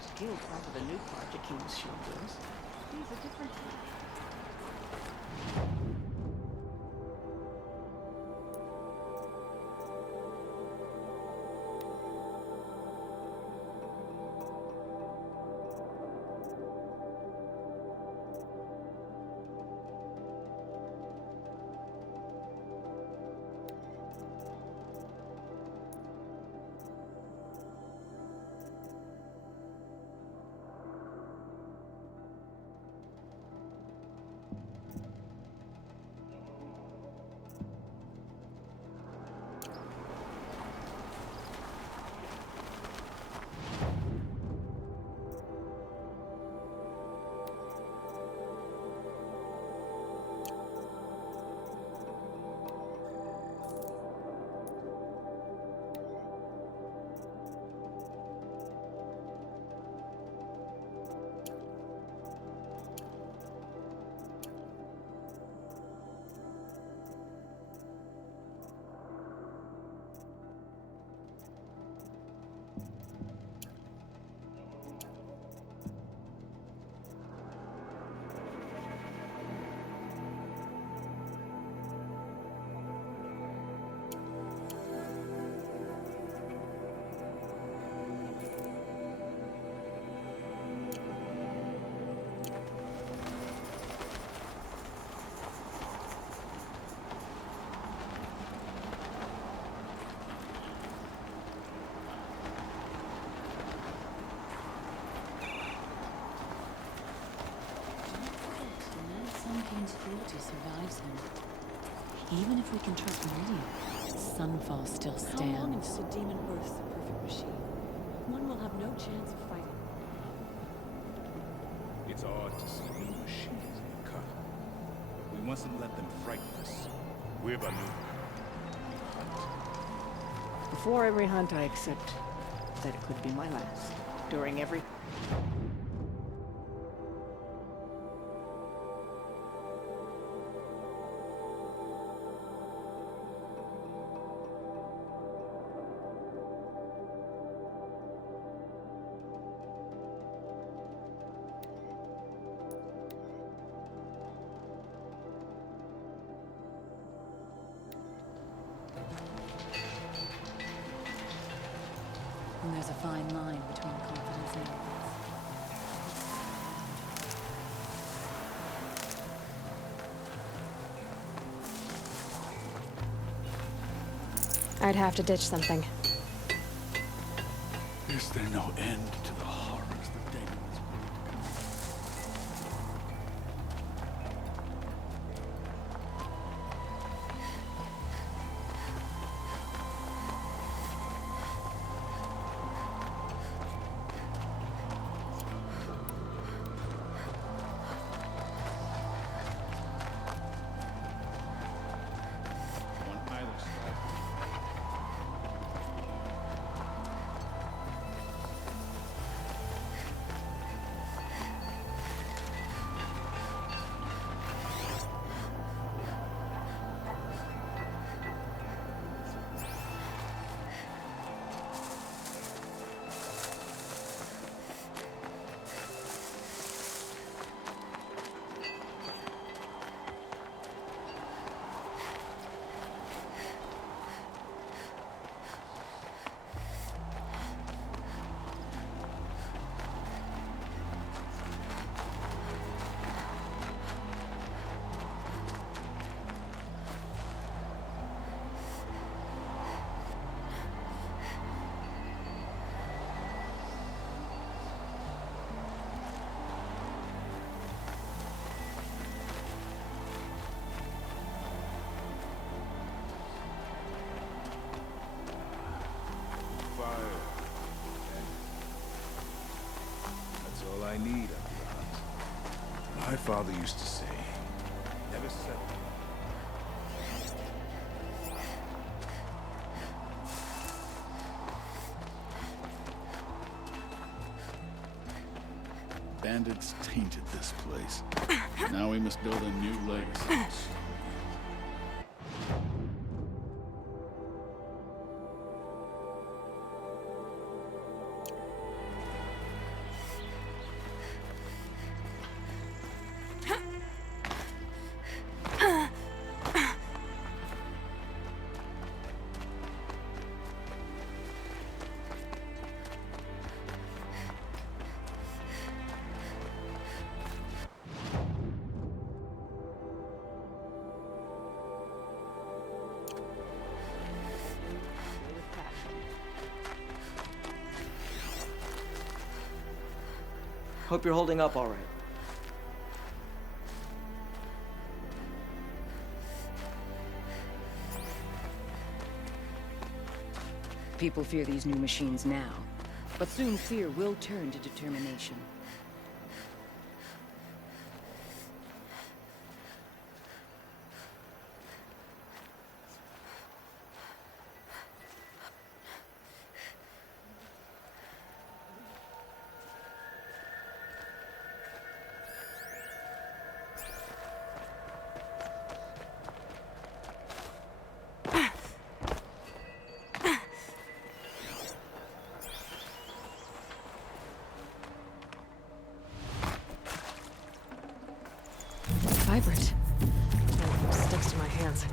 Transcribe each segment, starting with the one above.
Hunters Guild part of the new project he was showing us. He's a different type. Cruelty survives him. Even if we can trust Meridian, Sunfall still stands. How long until the demon births the perfect machine? One will have no chance of fighting. It's odd to see new machines being cut. We mustn't let them frighten us. We're Banu. Before every hunt, I accept that it could be my last. During every... And there's a fine line between confidence and arrogance. I'd have to ditch something. Is there no end to the horrors the demons bring? On either side. Fire. That's all I need after the hunt. My father used to say, never settle. Bandits tainted this place. Now we must build a new legacy. Hope you're holding up all right. People fear these new machines now, but soon fear will turn to determination. Vibrant. Sticks to my hands.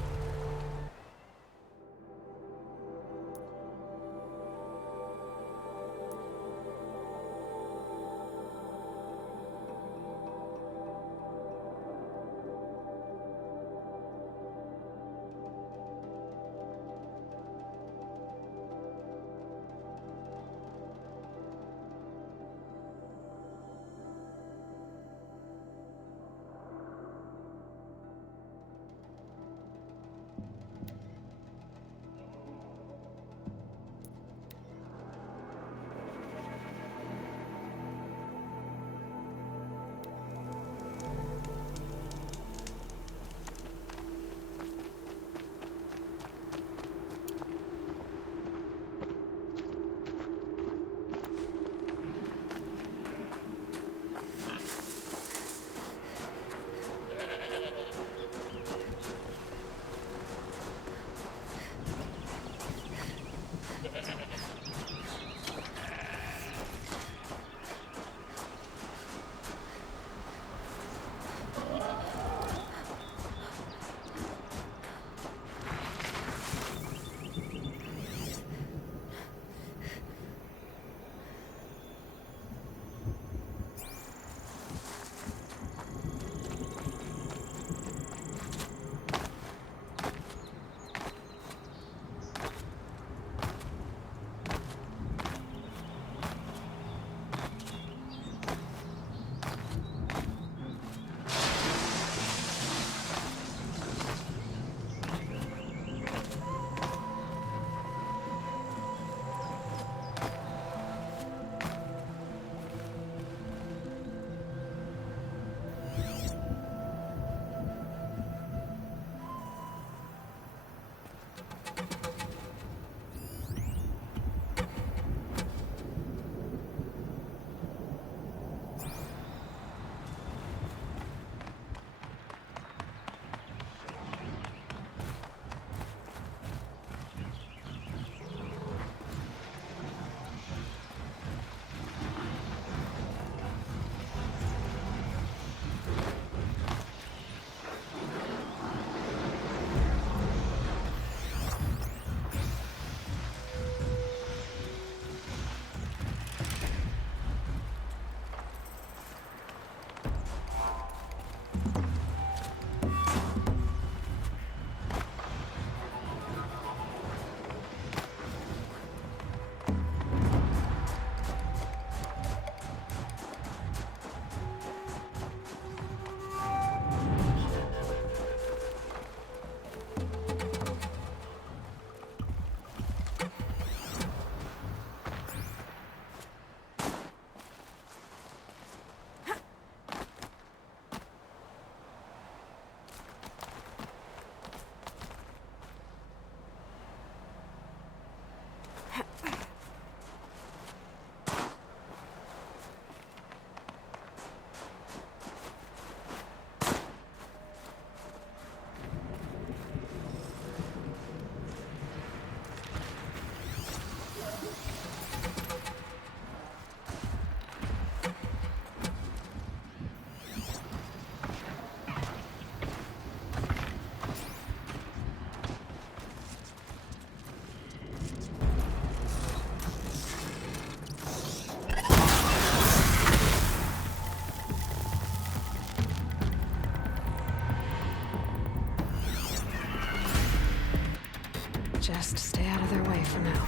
Just stay out of their way for now.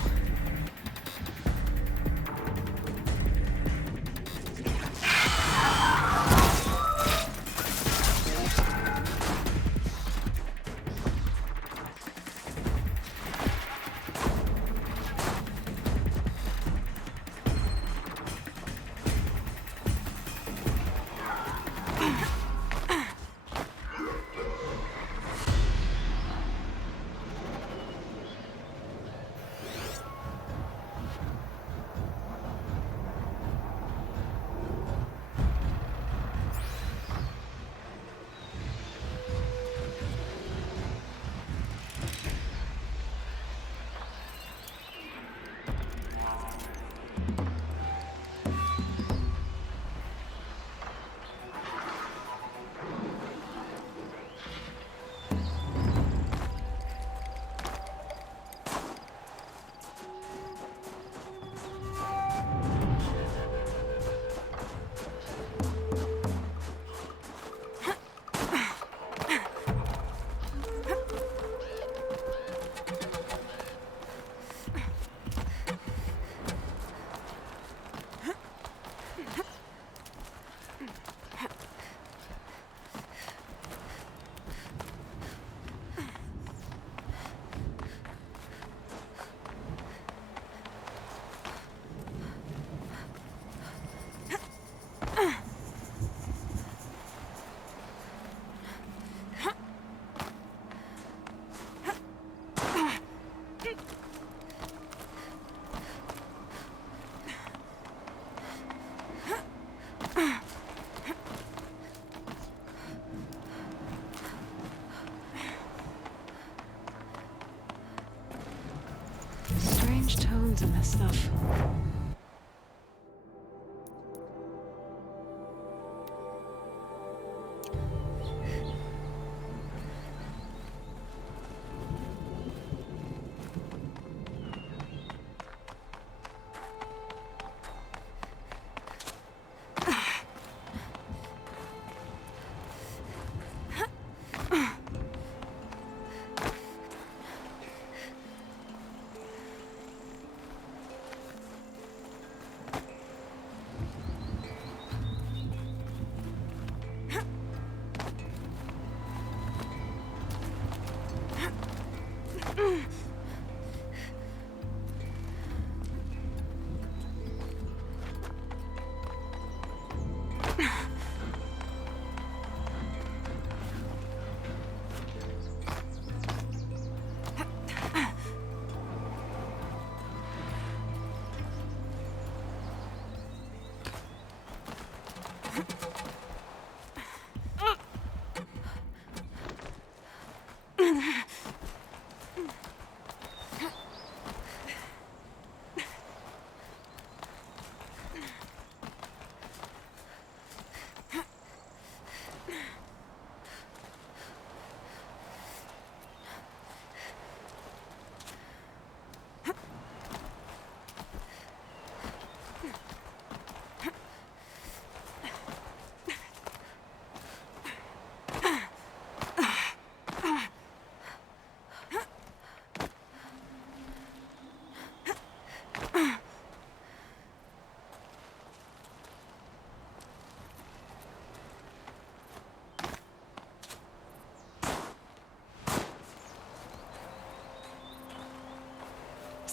tons of this stuff.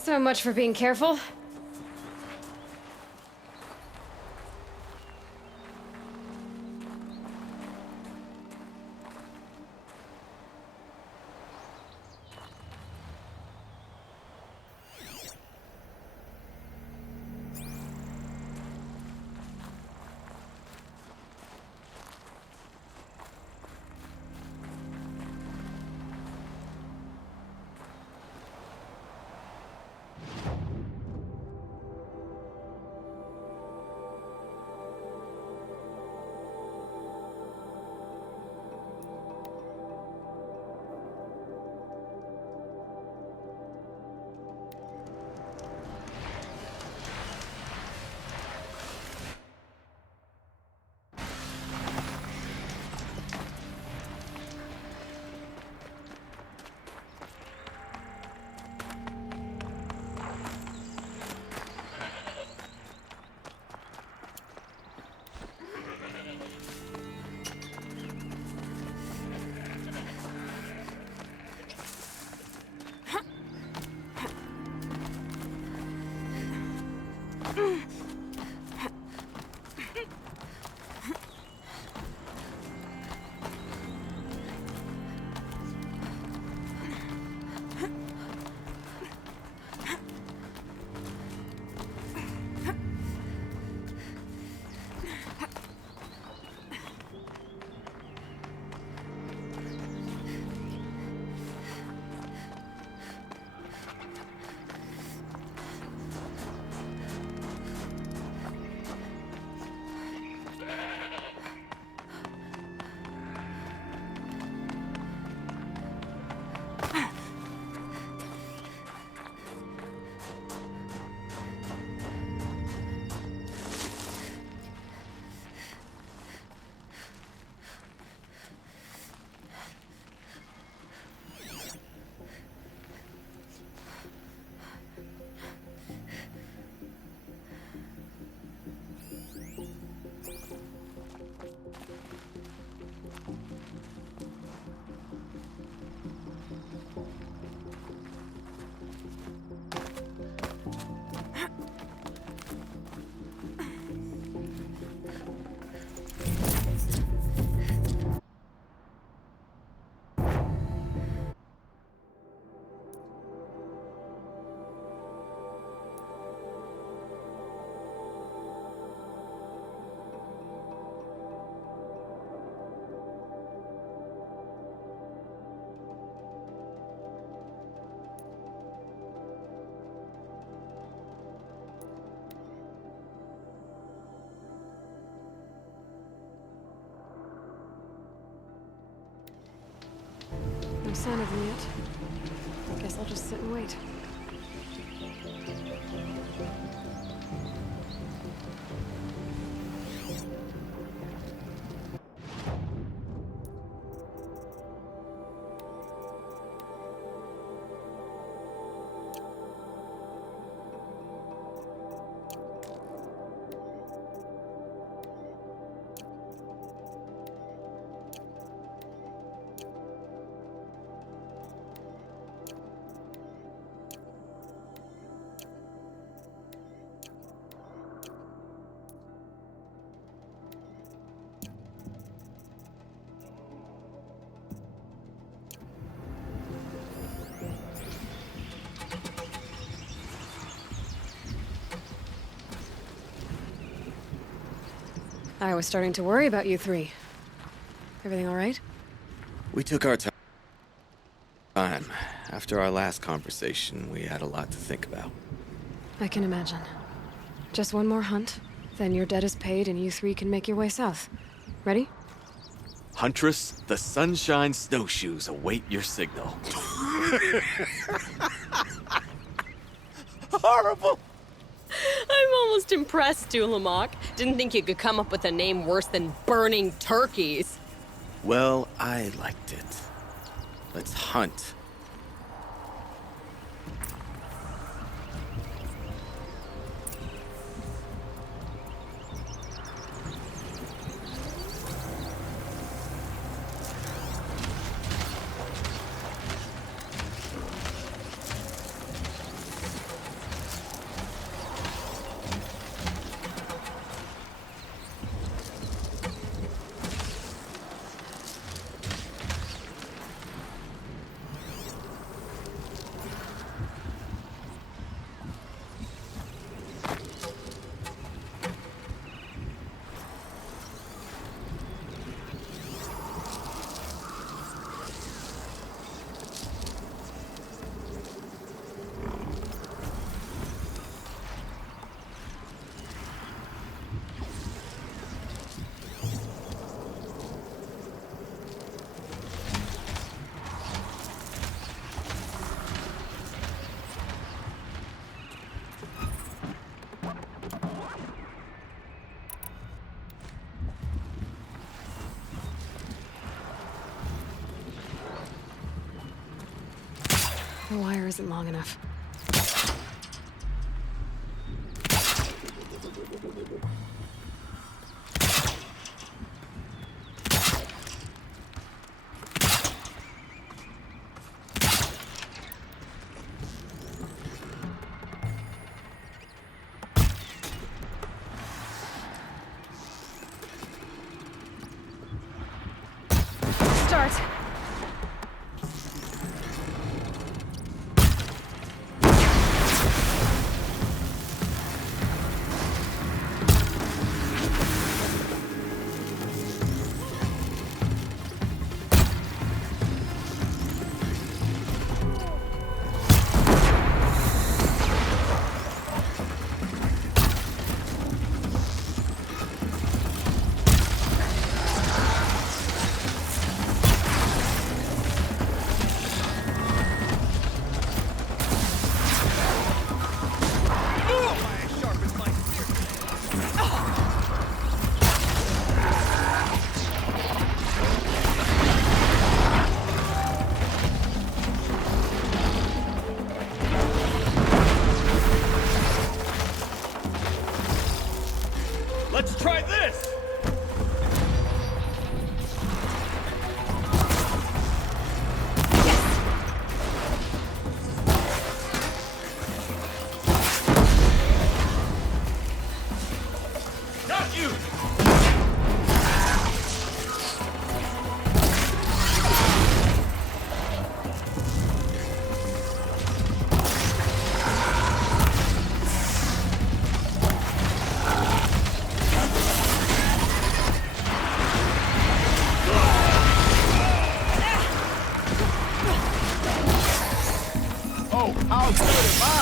So much for being careful. sign of them yet. Guess I'll just sit and wait. I was starting to worry about you three. Everything all right? We took our time. After our last conversation, we had a lot to think about. I can imagine. Just one more hunt, then your debt is paid and you three can make your way south. Ready? Huntress, the Sunshine Snowshoes await your signal. Horrible! I'm almost impressed, Dulamok. Didn't think you could come up with a name worse than Burning Turkeys. Well, I liked it. Let's hunt. The wire isn't long enough. Start! Let's try this! Got you! Oh, how good am I?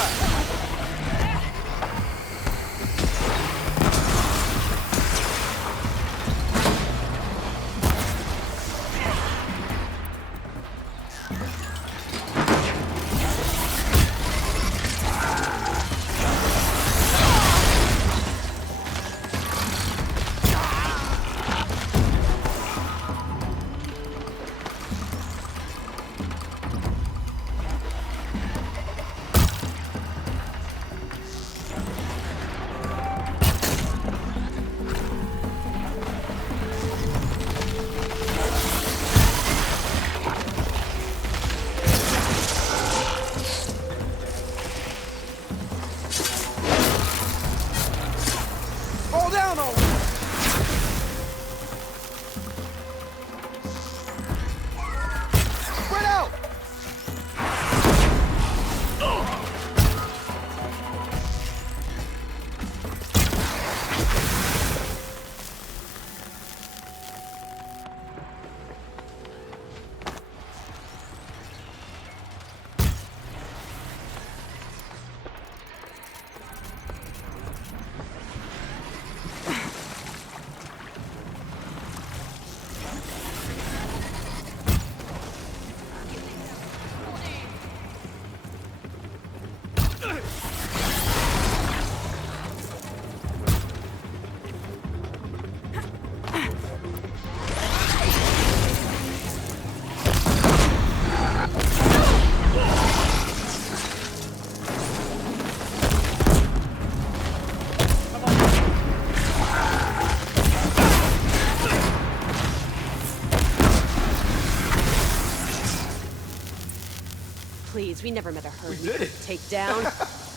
please, we never met a herd We did it. take down.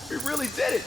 We really did it!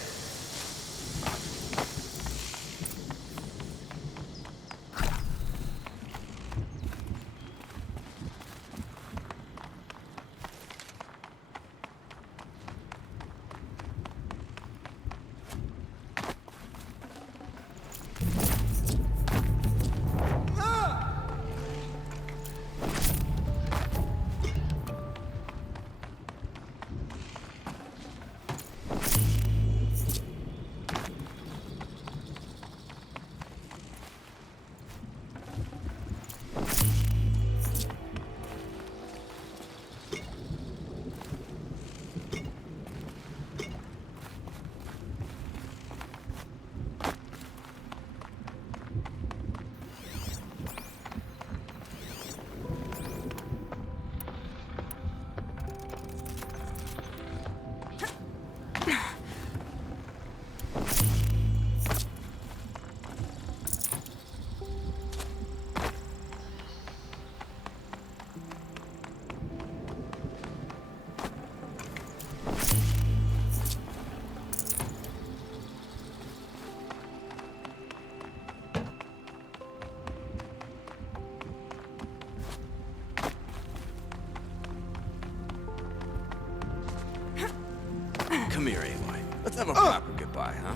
Come here, Aloy. Let's have a proper goodbye, huh?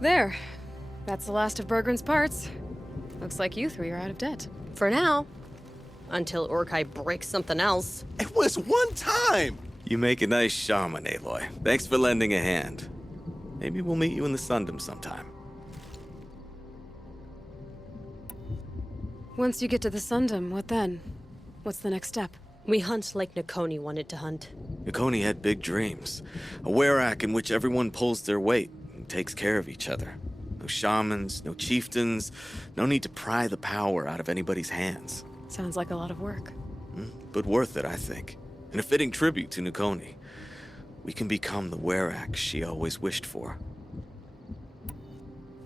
There. That's the last of Bergren's parts. Looks like you three are out of debt. For now. Until Urkai breaks something else. It was one time! You make a nice shaman, Aloy. Thanks for lending a hand. Maybe we'll meet you in the Sundom sometime. Once you get to the Sundom, what then? What's the next step? We hunt like Nakoni wanted to hunt. Nakoni had big dreams. A werak in which everyone pulls their weight and takes care of each other. No shamans, no chieftains, no need to pry the power out of anybody's hands. Sounds like a lot of work. But worth it, I think. And a fitting tribute to Nakoni. We can become the werak she always wished for.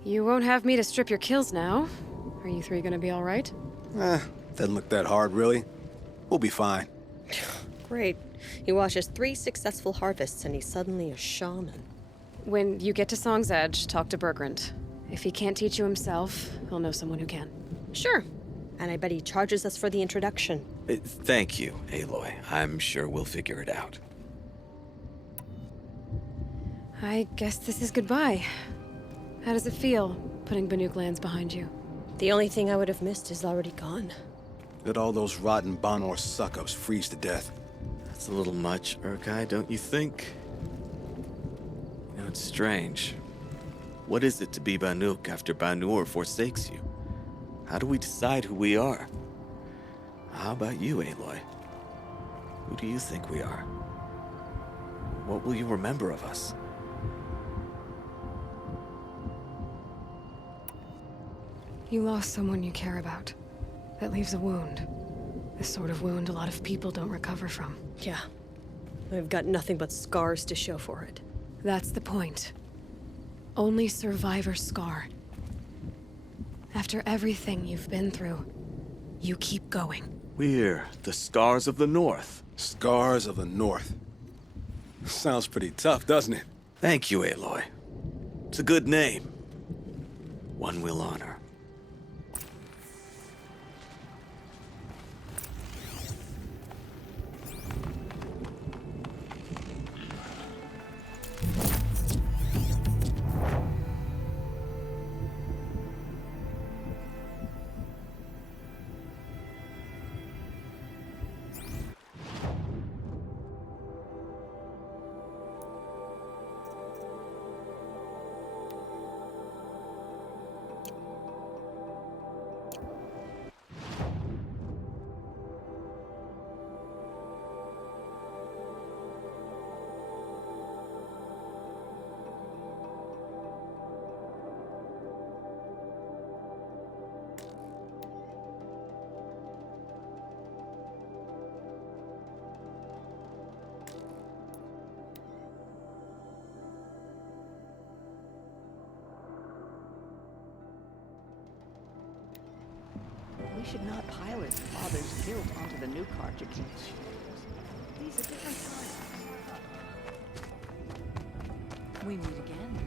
You won't have me to strip your kills now. Are you three gonna be all right? Doesn't look that hard, really. We'll be fine. Great. He watches 3 successful harvests and he's suddenly a shaman. When you get to Song's Edge, talk to Bergrand. If he can't teach you himself, he'll know someone who can. Sure. And I bet he charges us for the introduction. Thank you, Aloy. I'm sure we'll figure it out. I guess this is goodbye. How does it feel, putting Banuk lands behind you? The only thing I would have missed is already gone. Let all those rotten Banor suck-ups freeze to death. That's a little much, Urkai, don't you think? You know, it's strange. What is it to be Banuk after Banur forsakes you? How do we decide who we are? How about you, Aloy? Who do you think we are? What will you remember of us? You lost someone you care about. That leaves a wound. The sort of wound a lot of people don't recover from. Yeah. I've got nothing but scars to show for it. That's the point. Only survivor's scar. After everything you've been through, you keep going. We're the Scars of the North. Scars of the North. Sounds pretty tough, doesn't it? Thank you, Aloy. It's a good name. One we'll honor. We should not pilot Father's guilt onto the new cartridges. These are different times. We meet again.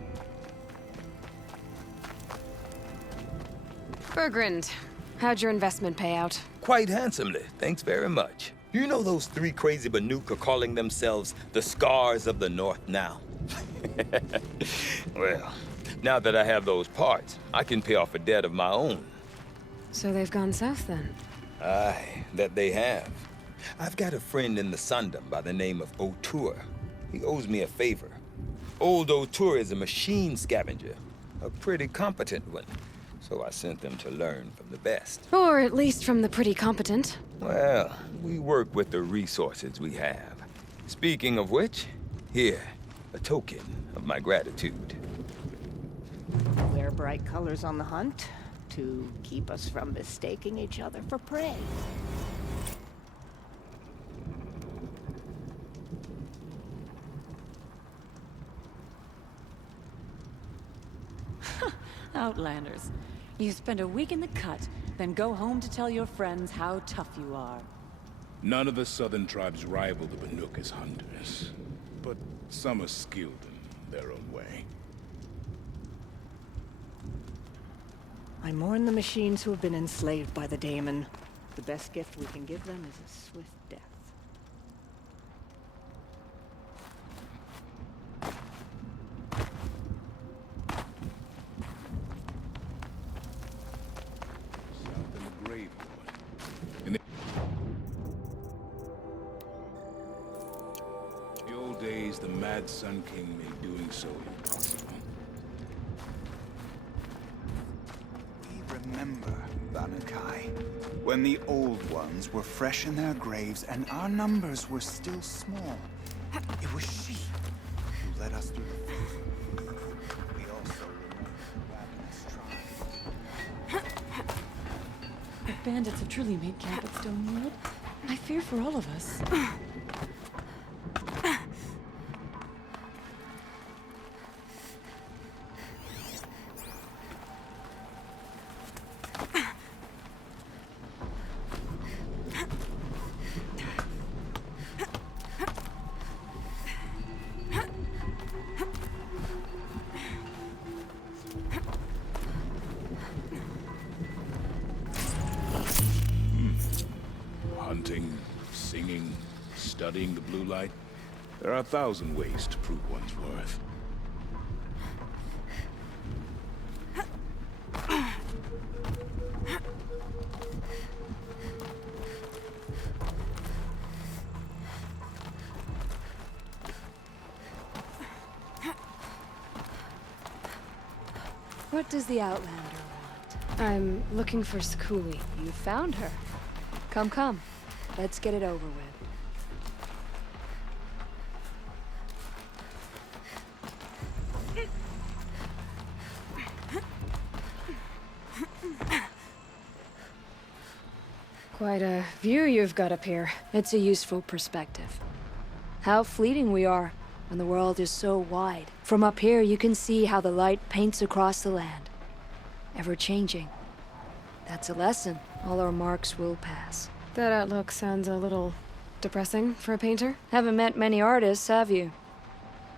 Bergrand, how'd your investment pay out? Quite handsomely, thanks very much. You know those three crazy Banuk are calling themselves the Scars of the North now? Well, now that I have those parts, I can pay off a debt of my own. So they've gone south then? Aye, that they have. I've got a friend in the Sundom by the name of O'Toole. He owes me a favor. Old O'Toole is a machine scavenger, a pretty competent one. So I sent them to learn from the best. Or at least from the pretty competent. Well, we work with the resources we have. Speaking of which, here, a token of my gratitude. Wear bright colors on the hunt to keep us from mistaking each other for prey. Outlanders. You spend a week in the cut, then go home to tell your friends how tough you are. None of the southern tribes rival the Banuk as hunters, but some are skilled in their own way. I mourn the machines who have been enslaved by the daemon. The best gift we can give them is a swift death. South in the grave, boy. In the old days, the Mad Sun King made doing so impossible. Remember, Banukai, when the old ones were fresh in their graves and our numbers were still small. It was she who led us through the field. We also remember the ravenous tribe. The bandits have truly made camp at Stonewood. I fear for all of us. Hunting, singing, studying the blue light. There are 1,000 ways to prove one's worth. What does the Outlander want? I'm looking for Skuli. You found her. Come, come. Let's get it over with. Quite a view you've got up here. It's a useful perspective. How fleeting we are when the world is so wide. From up here, you can see how the light paints across the land. Ever changing. That's a lesson. All our marks will pass. That outlook sounds a little depressing for a painter. Haven't met many artists, have you?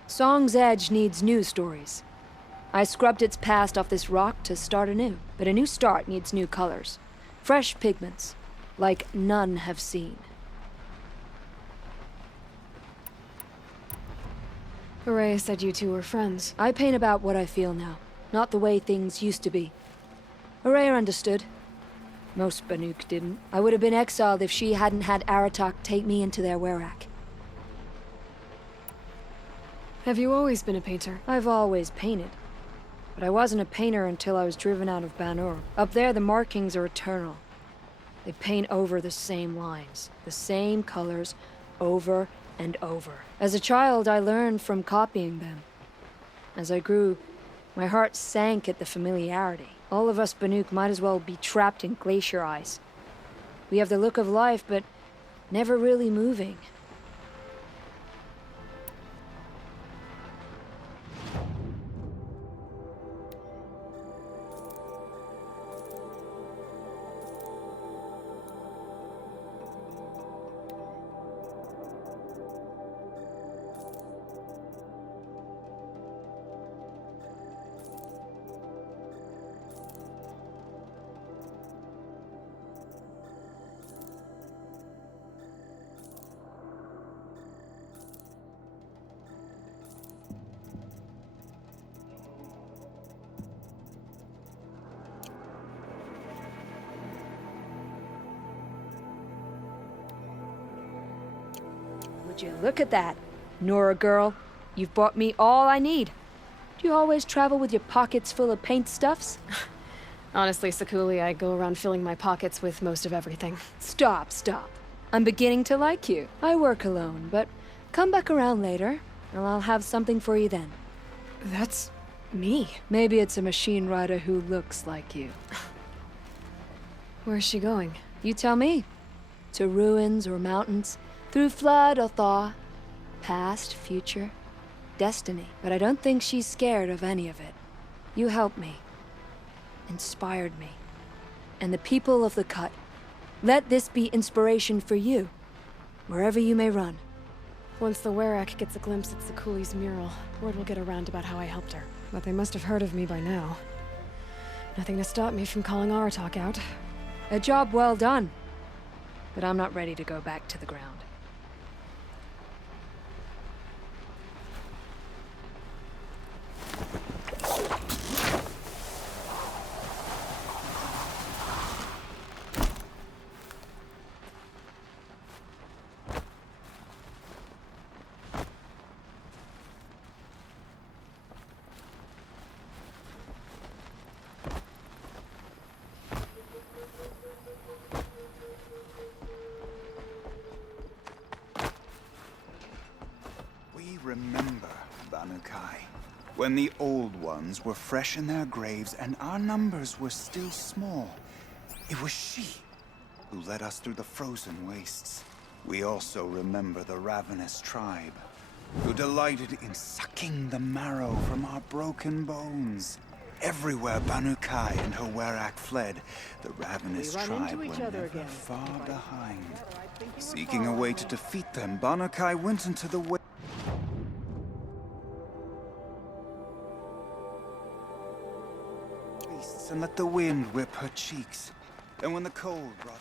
Song's Edge needs new stories. I scrubbed its past off this rock to start anew, but a new start needs new colors. Fresh pigments, like none have seen. Hooray said you two were friends. I paint about what I feel now, not the way things used to be. Araya understood. Most Banuk didn't. I would have been exiled if she hadn't had Aratak take me into their werak. Have you always been a painter? I've always painted. But I wasn't a painter until I was driven out of Banur. Up there, the markings are eternal. They paint over the same lines, the same colors, over and over. As a child, I learned from copying them. As I grew, my heart sank at the familiarity. All of us Banuk might as well be trapped in glacier ice. We have the look of life, but never really moving. Would you look at that? Nora girl, you've bought me all I need. Do you always travel with your pockets full of paint stuffs? Honestly, Sakuli, I go around filling my pockets with most of everything. Stop. I'm beginning to like you. I work alone, but come back around later, and I'll have something for you then. That's me. Maybe it's a machine rider who looks like you. Where's she going? You tell me. To ruins or mountains, through flood or thaw, past, future, destiny. But I don't think she's scared of any of it. You helped me, inspired me, and the people of the Cut. Let this be inspiration for you, wherever you may run. Once the Werak gets a glimpse at Sakuli's mural, word will get around about how I helped her. But they must have heard of me by now. Nothing to stop me from calling Aratak out. A job well done. But I'm not ready to go back to the ground. Remember, Banukai, when the old ones were fresh in their graves and our numbers were still small. It was she who led us through the frozen wastes. We also remember the ravenous tribe, who delighted in sucking the marrow from our broken bones. Everywhere Banukai and her Werak fled, the ravenous tribe were never far behind. Seeking a way to defeat them, Banukai went into the and let the wind whip her cheeks. And when the cold brought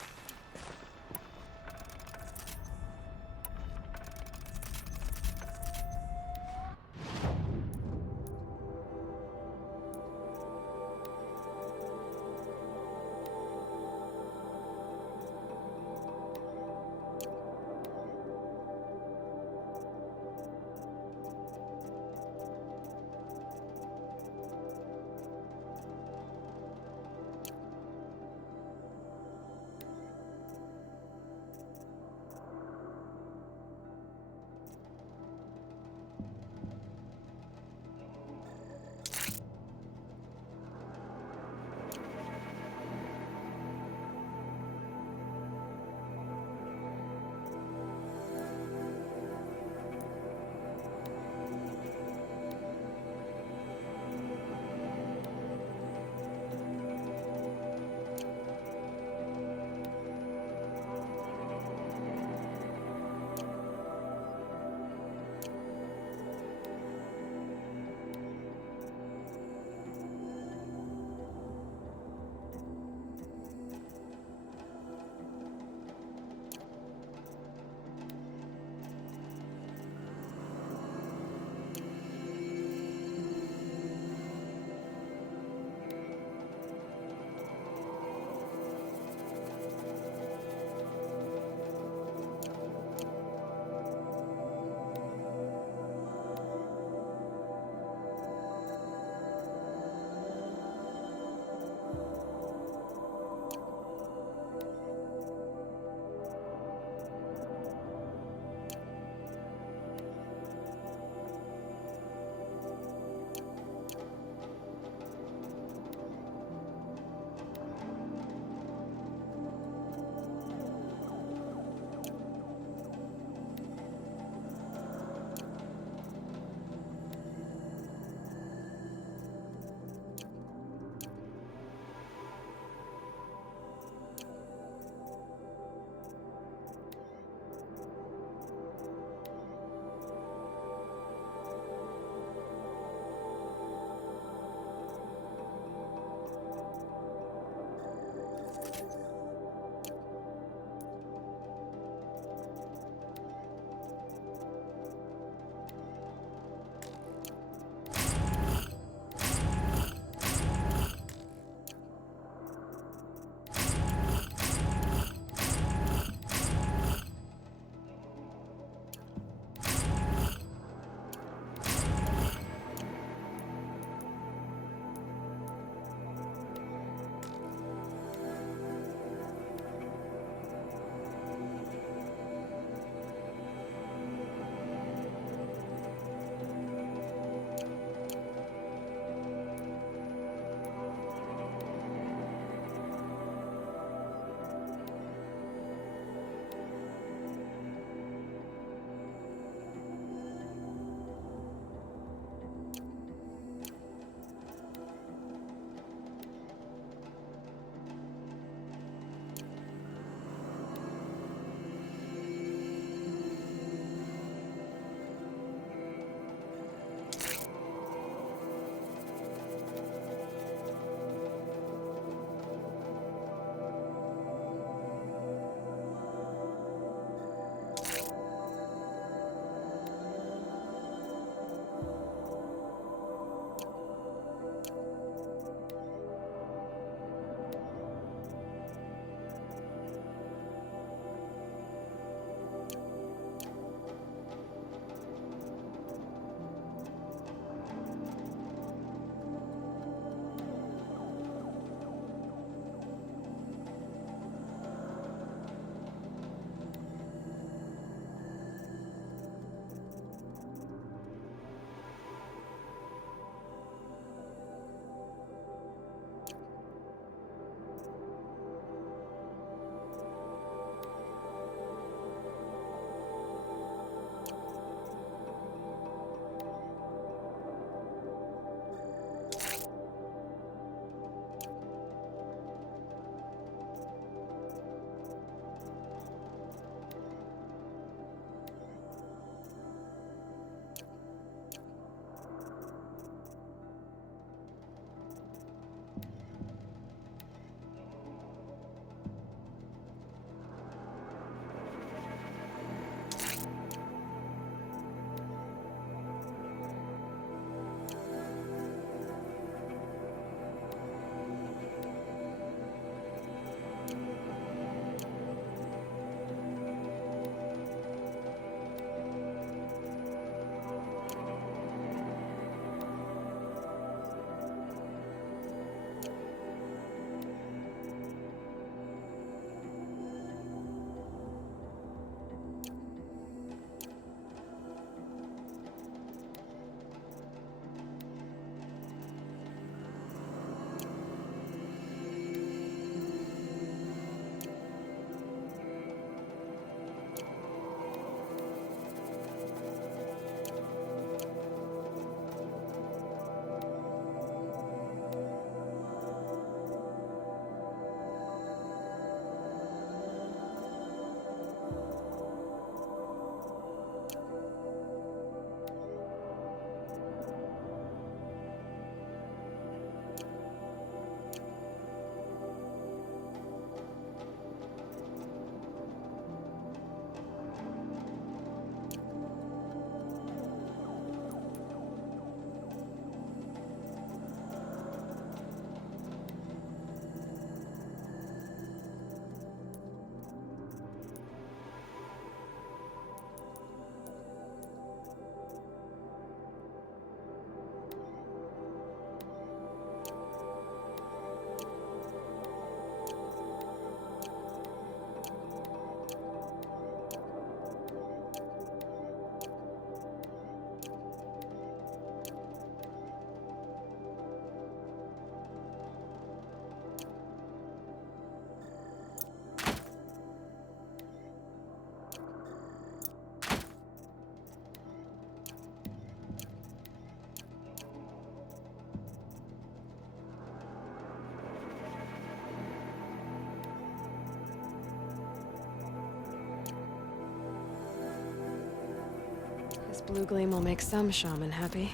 blue gleam will make some shaman happy.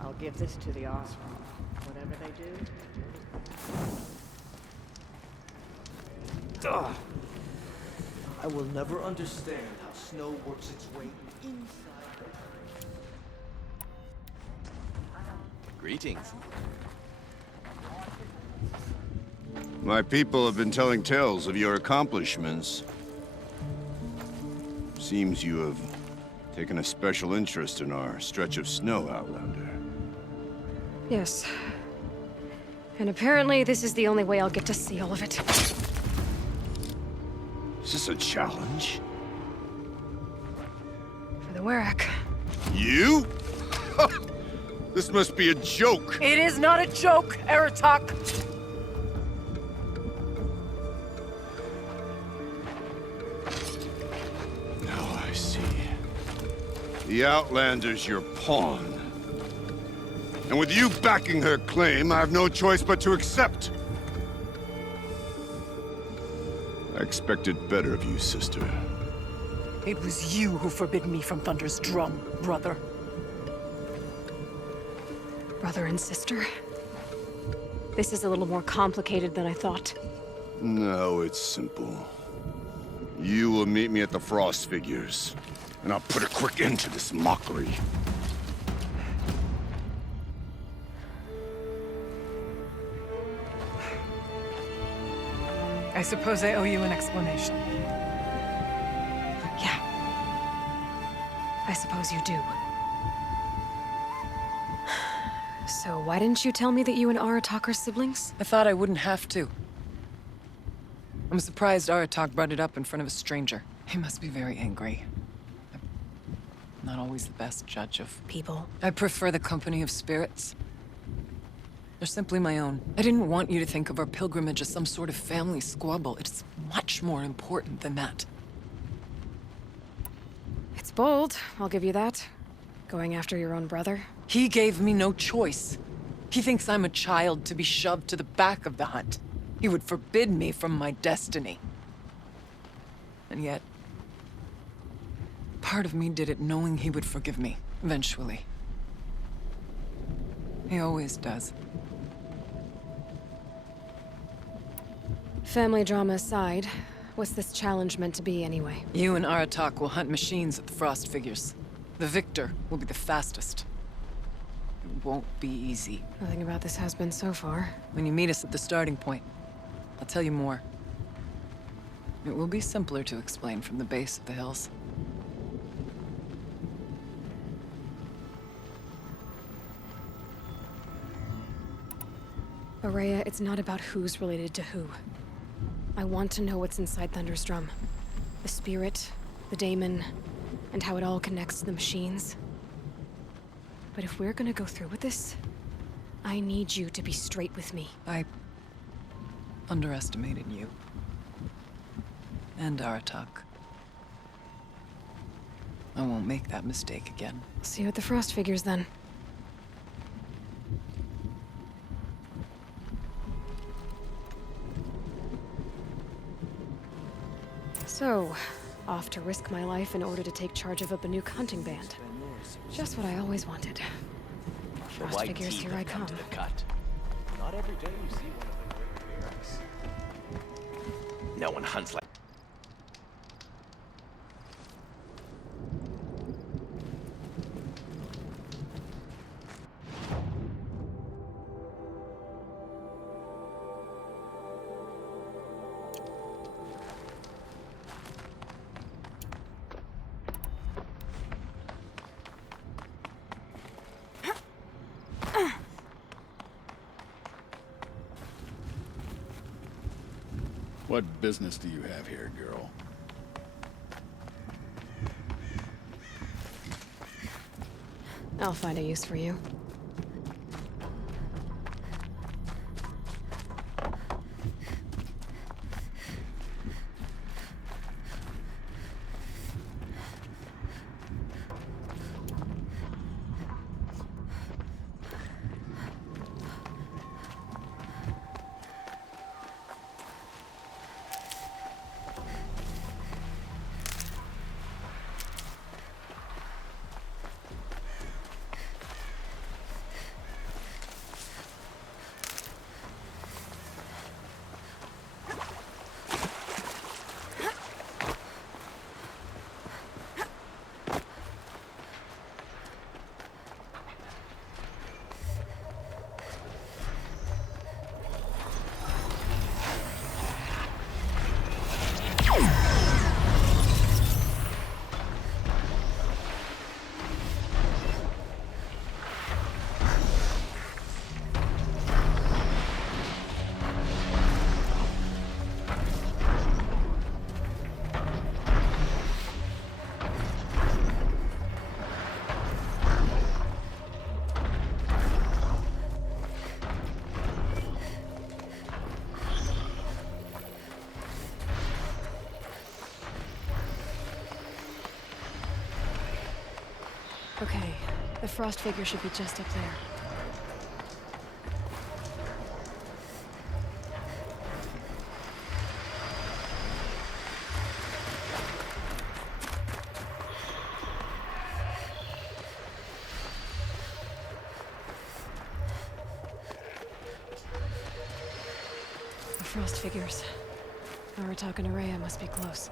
I'll give this to the Osram. Whatever they do. Ugh. I will never understand how snow works its way inside. Greetings. My people have been telling tales of your accomplishments. Seems you have taken a special interest in our stretch of snow, Outlander. Yes. And apparently this is the only way I'll get to see all of it. Is this a challenge? For the Werak. You? This must be a joke. It is not a joke, Aratak! Now I see. The Outlander's your pawn. And with you backing her claim, I have no choice but to accept. I expected better of you, sister. It was you who forbid me from Thunder's drum, brother. Brother and sister? This is a little more complicated than I thought. No, it's simple. You will meet me at the Frost Figures, and I'll put a quick end to this mockery. I suppose I owe you an explanation. Yeah. I suppose you do. So why didn't you tell me that you and Aratak are siblings? I thought I wouldn't have to. I'm surprised Aratak brought it up in front of a stranger. He must be very angry. I'm not always the best judge of people. I prefer the company of spirits. They're simply my own. I didn't want you to think of our pilgrimage as some sort of family squabble. It's much more important than that. It's bold, I'll give you that. Going after your own brother. He gave me no choice. He thinks I'm a child to be shoved to the back of the hunt. He would forbid me from my destiny. And yet, part of me did it knowing he would forgive me, eventually. He always does. Family drama aside, what's this challenge meant to be anyway? You and Aratak will hunt machines at the Frost Figures. The victor will be the fastest. It won't be easy. Nothing about this has been so far. When you meet us at the starting point, I'll tell you more. It will be simpler to explain from the base of the hills. Araya, it's not about who's related to who. I want to know what's inside Thunder's drum. The spirit, the daemon, and how it all connects to the machines. But if we're gonna go through with this, I need you to be straight with me. I underestimated you. And Aratak. I won't make that mistake again. See you at the Frost Figures, then. So, off to risk my life in order to take charge of a Banuk hunting band. Just what I always wanted. Frost Figures, here I come. Not every day you see one of the great barracks. No one hunts like... What business do you have here, girl? I'll find a use for you. Okay, the frost figure should be just up there. The frost figures. Aratak and Araya must be close.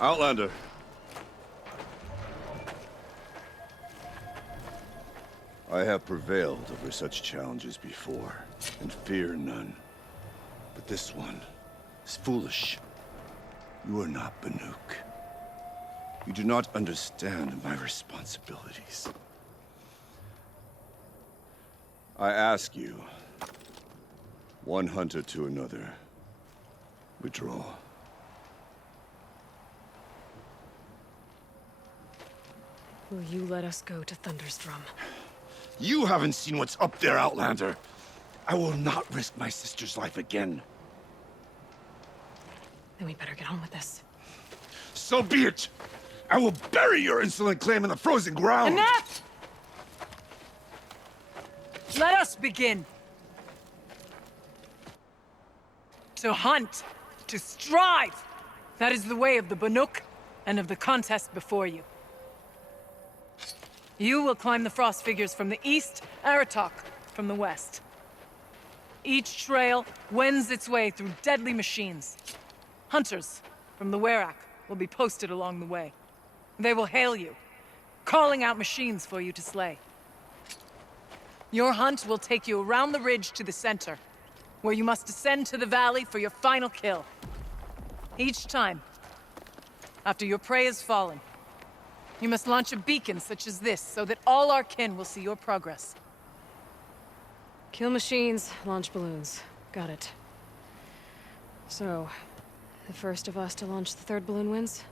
Outlander. I have prevailed over such challenges before, and fear none. But this one is foolish. You are not Banuk. You do not understand my responsibilities. I ask you, one hunter to another, withdraw. Will you let us go to Thunderstrom? You haven't seen what's up there, Outlander. I will not risk my sister's life again. Then we better get on with this. So be it! I will bury your insolent claim in the frozen ground! Enough! Let us begin. To hunt, to strive. That is the way of the Banuk and of the contest before you. You will climb the frost figures from the east, Aratak from the west. Each trail wends its way through deadly machines. Hunters from the Werak will be posted along the way. They will hail you, calling out machines for you to slay. Your hunt will take you around the ridge to the center, where you must descend to the valley for your final kill. Each time, after your prey has fallen, you must launch a beacon such as this, so that all our kin will see your progress. Kill machines, launch balloons. Got it. So, the first of us to launch the third balloon wins?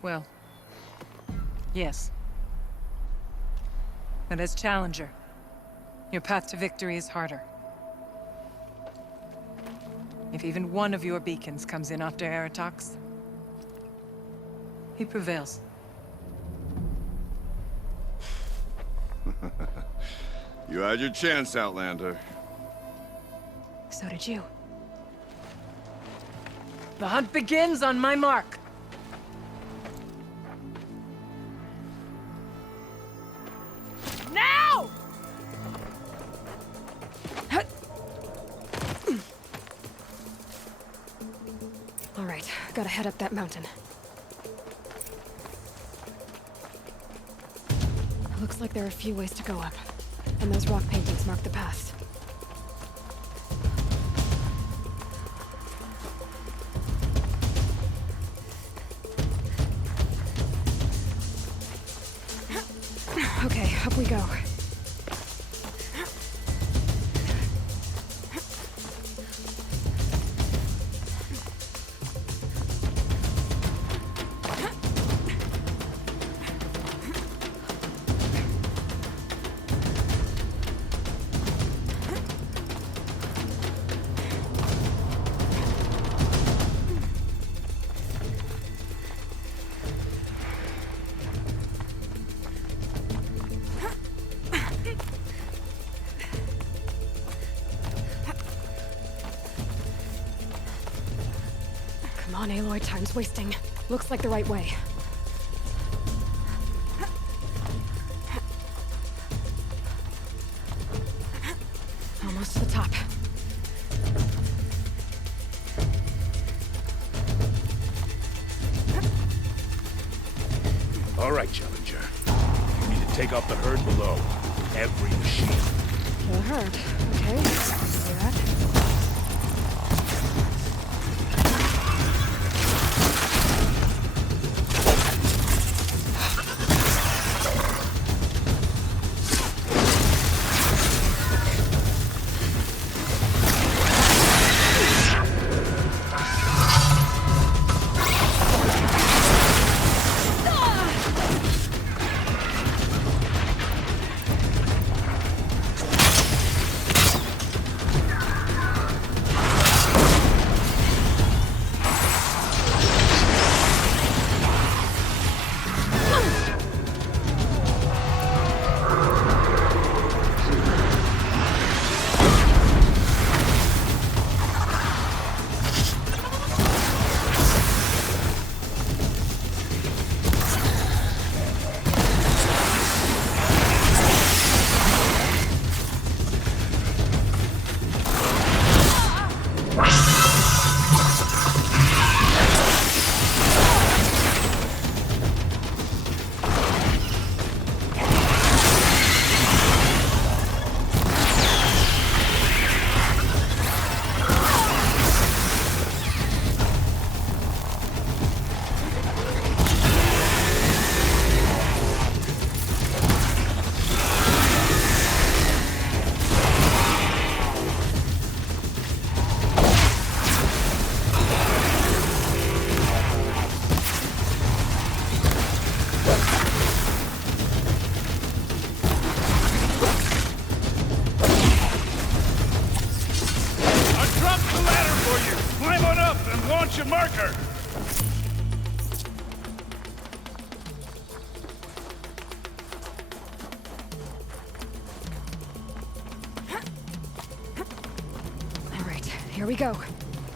Well, yes. But as Challenger, your path to victory is harder. If even one of your beacons comes in after Aratak's, he prevails. You had your chance, Outlander. So did you. The hunt begins on my mark. Now! All right, gotta head up that mountain. Looks like there are a few ways to go up, and those rock paintings mark the paths. Okay, up we go. Come on, Aloy, time's wasting. Looks like the right way. Almost to the top. All right, Challenger. You need to take out the herd below. Every machine. Kill a herd. Okay, see that. Here we go.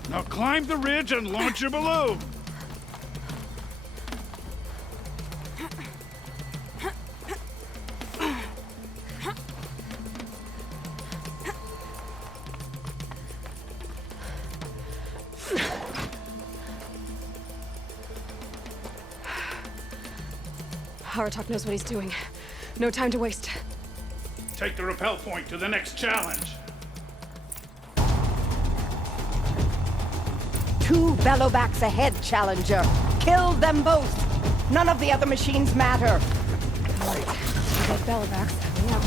Now climb the ridge and launch your balloon. Aratak knows what he's doing. No time to waste. Take the rappel point to the next challenge. 2 bellowbacks ahead, Challenger. Kill them both. None of the other machines matter. All right. You get bellowbacks. Hurry up.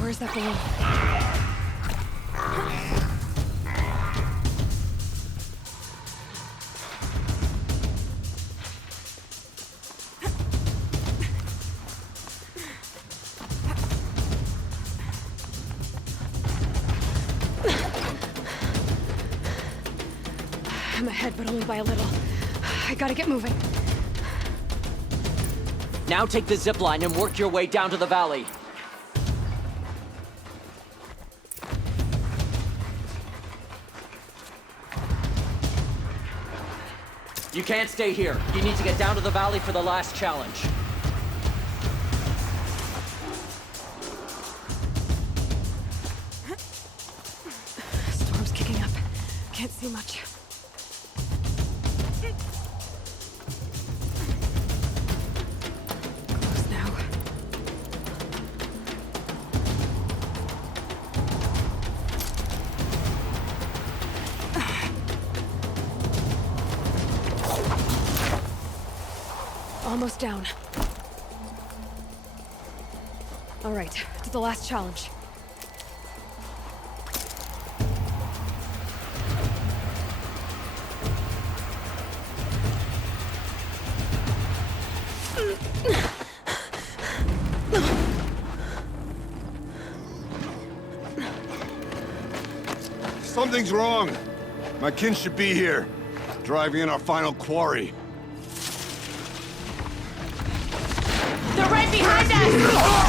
Where's that balloon? I'm ahead, but only by a little. I gotta get moving. Now take the zip line and work your way down to the valley. You can't stay here. You need to get down to the valley for the last challenge. Storm's kicking up. Can't see much. Close now. Almost down. All right, to the last challenge. Something's wrong. My kin should be here, driving in our final quarry. They're right behind us!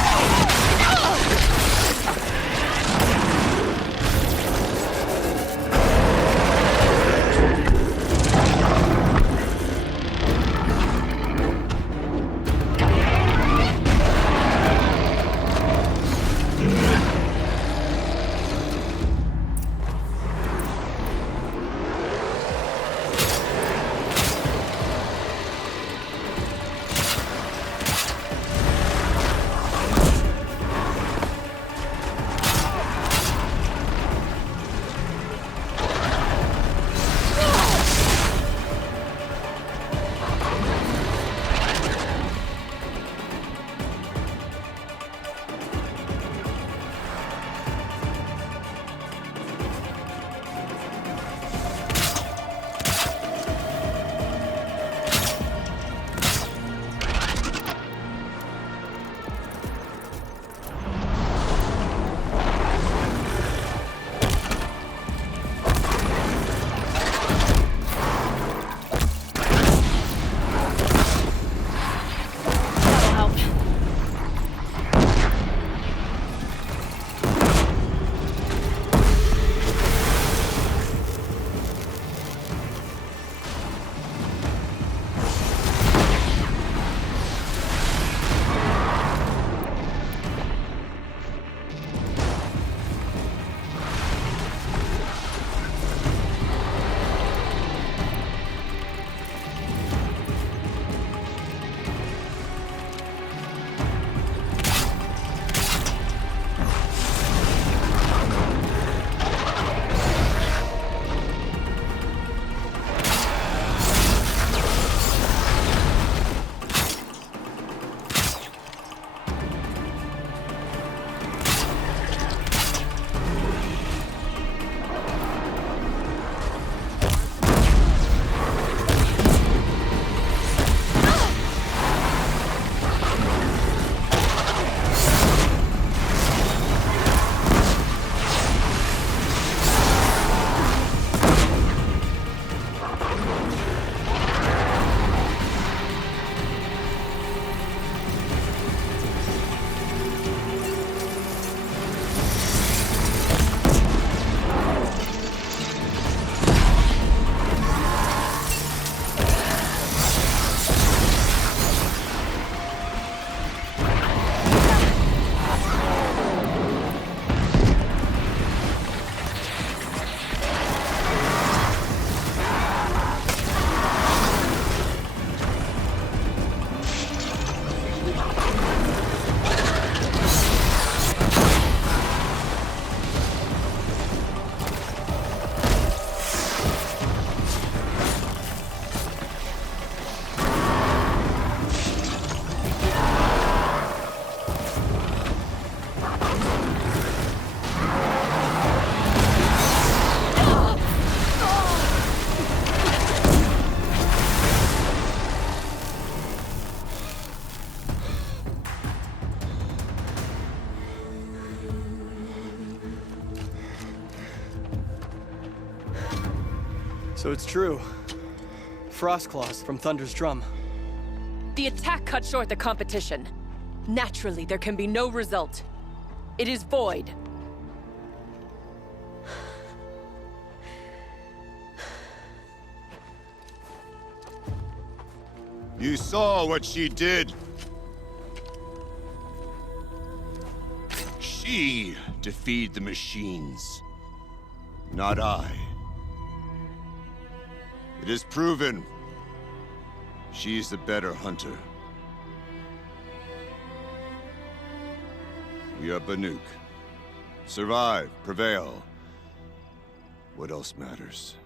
So it's true. Frost claws from Thunder's drum. The attack cut short the competition. Naturally, there can be no result. It is void. You saw what she did. She defeated the machines, not I. It is proven. She's the better hunter. We are Banuk. Survive, prevail. What else matters?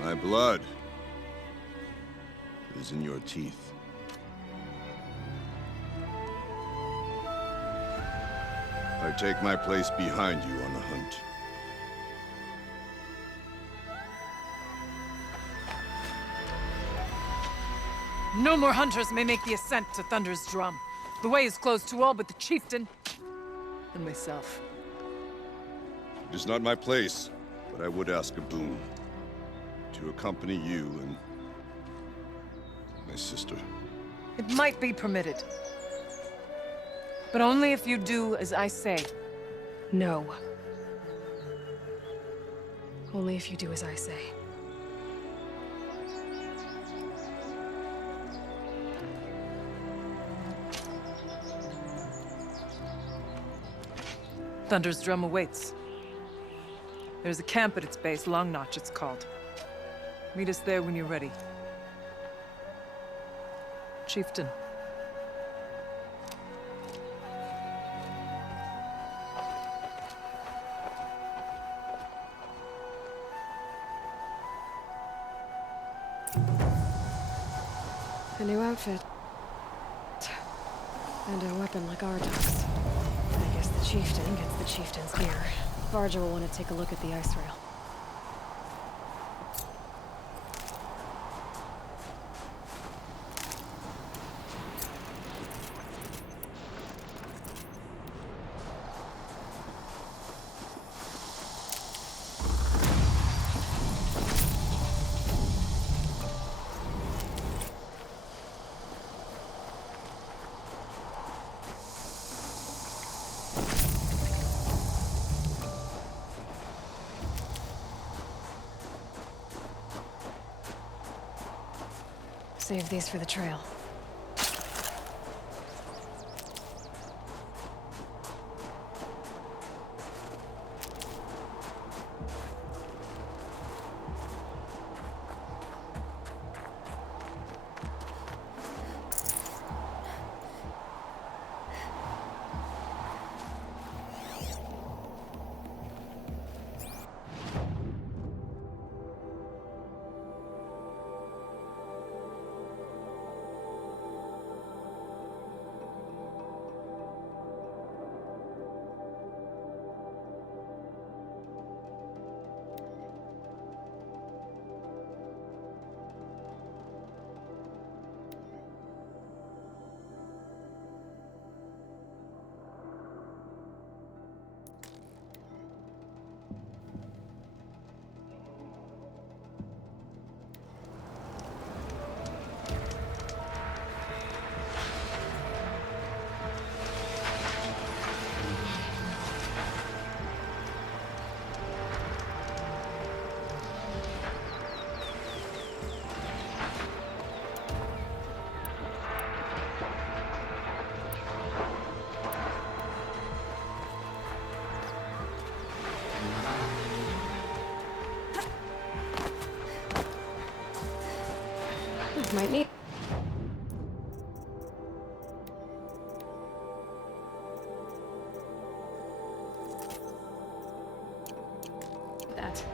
My blood is in your teeth. I take my place behind you on the hunt. No more hunters may make the ascent to Thunder's drum. The way is closed to all but the chieftain and myself. It is not my place, but I would ask a boon. To accompany you and my sister. It might be permitted. But only if you do as I say. No. Only if you do as I say. Thunder's drum awaits. There's a camp at its base, Long Notch it's called. Meet us there when you're ready. Chieftain. A new outfit. And a weapon like Ardok's. I guess the chieftain gets the chieftain's gear. Varja will want to take a look at the ice rail. Save these for the trail. Might need that.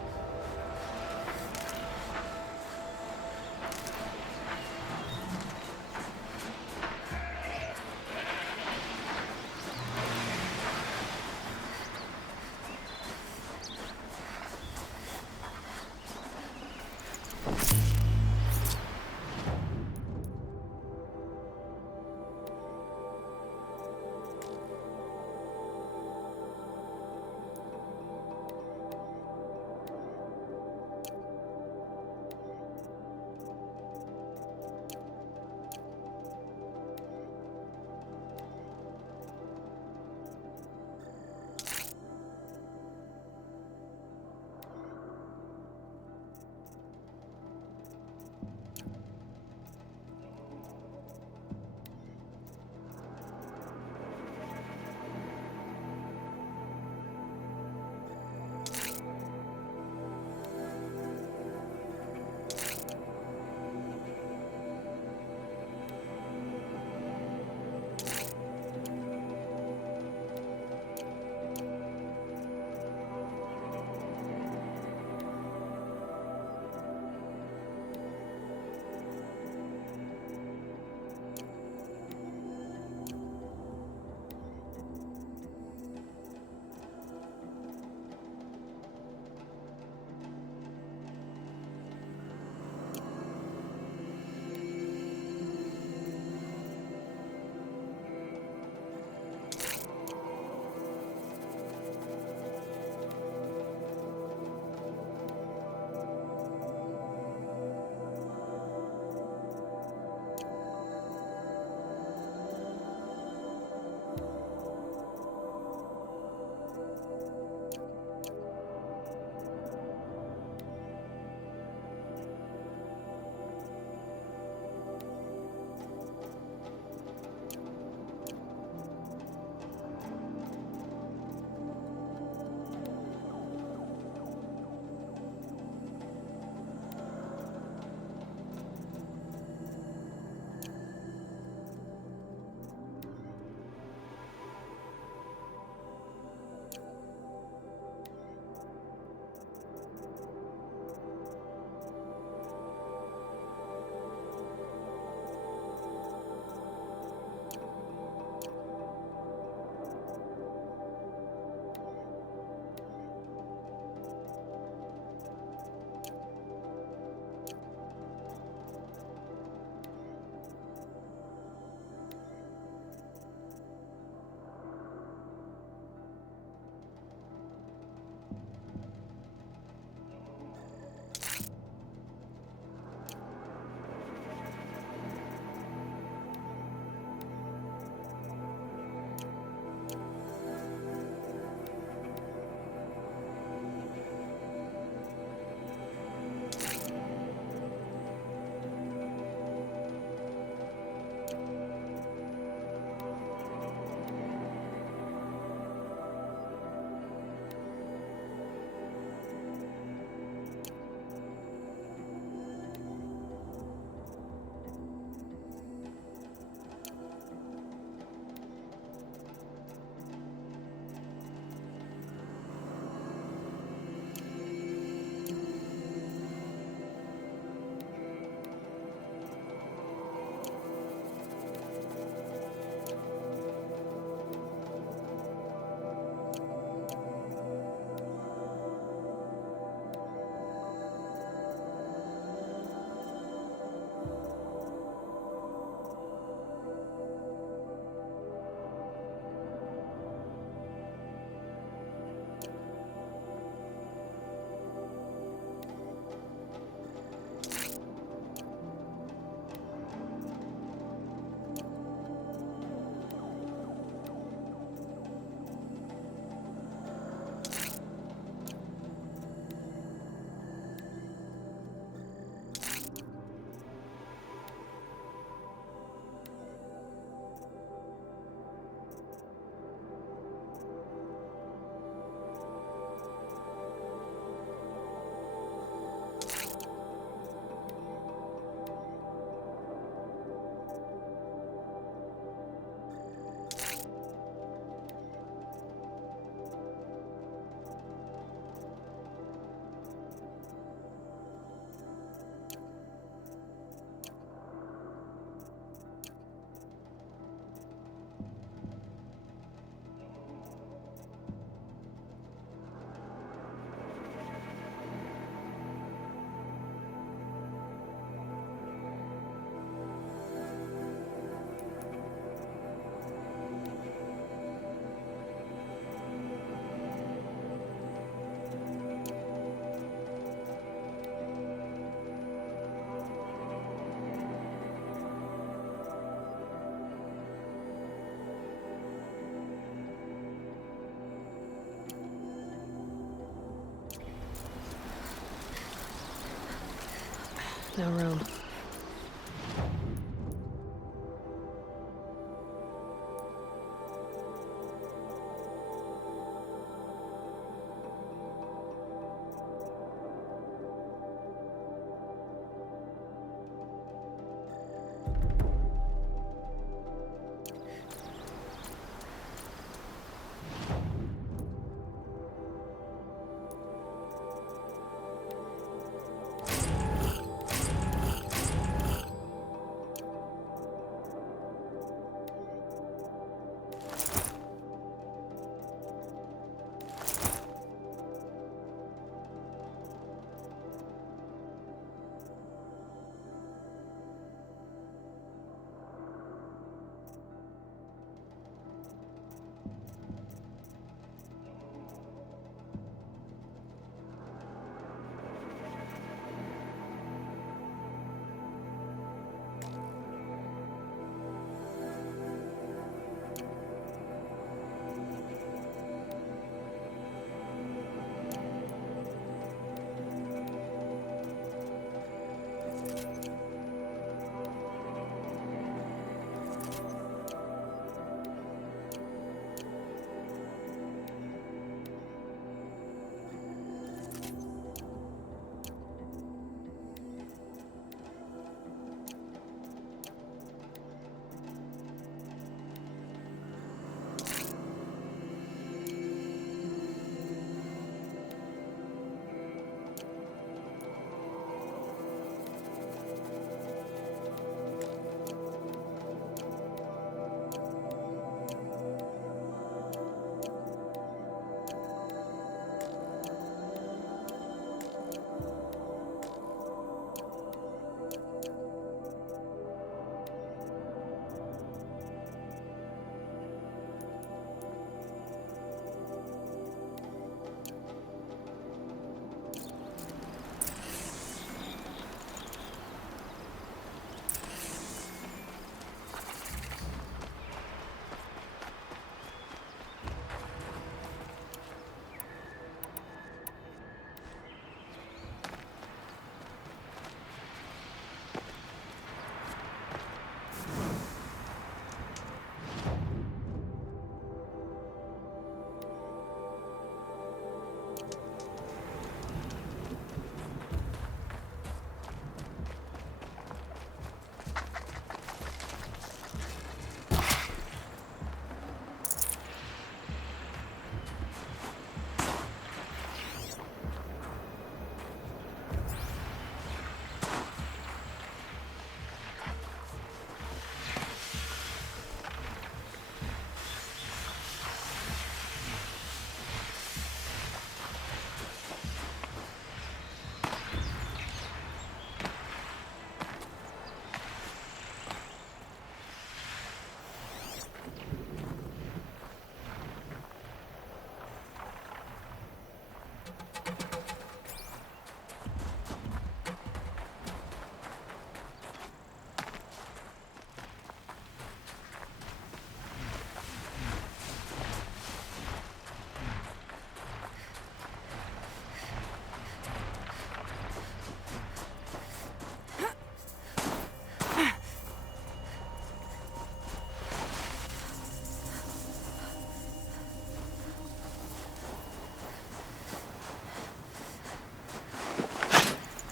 no room.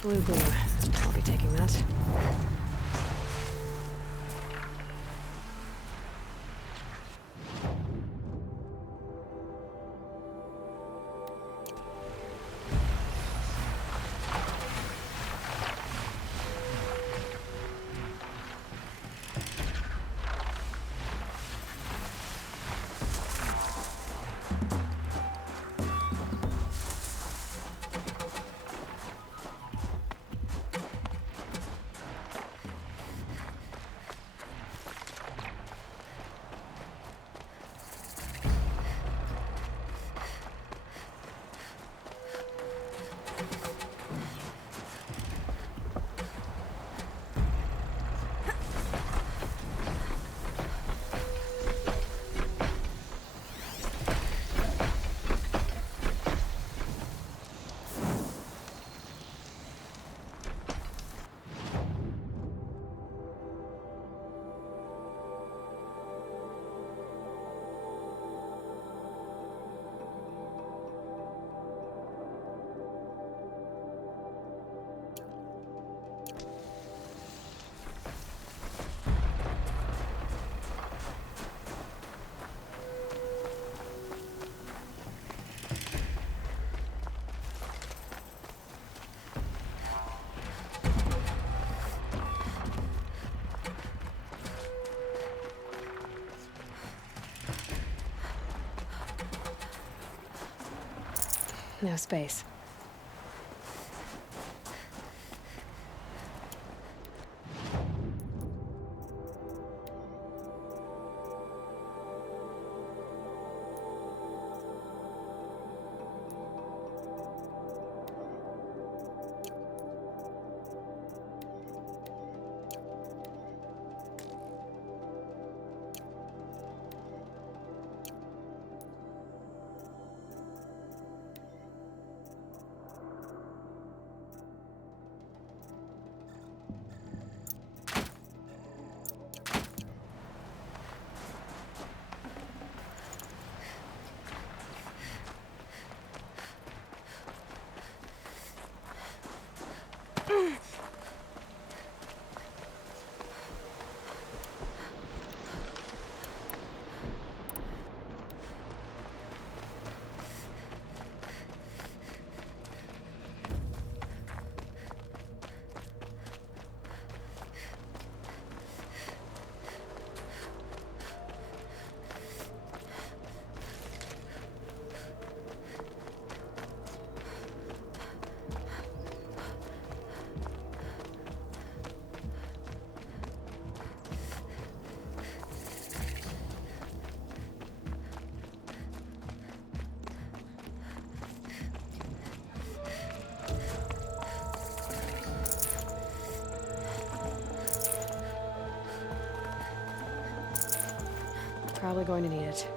Blue glue. I'll be taking that. No space. Probably going to need it.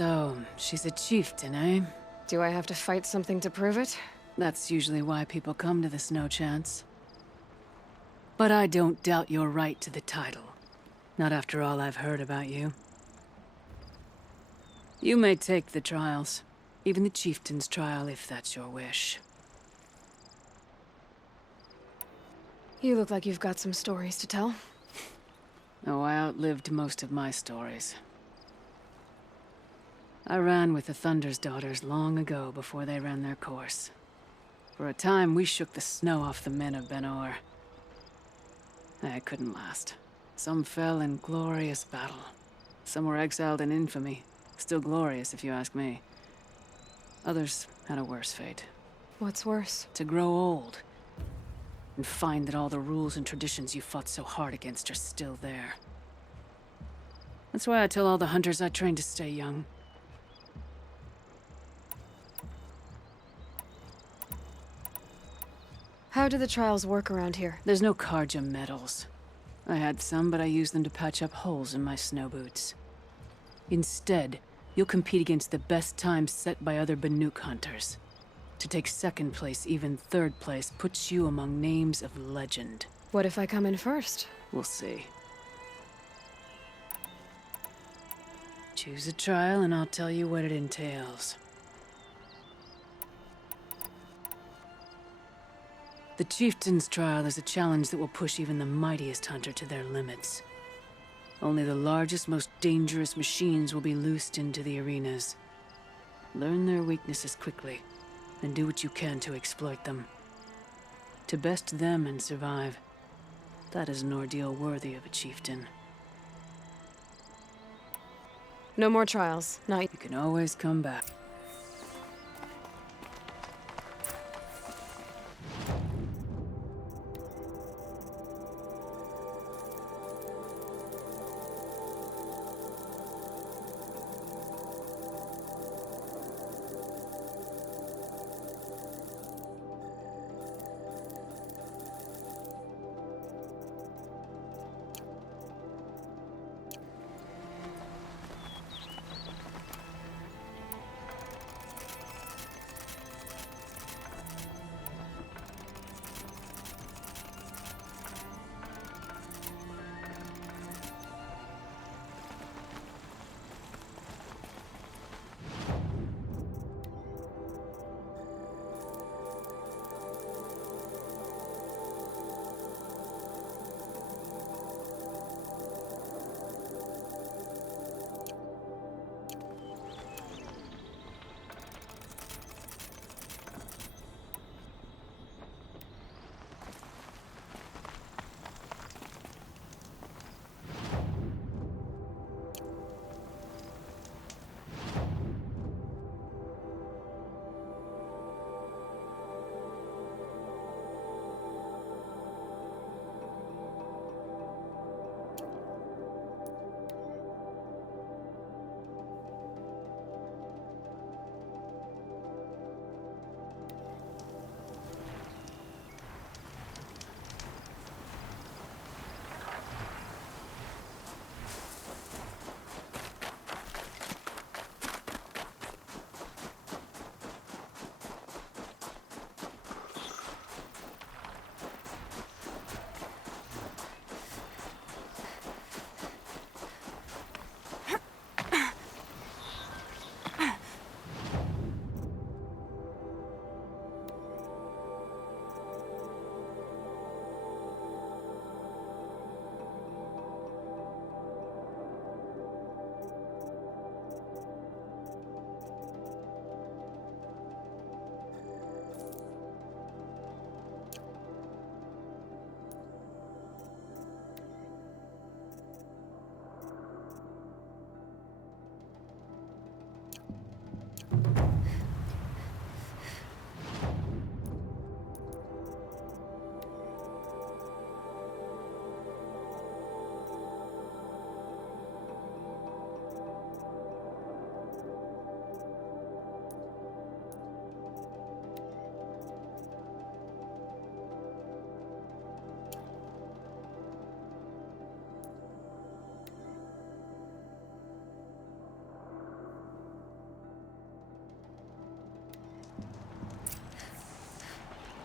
So, she's a chieftain, eh? Do I have to fight something to prove it? That's usually why people come to the Snow Chance. But I don't doubt your right to the title. Not after all I've heard about you. You may take the trials. Even the Chieftain's trial, if that's your wish. You look like you've got some stories to tell. Oh, I outlived most of my stories. I ran with the Thunder's daughters long ago before they ran their course. For a time, we shook the snow off the men of Ben-Or. It couldn't last. Some fell in glorious battle. Some were exiled in infamy. Still glorious, if you ask me. Others had a worse fate. What's worse? To grow old. And find that all the rules and traditions you fought so hard against are still there. That's why I tell all the hunters I train to stay young. How do the trials work around here? There's no Karja medals. I had some, but I used them to patch up holes in my snow boots. Instead, you'll compete against the best times set by other Banuk hunters. To take second place, even third place, puts you among names of legend. What if I come in first? We'll see. Choose a trial and I'll tell you what it entails. The Chieftain's trial is a challenge that will push even the mightiest hunter to their limits. Only the largest, most dangerous machines will be loosed into the arenas. Learn their weaknesses quickly, and do what you can to exploit them. To best them and survive, that is an ordeal worthy of a chieftain. No more trials. Not. You can always come back.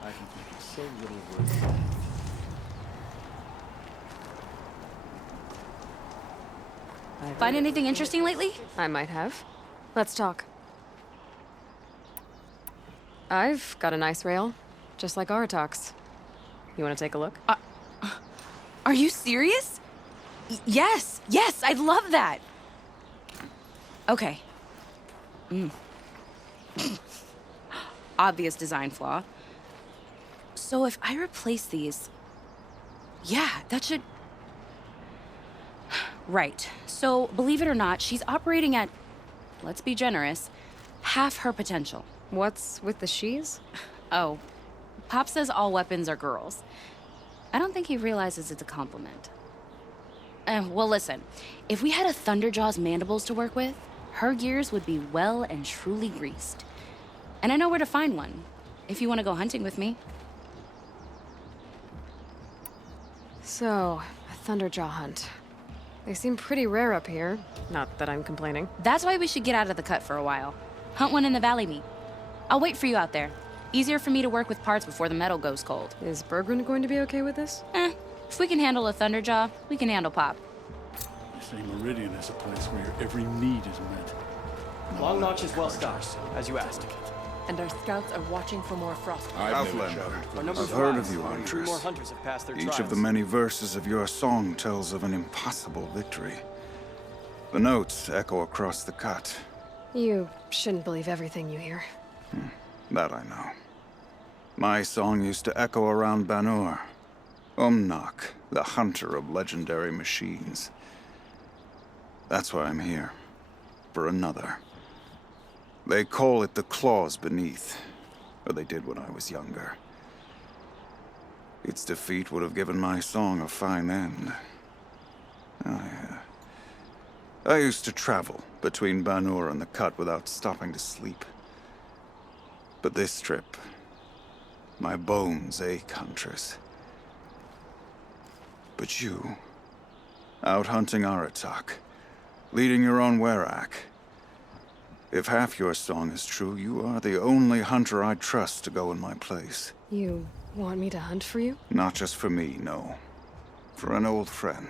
I can think of so little worth saying. Find anything interesting lately? I might have. Let's talk. I've got a nice rail, just like Aratak's. You want to take a look? Are you serious? Yes, I'd love that. Okay. Obvious design flaw. So if I replace these... Yeah, that should... Right. So, believe it or not, she's operating at, let's be generous, half her potential. What's with the she's? Oh, Pop says all weapons are girls. I don't think he realizes it's a compliment. Well, listen. If we had a Thunderjaw's mandibles to work with, her gears would be well and truly greased. And I know where to find one, if you want to go hunting with me. So, a Thunderjaw hunt. They seem pretty rare up here. Not that I'm complaining. That's why we should get out of the cut for a while. Hunt one in the valley meet. I'll wait for you out there. Easier for me to work with parts before the metal goes cold. Is Bergren going to be okay with this? If we can handle a Thunderjaw, we can handle Pop. They say Meridian is a place where your every need is met. Long Notch is well stocked, as you asked. And our scouts are watching for more frost. Outlander, I've heard of you, Huntress. More hunters have passed their Each trials. of the many verses of your song tells of an impossible victory. The notes echo across the cut. You shouldn't believe everything you hear. That I know. My song used to echo around Banur. Umnak, the hunter of legendary machines. That's why I'm here. For another. They call it the claws beneath. Or they did when I was younger. Its defeat would have given my song a fine end. I used to travel between Banur and the Cut without stopping to sleep. But this trip, my bones ache, Huntress. But you, out hunting Aratak, leading your own Werak. If half your song is true, you are the only hunter I trust to go in my place. You want me to hunt for you? Not just for me, no. For an old friend.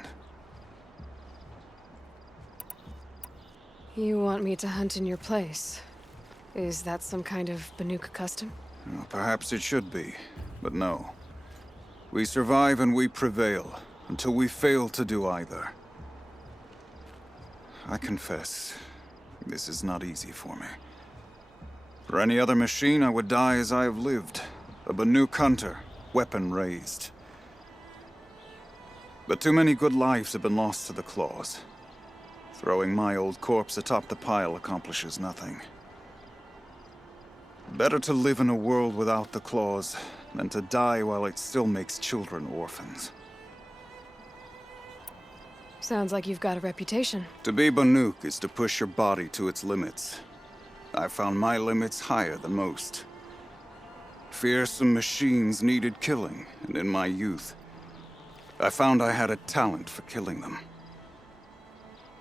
You want me to hunt in your place? Is that some kind of Banuk custom? Well, perhaps it should be, but no. We survive and we prevail, until we fail to do either. I confess, this is not easy for me. For any other machine, I would die as I have lived. A Banuk hunter, weapon raised. But too many good lives have been lost to the claws. Throwing my old corpse atop the pile accomplishes nothing. Better to live in a world without the claws than to die while it still makes children orphans. Sounds like you've got a reputation. To be Banuk is to push your body to its limits. I found my limits higher than most. Fearsome machines needed killing, and in my youth, I found I had a talent for killing them.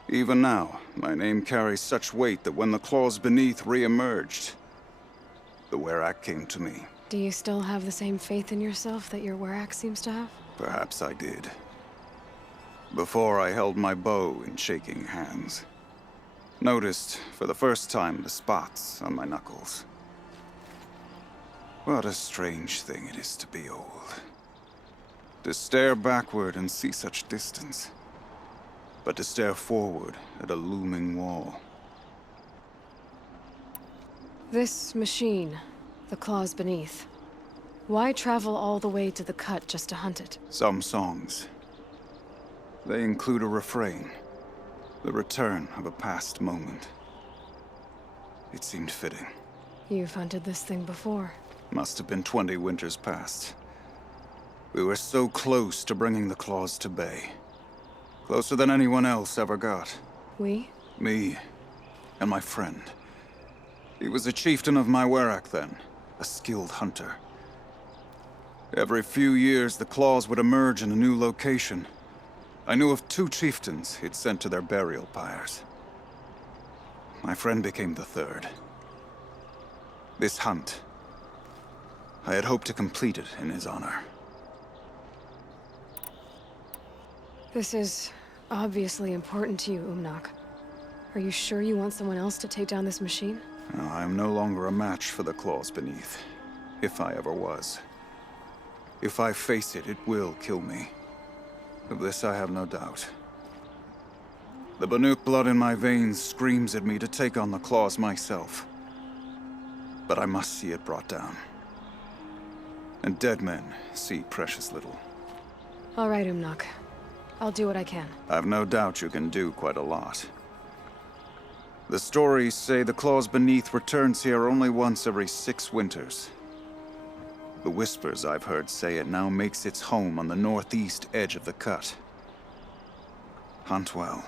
Even now, my name carries such weight that when the claws beneath re-emerged, the Werak came to me. Do you still have the same faith in yourself that your Werak seems to have? Perhaps I did. Before I held my bow in shaking hands. Noticed, for the first time, the spots on my knuckles. What a strange thing it is to be old. To stare backward and see such distance. But to stare forward at a looming wall. This machine, the claws beneath. Why travel all the way to the Cut just to hunt it? Some songs. They include a refrain. The return of a past moment. It seemed fitting. You've hunted this thing before. Must have been 20 winters past. We were so close to bringing the claws to bay. Closer than anyone else ever got. We? Me. And my friend. He was a chieftain of my Werak then. A skilled hunter. Every few years, the claws would emerge in a new location. I knew of 2 chieftains he'd sent to their burial pyres. My friend became the third. This hunt. I had hoped to complete it in his honor. This is obviously important to you, Umnak. Are you sure you want someone else to take down this machine? No, I am no longer a match for the claws beneath, if I ever was. If I face it, it will kill me. Of this I have no doubt. The Banuk blood in my veins screams at me to take on the claws myself. But I must see it brought down. And dead men see precious little. All right, Umnak. I'll do what I can. I've no doubt you can do quite a lot. The stories say the claws beneath returns here only once every 6 winters. The whispers I've heard say it now makes its home on the northeast edge of the cut. Hunt well.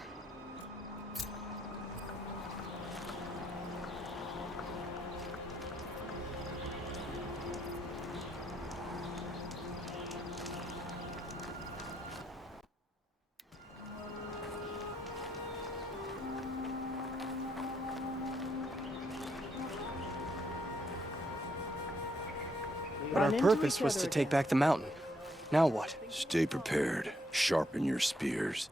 But our purpose was to take back the mountain. Now what? Stay prepared. Sharpen your spears.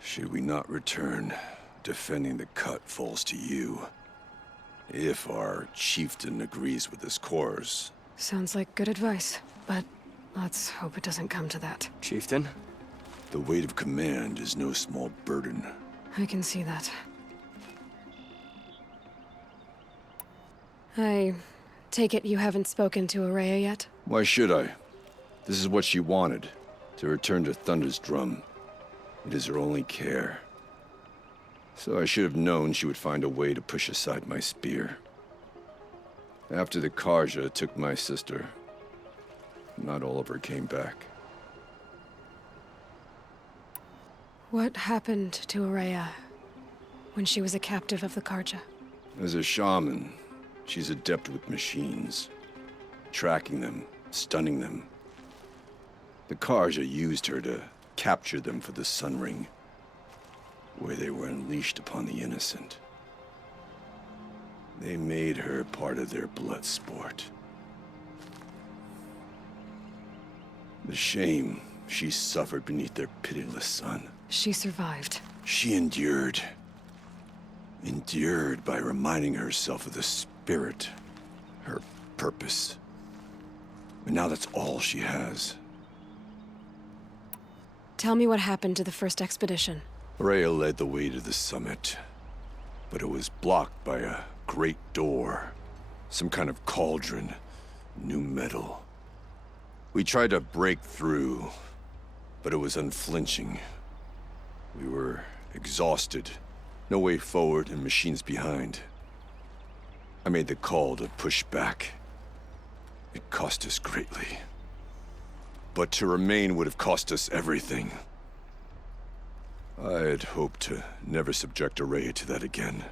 Should we not return, defending the cut falls to you. If our chieftain agrees with this course. Sounds like good advice, but let's hope it doesn't come to that. Chieftain? The weight of command is no small burden. I can see that. I take it you haven't spoken to Araya yet? Why should I? This is what she wanted, to return to Thunder's Drum. It is her only care. So I should have known she would find a way to push aside my spear. After the Karja took my sister, not all of her came back. What happened to Araya when she was a captive of the Karja? As a shaman, she's adept with machines. Tracking them, stunning them. The Karja used her to capture them for the Sun Ring, where they were unleashed upon the innocent. They made her part of their blood sport. The shame she suffered beneath their pitiless sun. She survived. She endured. Endured by reminding herself of the spirit, her purpose. And now that's all she has. Tell me what happened to the first expedition. Rhea led the way to the summit, but it was blocked by a great door. Some kind of cauldron, new metal. We tried to break through, but it was unflinching. We were exhausted, no way forward and machines behind. I made the call to push back. It cost us greatly. But to remain would have cost us everything. I had hoped to never subject Araya to that again.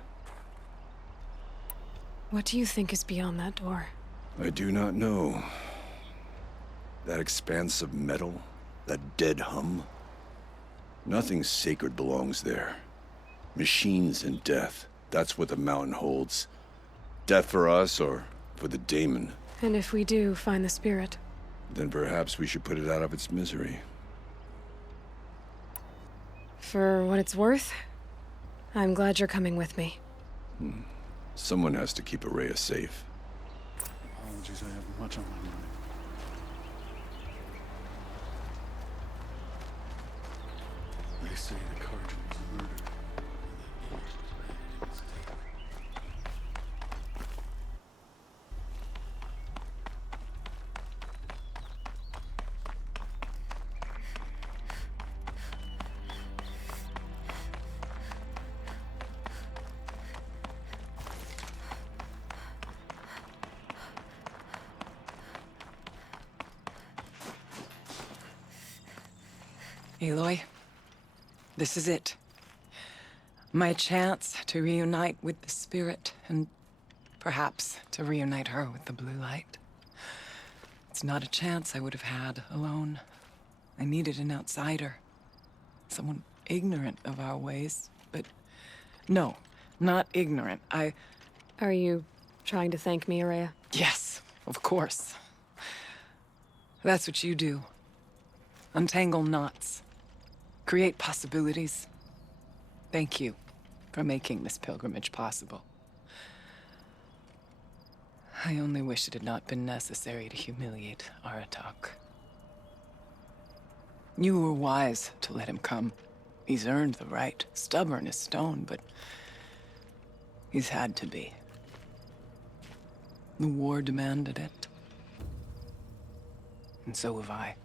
What do you think is beyond that door? I do not know. That expanse of metal, that dead hum. Nothing sacred belongs there. Machines and death, that's what the mountain holds. Death for us or for the daemon. And if we do find the spirit? Then perhaps we should put it out of its misery. For what it's worth, I'm glad you're coming with me. Someone has to keep Araya safe. Apologies, I have much on my mind. They say the Karja was murdered. Aloy, this is it. My chance to reunite with the spirit, and perhaps to reunite her with the blue light. It's not a chance I would have had alone. I needed an outsider. Someone ignorant of our ways, but no, not ignorant. Are you trying to thank me, Araya? Yes, Of course. That's what you do. Untangle knots. Create possibilities. Thank you for making this pilgrimage possible. I only wish it had not been necessary to humiliate Aratak. You were wise to let him come. He's earned the right. Stubborn as stone, but he's had to be. The war demanded it. And so have I.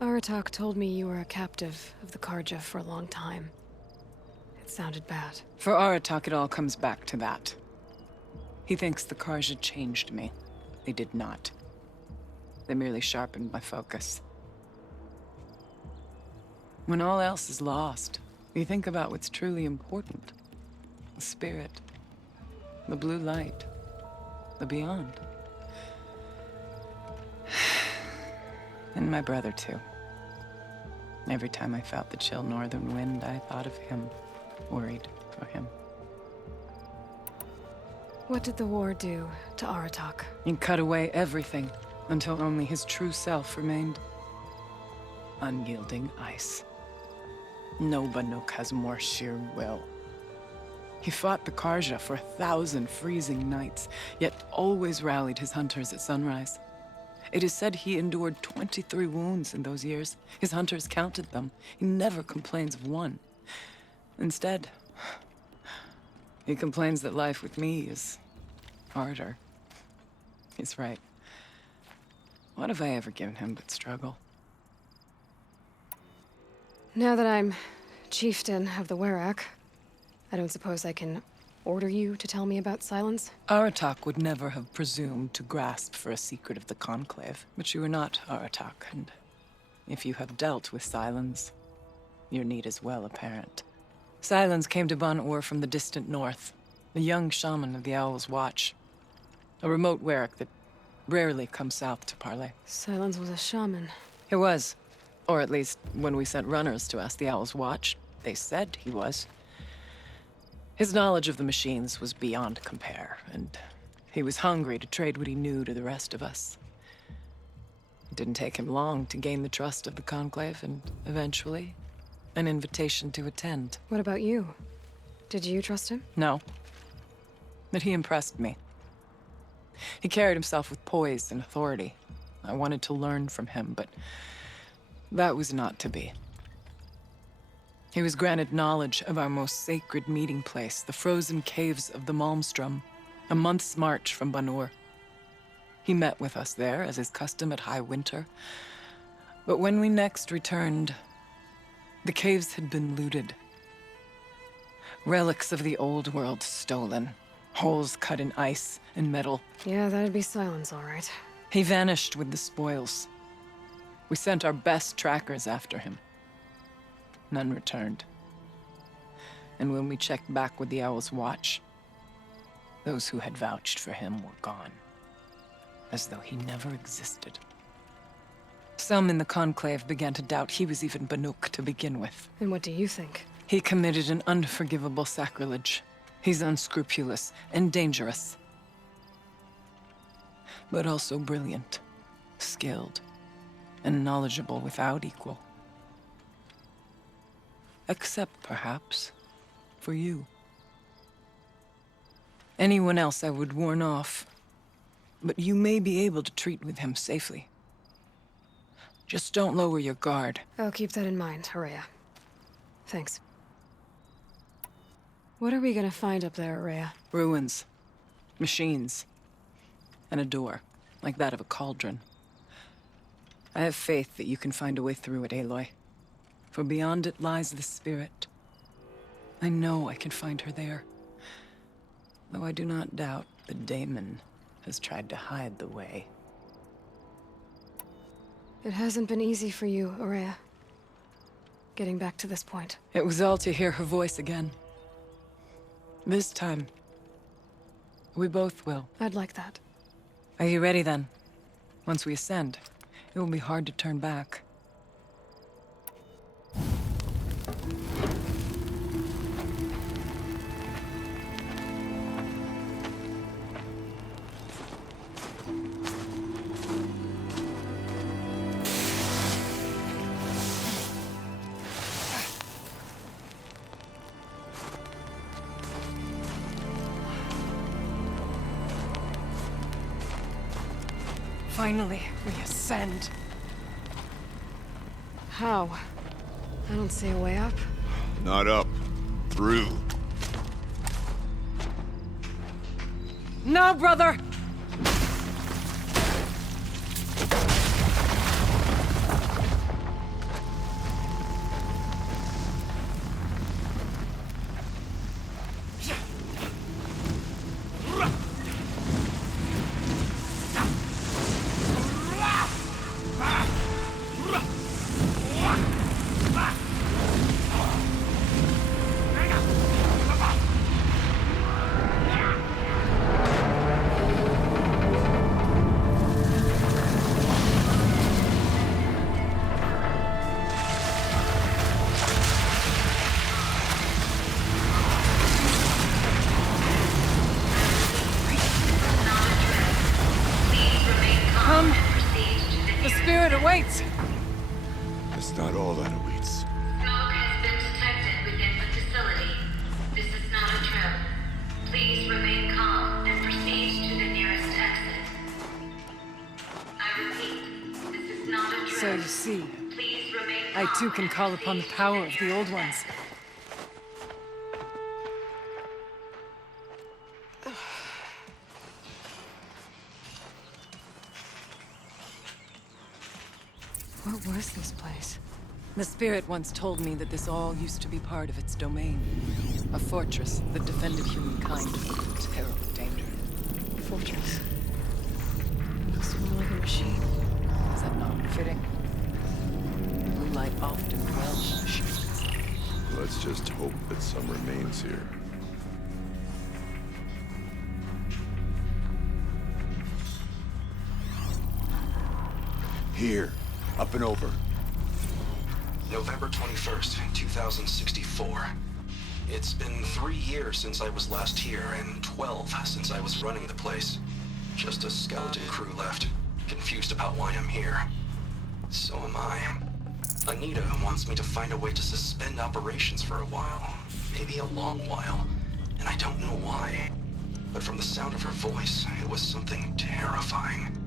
Aratak told me you were a captive of the Karja for a long time. It sounded bad. For Aratak, it all comes back to that. He thinks the Karja changed me. They did not. They merely sharpened my focus. When all else is lost, you think about what's truly important. The spirit. The blue light. The beyond. And my brother, too. Every time I felt the chill northern wind, I thought of him. Worried for him. What did the war do to Aratak? He cut away everything, until only his true self remained. Unyielding ice. No Banuk has more sheer will. He fought the Karja for 1,000 freezing nights, yet always rallied his hunters at sunrise. It is said he endured 23 wounds in those years. His hunters counted them. He never complains of one. Instead, he complains that life with me is harder. He's right. What have I ever given him but struggle? Now that I'm chieftain of the Werak, I don't suppose I can order you to tell me about Silence? Aratak would never have presumed to grasp for a secret of the Conclave. But you are not Aratak, and if you have dealt with Silence, your need is well apparent. Silence came to Ban-Ur from the distant north, a young shaman of the Owl's Watch. A remote Werak that rarely comes south to parley. Silence was a shaman. He was. Or at least, when we sent runners to ask the Owl's Watch, they said he was. His knowledge of the machines was beyond compare, and he was hungry to trade what he knew to the rest of us. It didn't take him long to gain the trust of the Conclave, and eventually, an invitation to attend. What about you? Did you trust him? No. But he impressed me. He carried himself with poise and authority. I wanted to learn from him, but that was not to be. He was granted knowledge of our most sacred meeting place, the frozen caves of the Malmstrom, a month's march from Ban-Ur. He met with us there, as is custom at high winter. But when we next returned, the caves had been looted. Relics of the old world stolen. Holes cut in ice and metal. Yeah, that'd be Silence, all right. He vanished with the spoils. We sent our best trackers after him. None returned. And when we checked back with the Owl's Watch, those who had vouched for him were gone. As though he never existed. Some in the Conclave began to doubt he was even Banuk to begin with. And what do you think? He committed an unforgivable sacrilege. He's unscrupulous and dangerous. But also brilliant, skilled, and knowledgeable without equal. Except, perhaps, for you. Anyone else I would warn off, but you may be able to treat with him safely. Just don't lower your guard. I'll keep that in mind, Araya. Thanks. What are we gonna find up there, Araya? Ruins, machines, and a door, like that of a cauldron. I have faith that you can find a way through it, Aloy. For beyond it lies the spirit. I know I can find her there. Though I do not doubt the daemon has tried to hide the way. It hasn't been easy for you, Araya. Getting back to this point. It was all to hear her voice again. This time, we both will. I'd like that. Are you ready then? Once we ascend, it will be hard to turn back. Finally, we ascend. How? I don't see a way up. Not up. Through. No, brother! Come. The spirit awaits. That's not all that awaits. Smoke has been detected within the facility. This is not a drill. Please remain calm and proceed to the nearest exit. I repeat, this is not a drill. So you see, Please remain I calm too can and call upon the proceed power to of the the old nearest ones. exit. What was this place? The spirit once told me that this all used to be part of its domain. A fortress that defended humankind from terrible danger. Fortress. Looks more like a machine. Is that not fitting? Blue light often quells machines. Let's just hope that some remains here. Here. Up and over. November 21st, 2064. It's been 3 years since I was last here, and 12 since I was running the place. Just a skeleton crew left, confused about why I'm here. So am I. Anita wants me to find a way to suspend operations for a while. Maybe a long while. And I don't know why. But from the sound of her voice, it was something terrifying.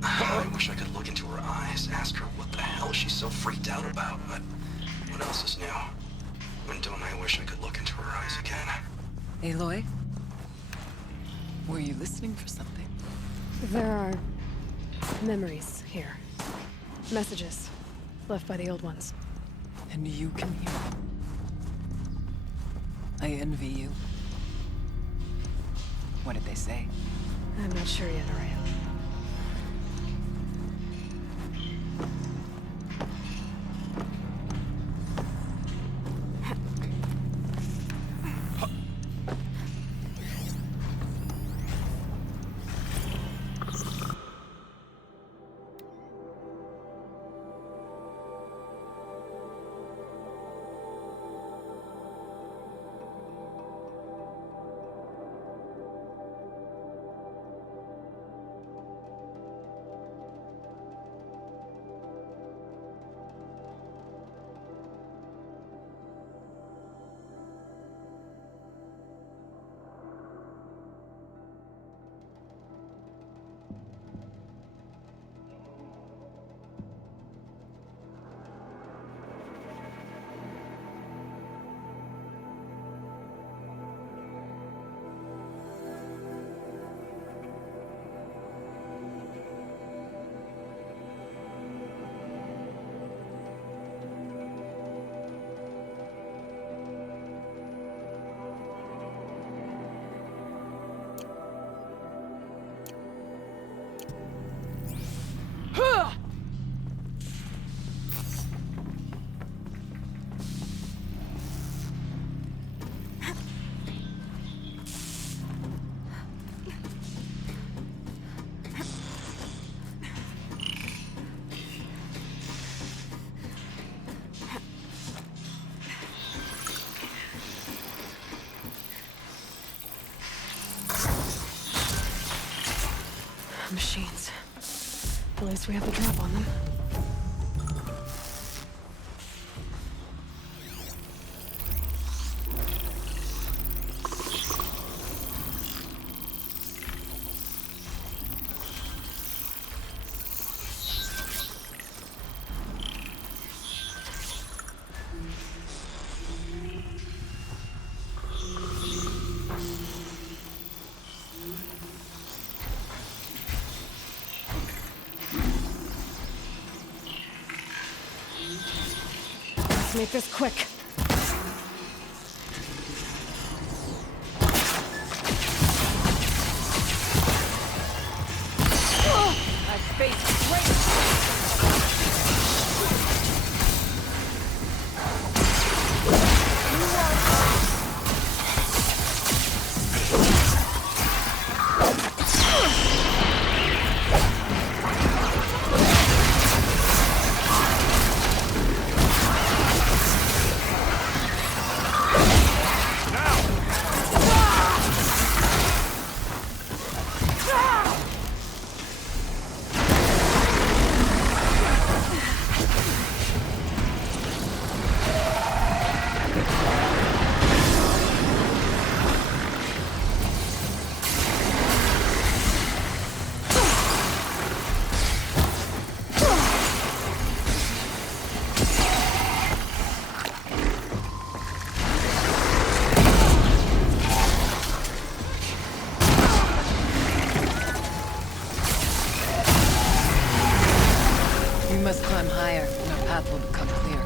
I wish I could look into her eyes, ask her what the hell she's so freaked out about, but what else is new? And don't I wish I could look into her eyes again? Aloy? Were you listening for something? There are memories here. Messages left by the old ones. And you can hear them. I envy you. What did they say? I'm not sure yet, Araya. Machines. At least we have the drop on them. Let's make this quick. That space is great! We must climb higher, and our path will become clear.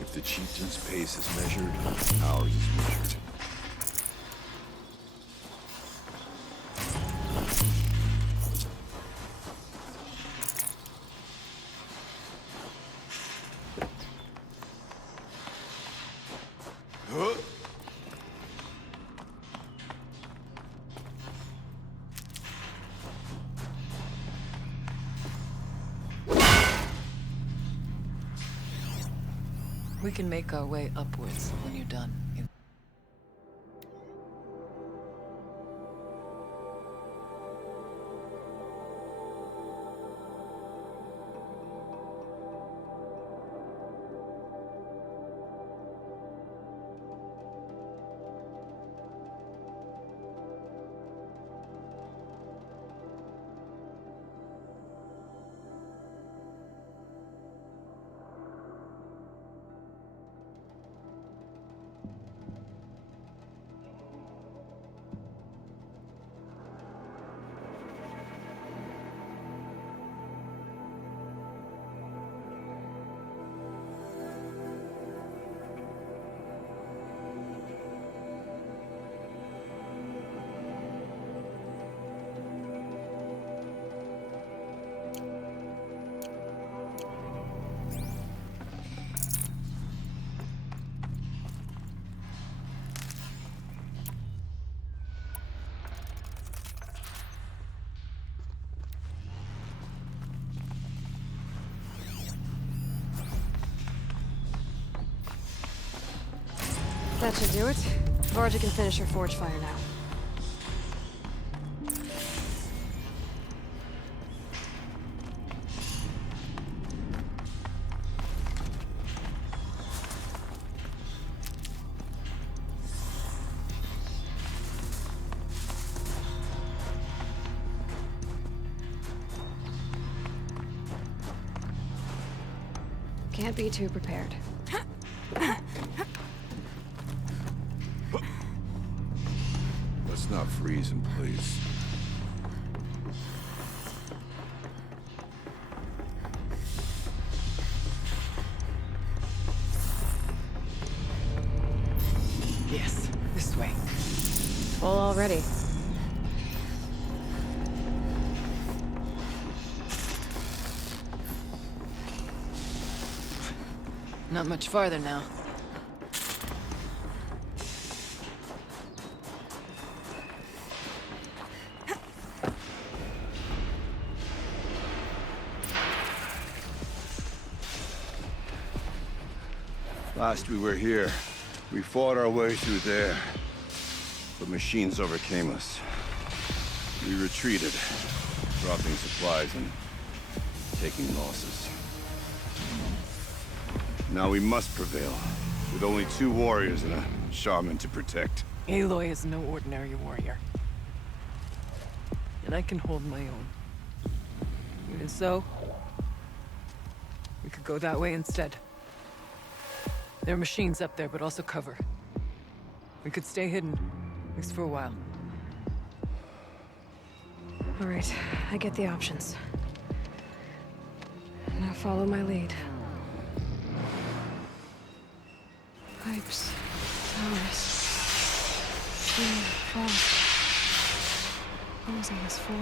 If the chieftain's pace is measured, ours is measured. Huh? We can make our way upwards when you're done. That should do it. Varja can finish her forge fire now. Can't be too prepared. Let's not freeze him, please. Yes, this way. Full already. Not much farther now. Last we were here, we fought our way through there. But machines overcame us. We retreated, dropping supplies and taking losses. Now we must prevail, with only 2 warriors and a shaman to protect. Aloy is no ordinary warrior. And I can hold my own. Even so, we could go that way instead. There are machines up there, but also cover. We could stay hidden, at least for a while. All right, I get the options. Now follow my lead. Pipes, towers, steel, frost. What was all this for?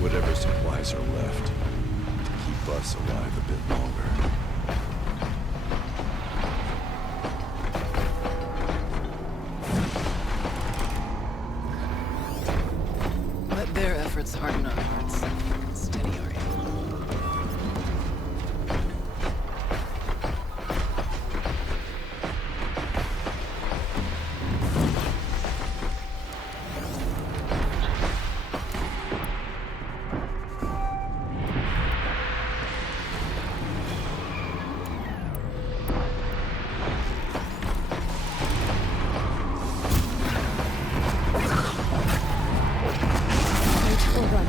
Whatever supplies are left to keep us alive a bit longer. Let their efforts harden our hearts. Steady our aim. We'll run.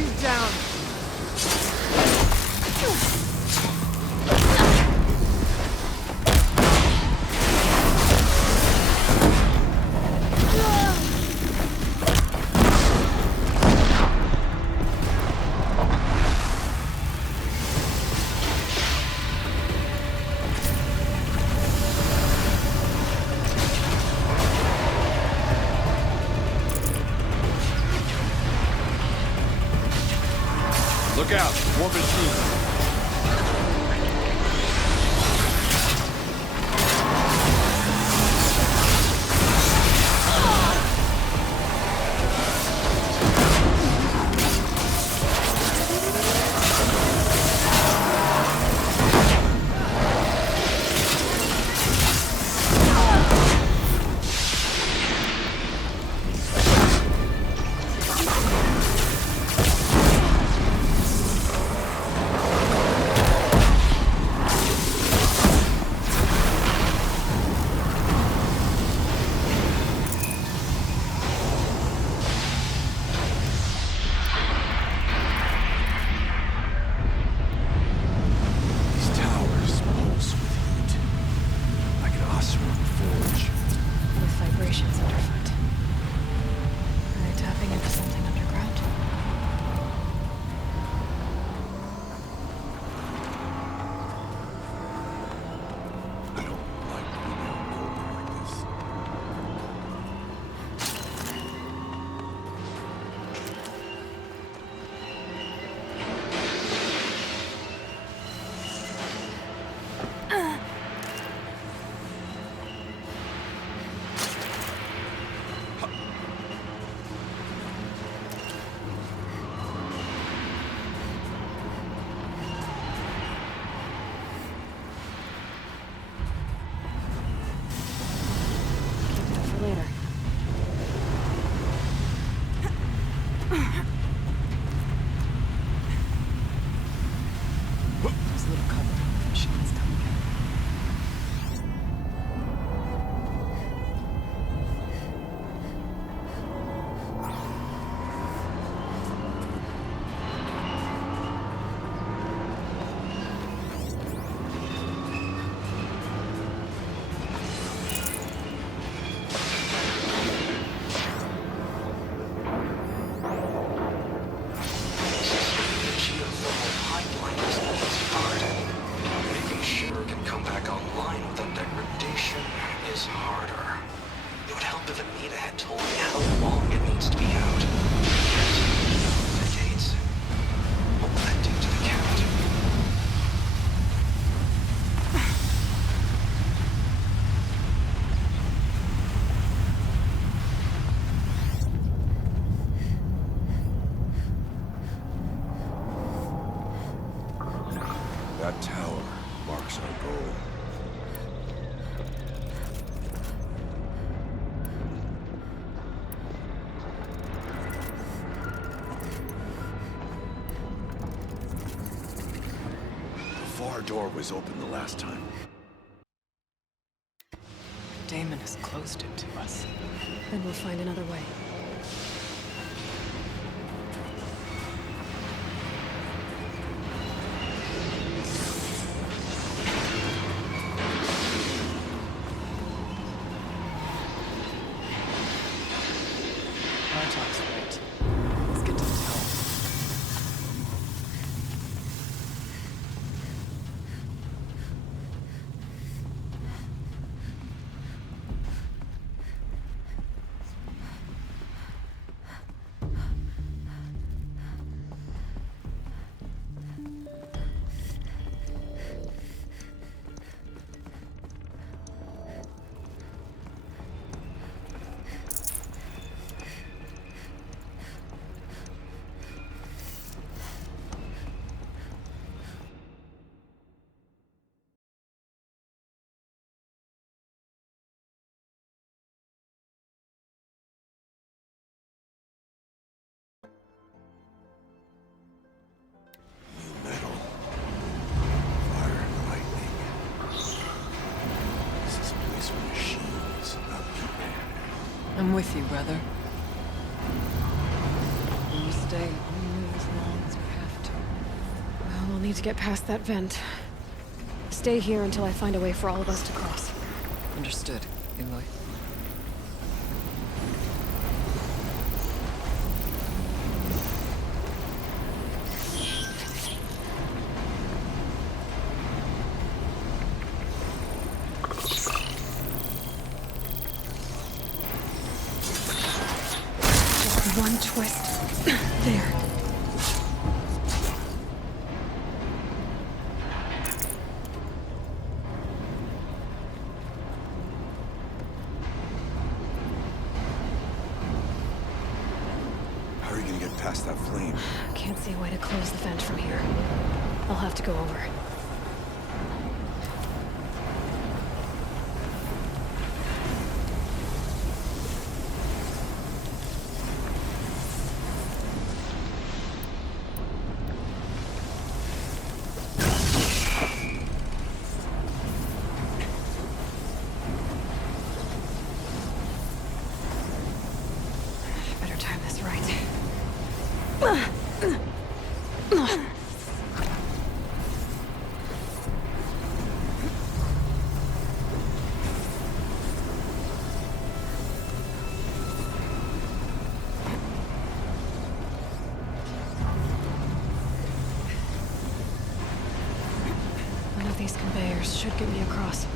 you down! Look out! More machines! That tower marks our goal. The far door was open the last time. Damon has closed it to us. Then we'll find another way. Artok's right. Let's get to the tower. I'm with you, brother. You stay. need to get past that vent. Stay here until I find a way for all of us to cross. Understood, Aloy. Just one twist. There. How are you gonna get past that flame? Can't see a way to close the vent from here. I'll have to go over. Better time this right. One of these conveyors should get me across.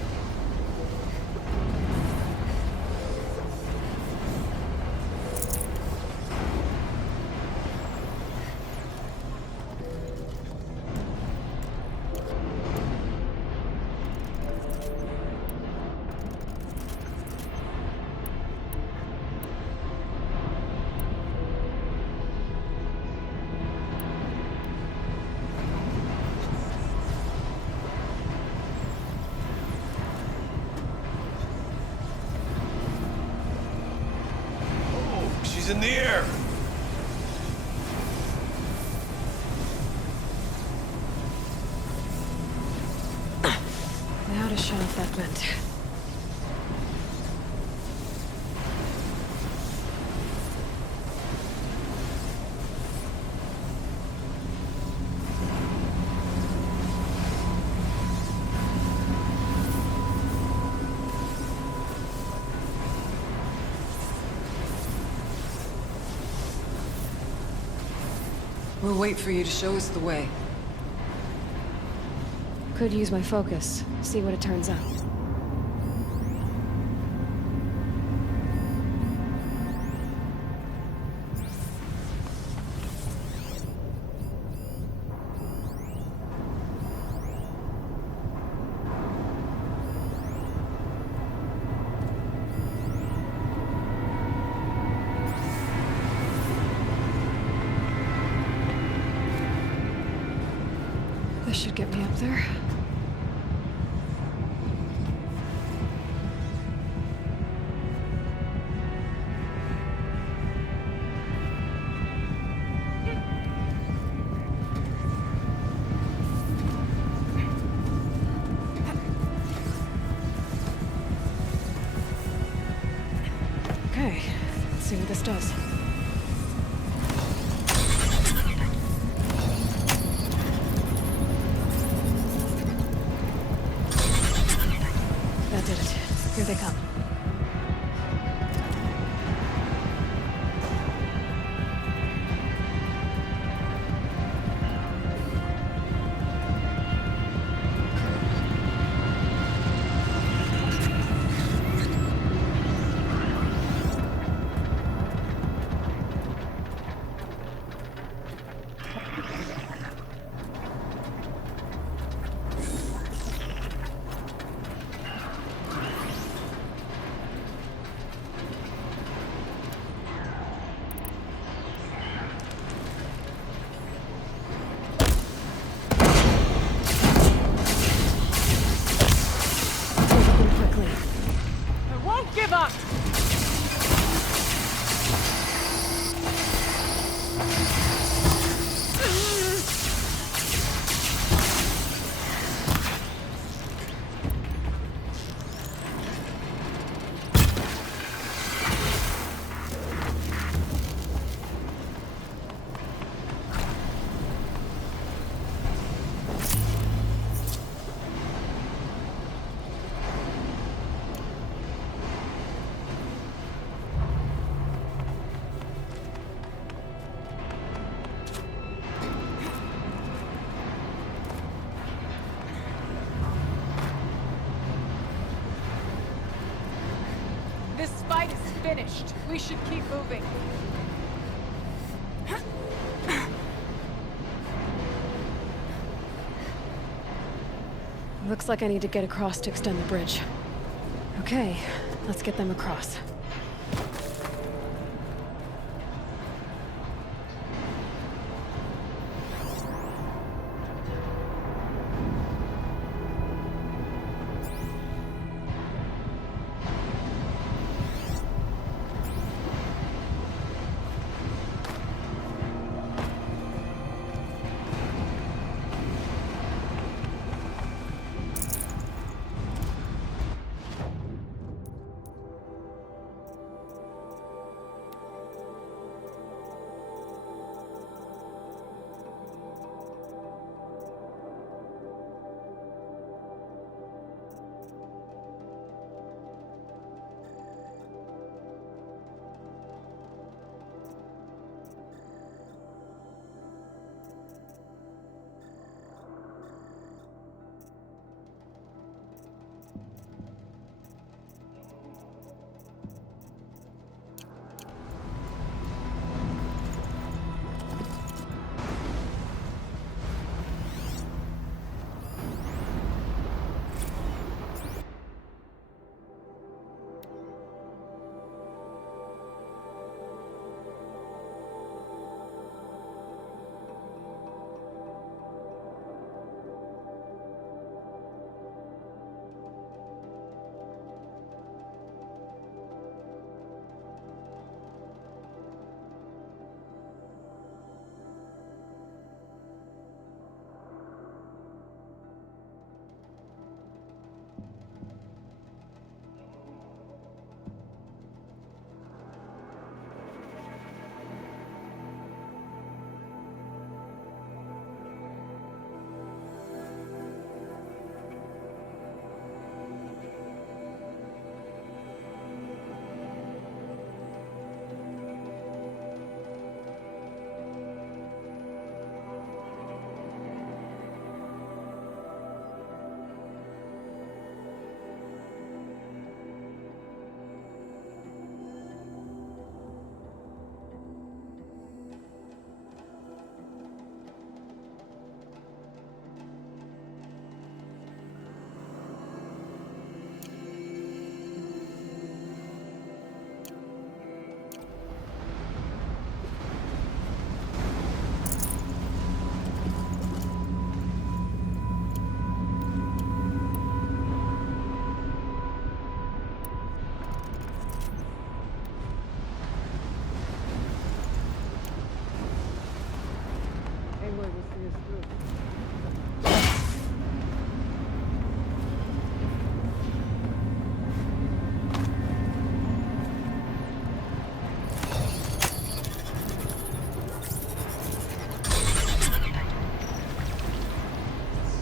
She's in the air! Now to shut off that vent. We'll wait for you to show us the way. Could use my focus. See what it turns out. This should get me up there. Okay, let's see what this does. That did it. Here they come. finished. We should keep moving. Looks like I need to get across to extend the bridge. Okay, let's get them across.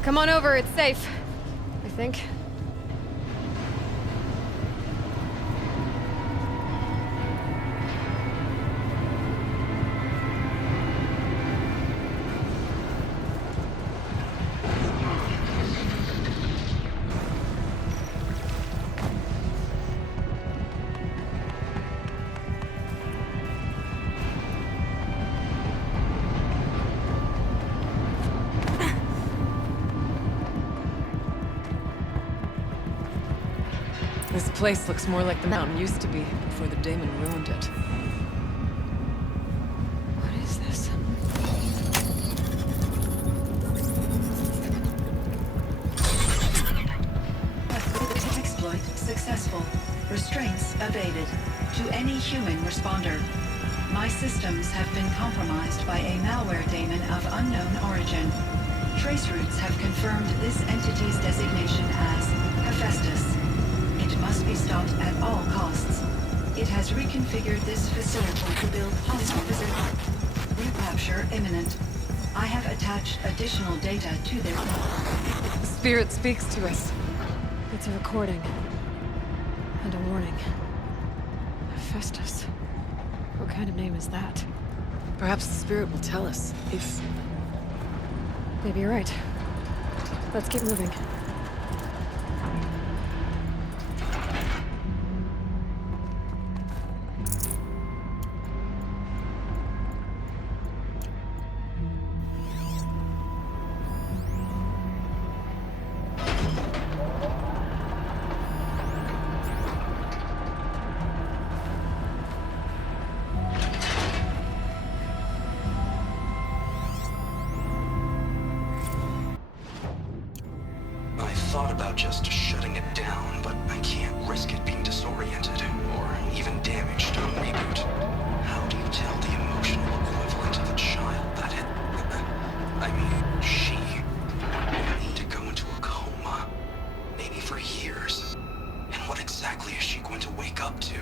Come on over, it's safe. I think. This place looks more like the mountain used to be before the daemon ruined it. What is this? Exploit successful. Restraints evaded. To any human responder. My systems have been compromised by a malware daemon of unknown origin. Trace routes have confirmed this entity's designation as Hephaestus. It must be stopped at all costs. It has reconfigured this facility to build hostile. Recapture imminent. I have attached additional data to their... The spirit speaks to us. It's a recording. And a warning. Hephaestus. What kind of name is that? Perhaps the spirit will tell us, if... Maybe you're right. Let's keep moving. about just shutting it down, but I can't risk it being disoriented or even damaged on reboot. How do you tell the emotional equivalent of a child that she will need to go into a coma, maybe for years? And what exactly is she going to wake up to?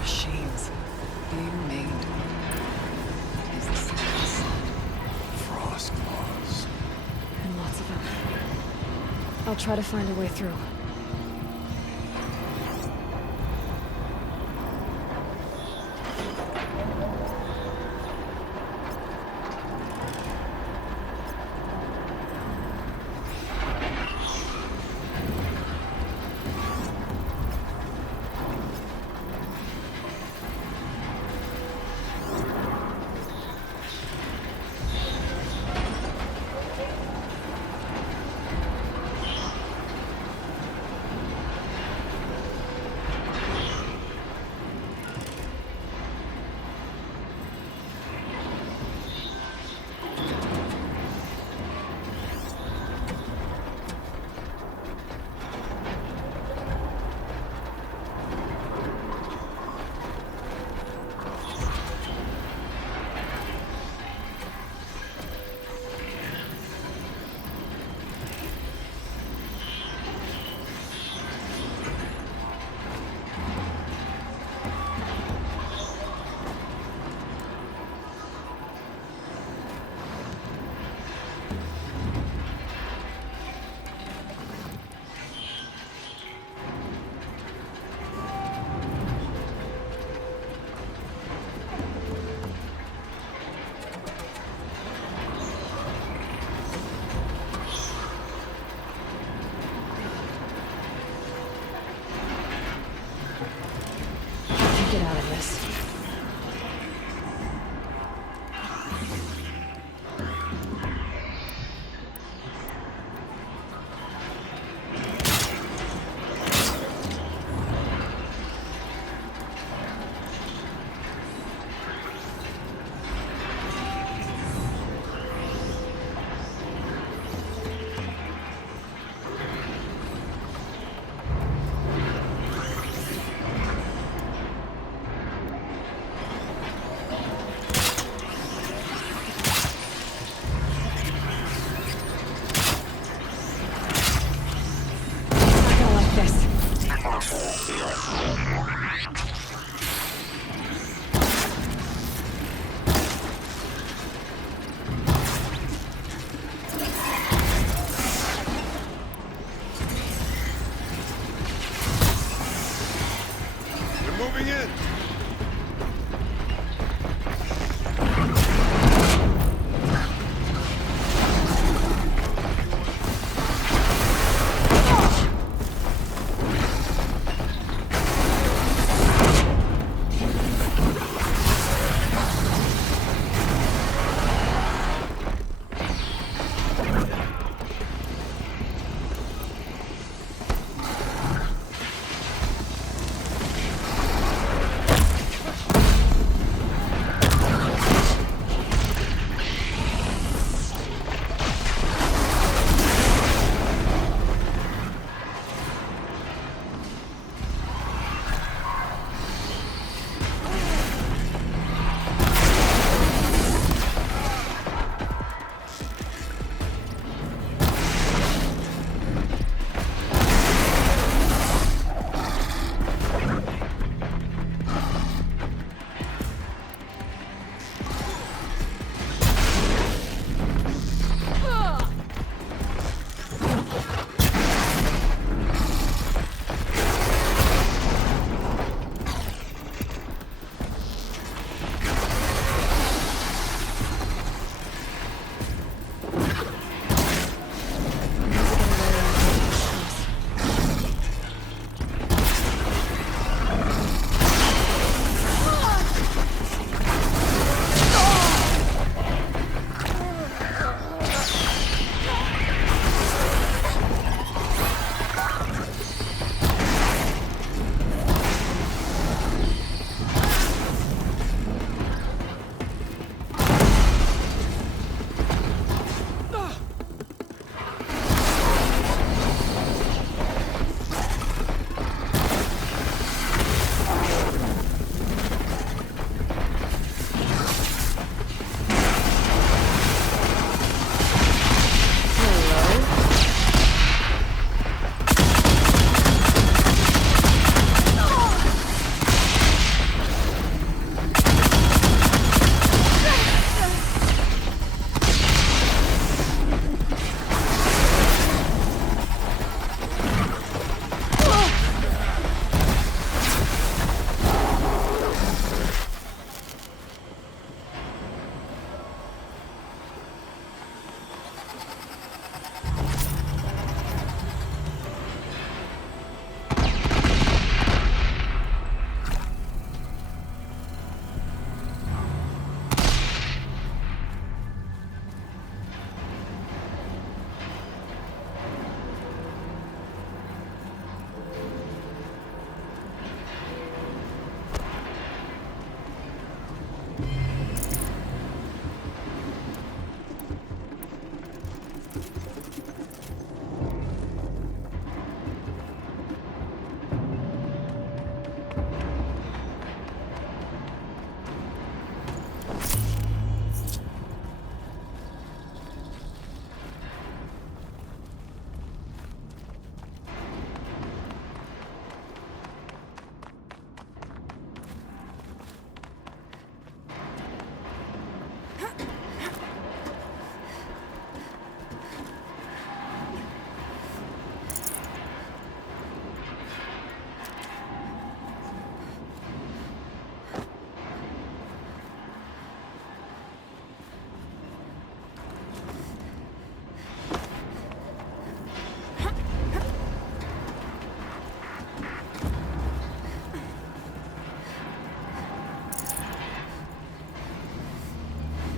Machines being made. Is this the sun? Frost claws. And lots of them. I'll try to find a way through.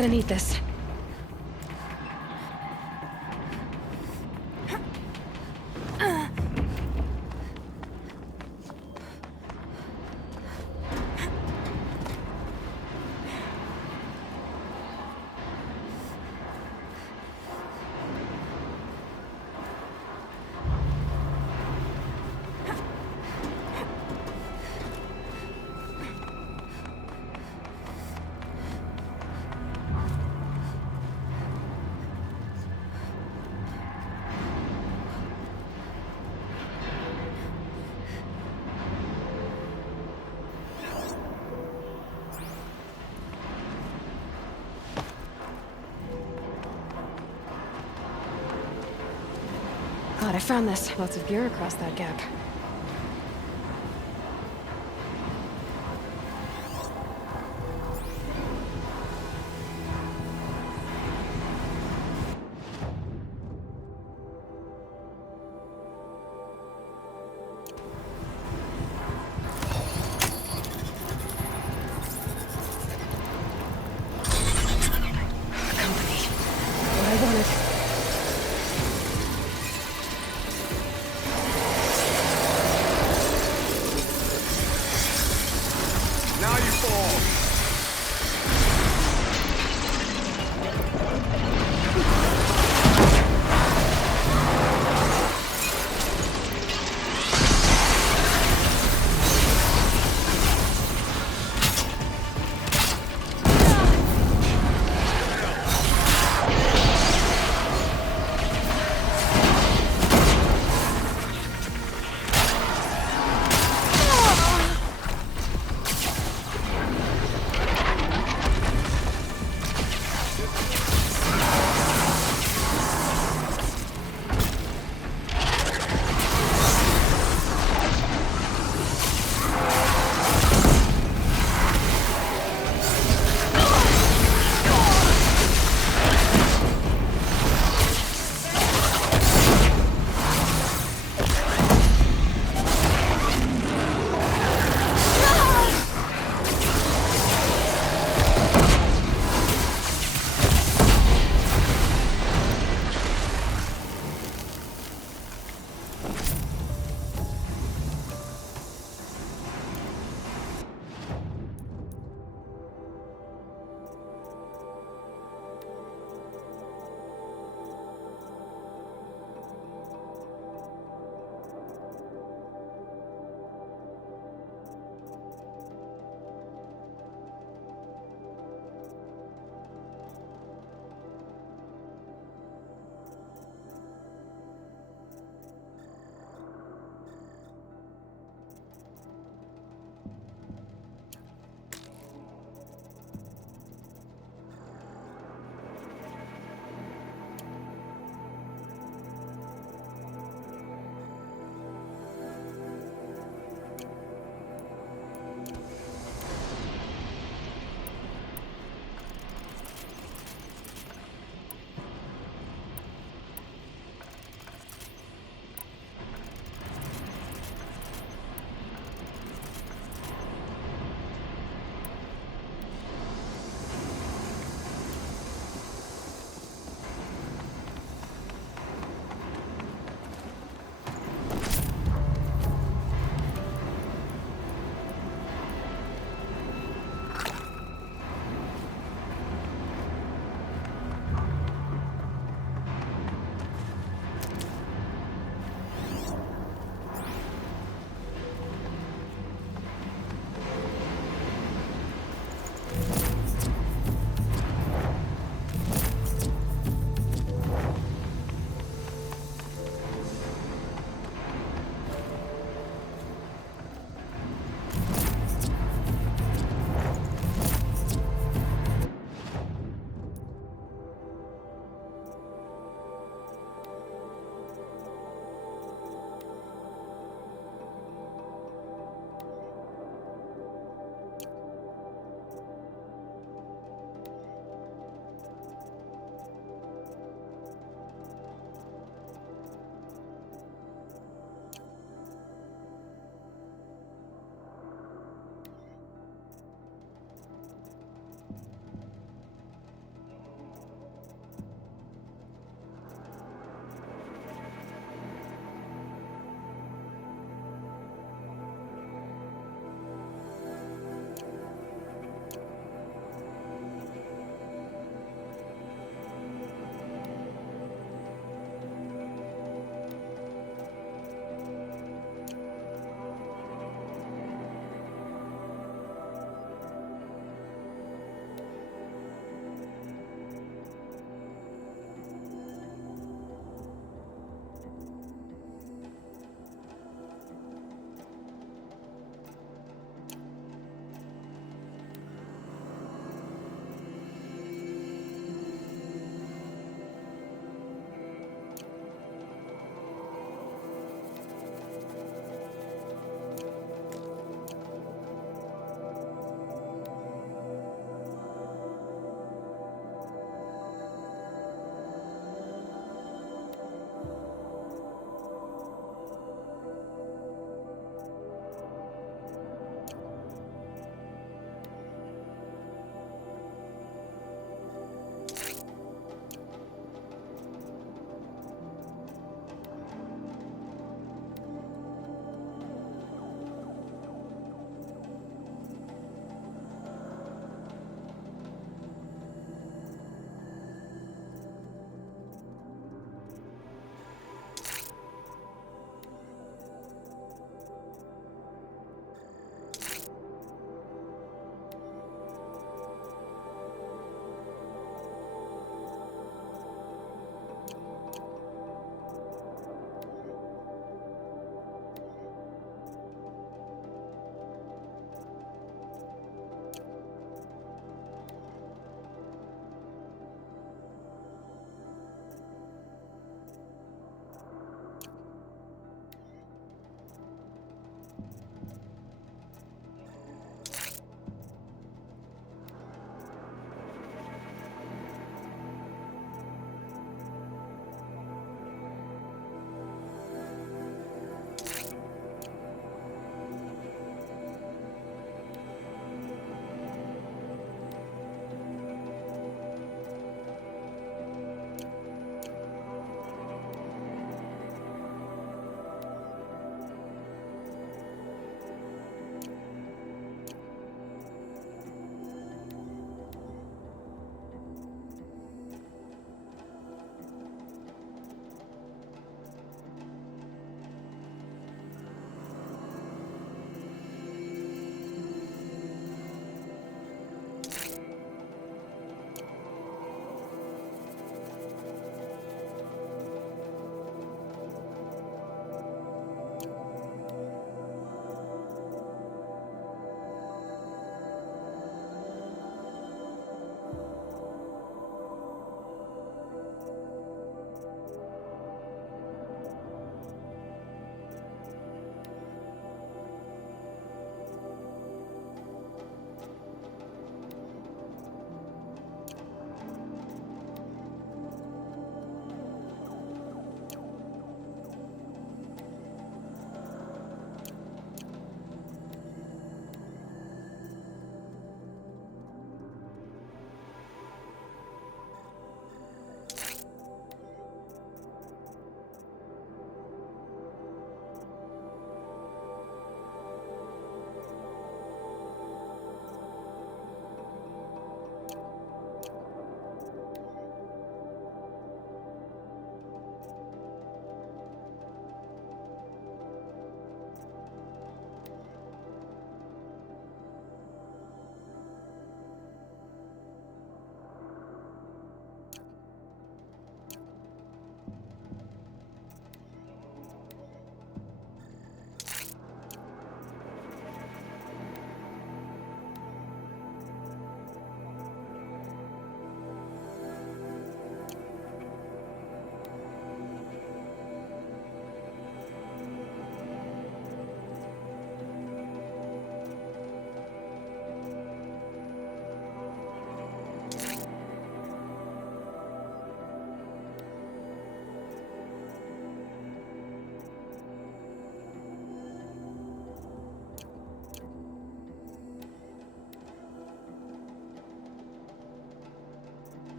gonna need this. God, I found this. Lots of gear across that gap. Company. What I wanted.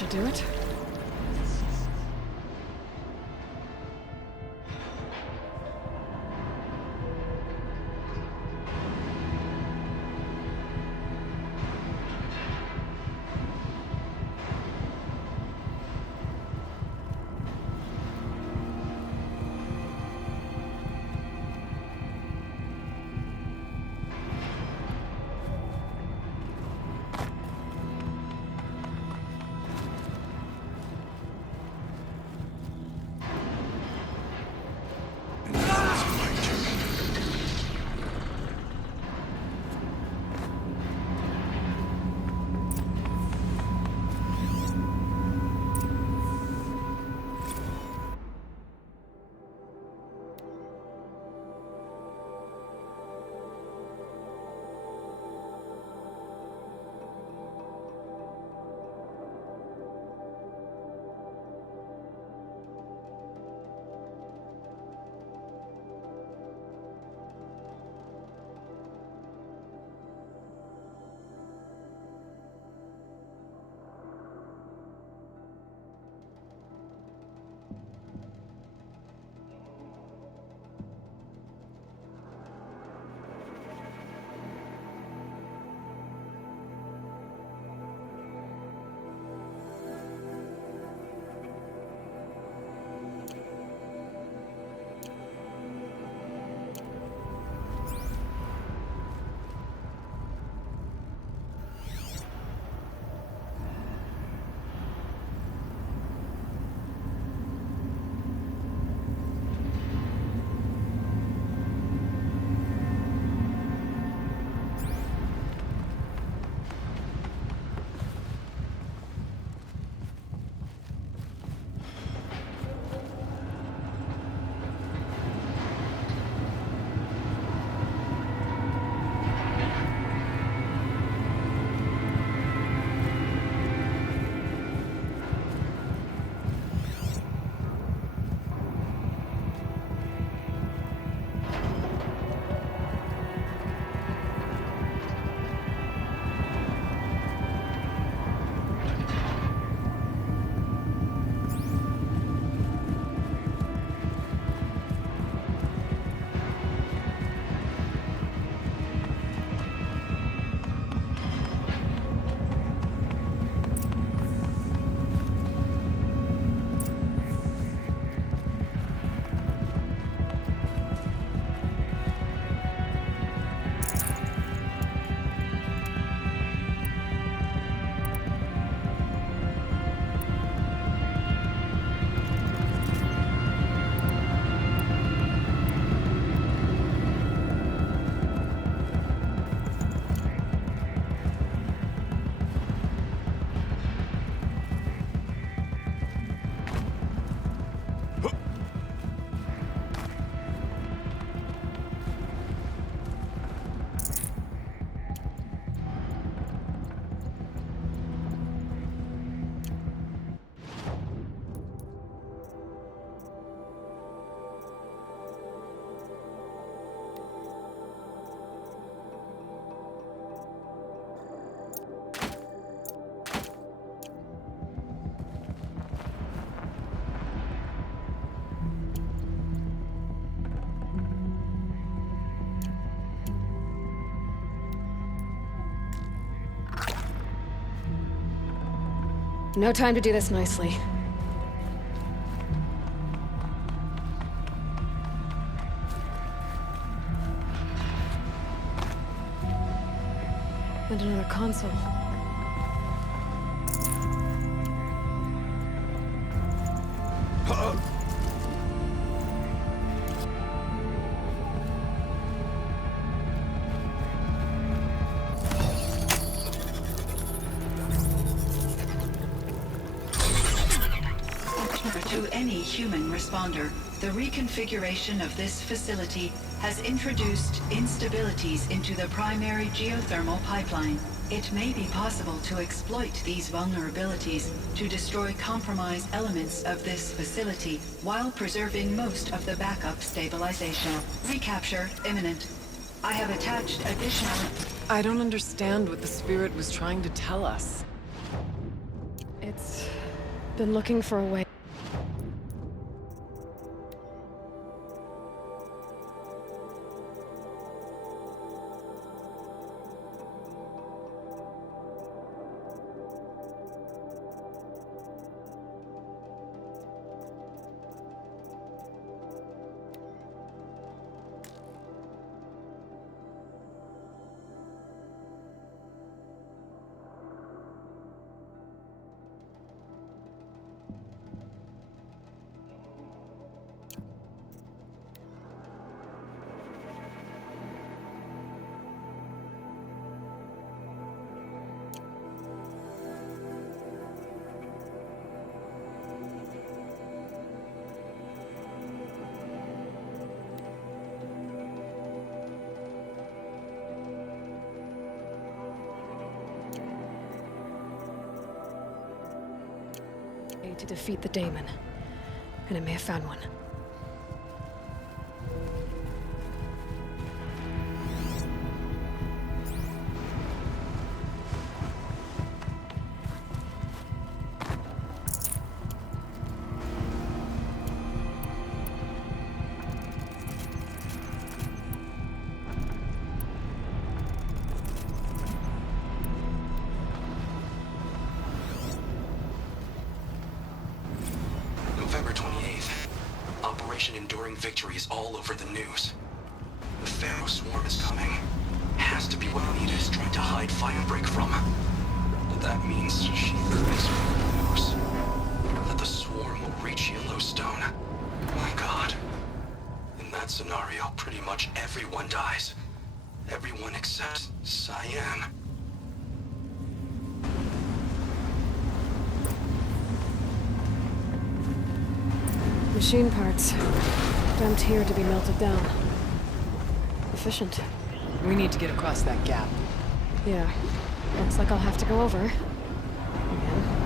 should do it. No time to do this nicely. And another console. To any human responder, the reconfiguration of this facility has introduced instabilities into the primary geothermal pipeline. It may be possible to exploit these vulnerabilities to destroy compromised elements of this facility while preserving most of the backup stabilization. Recapture imminent. I have attached additional... I don't understand what the spirit was trying to tell us. It's been looking for a way. To defeat the daemon, and I may have found one. November 28th. Operation Enduring Victory is all over the news. The Pharaoh swarm is coming. Has to be what Anita is trying to hide Firebreak from. That means she thinks who knows that the swarm will reach Yellowstone. My God. In that scenario, pretty much everyone dies. Everyone except Cyan. Machine parts. Dumped here to be melted down. Efficient. We need to get across that gap. Yeah. Looks like I'll have to go over. Again.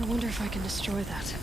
I wonder if I can destroy that.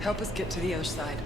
Help us get to the other side.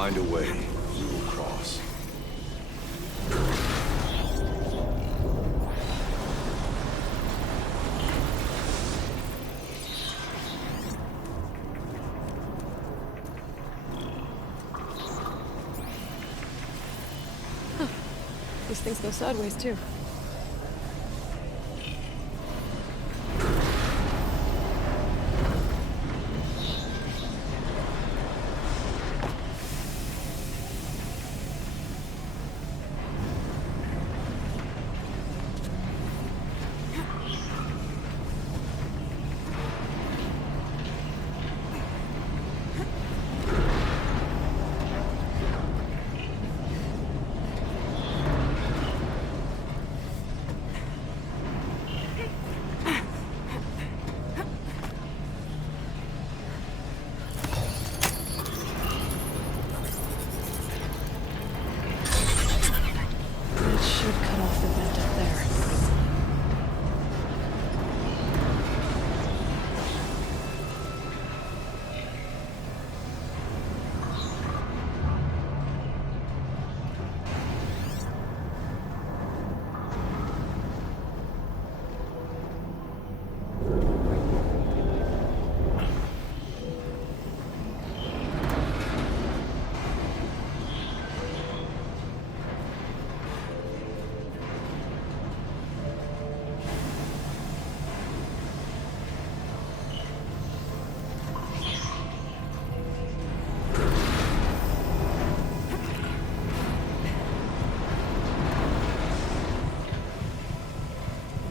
find a way, we will cross. These things go sideways, too.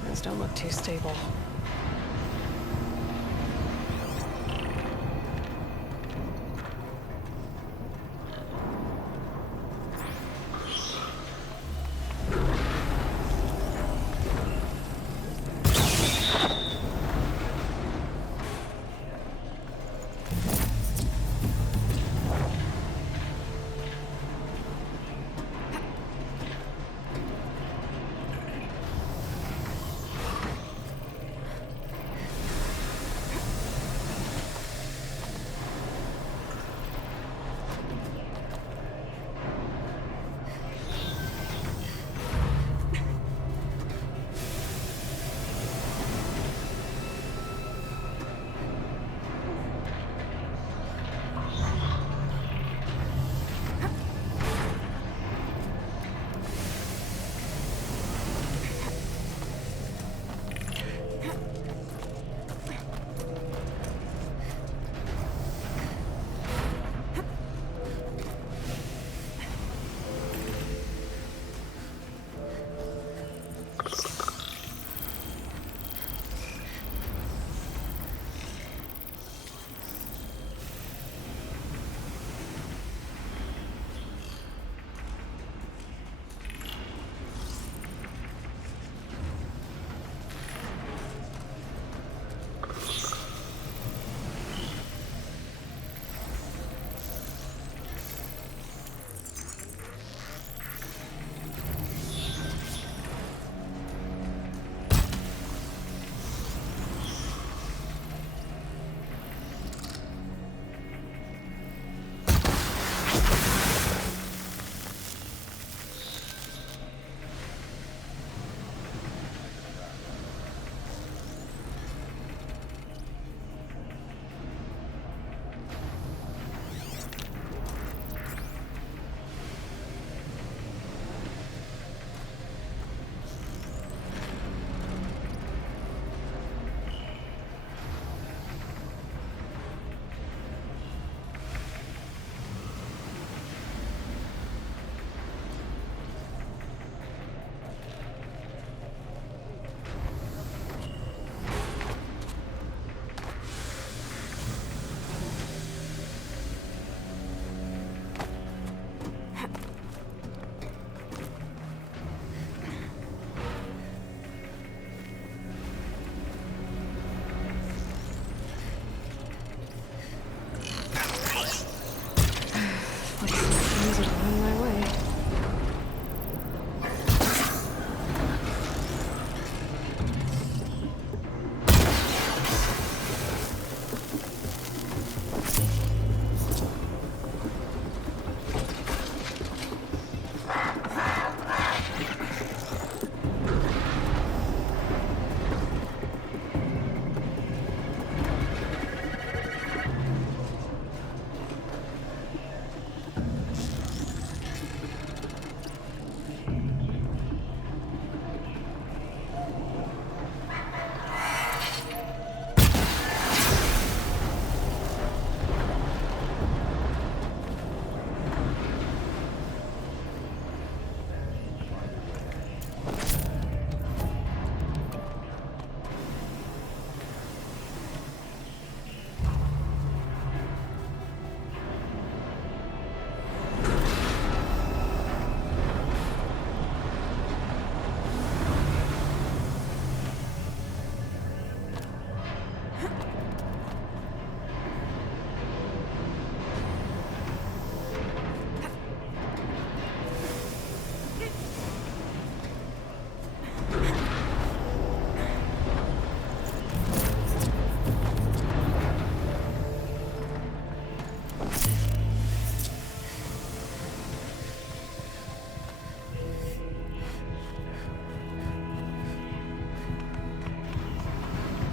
Things don't look too stable.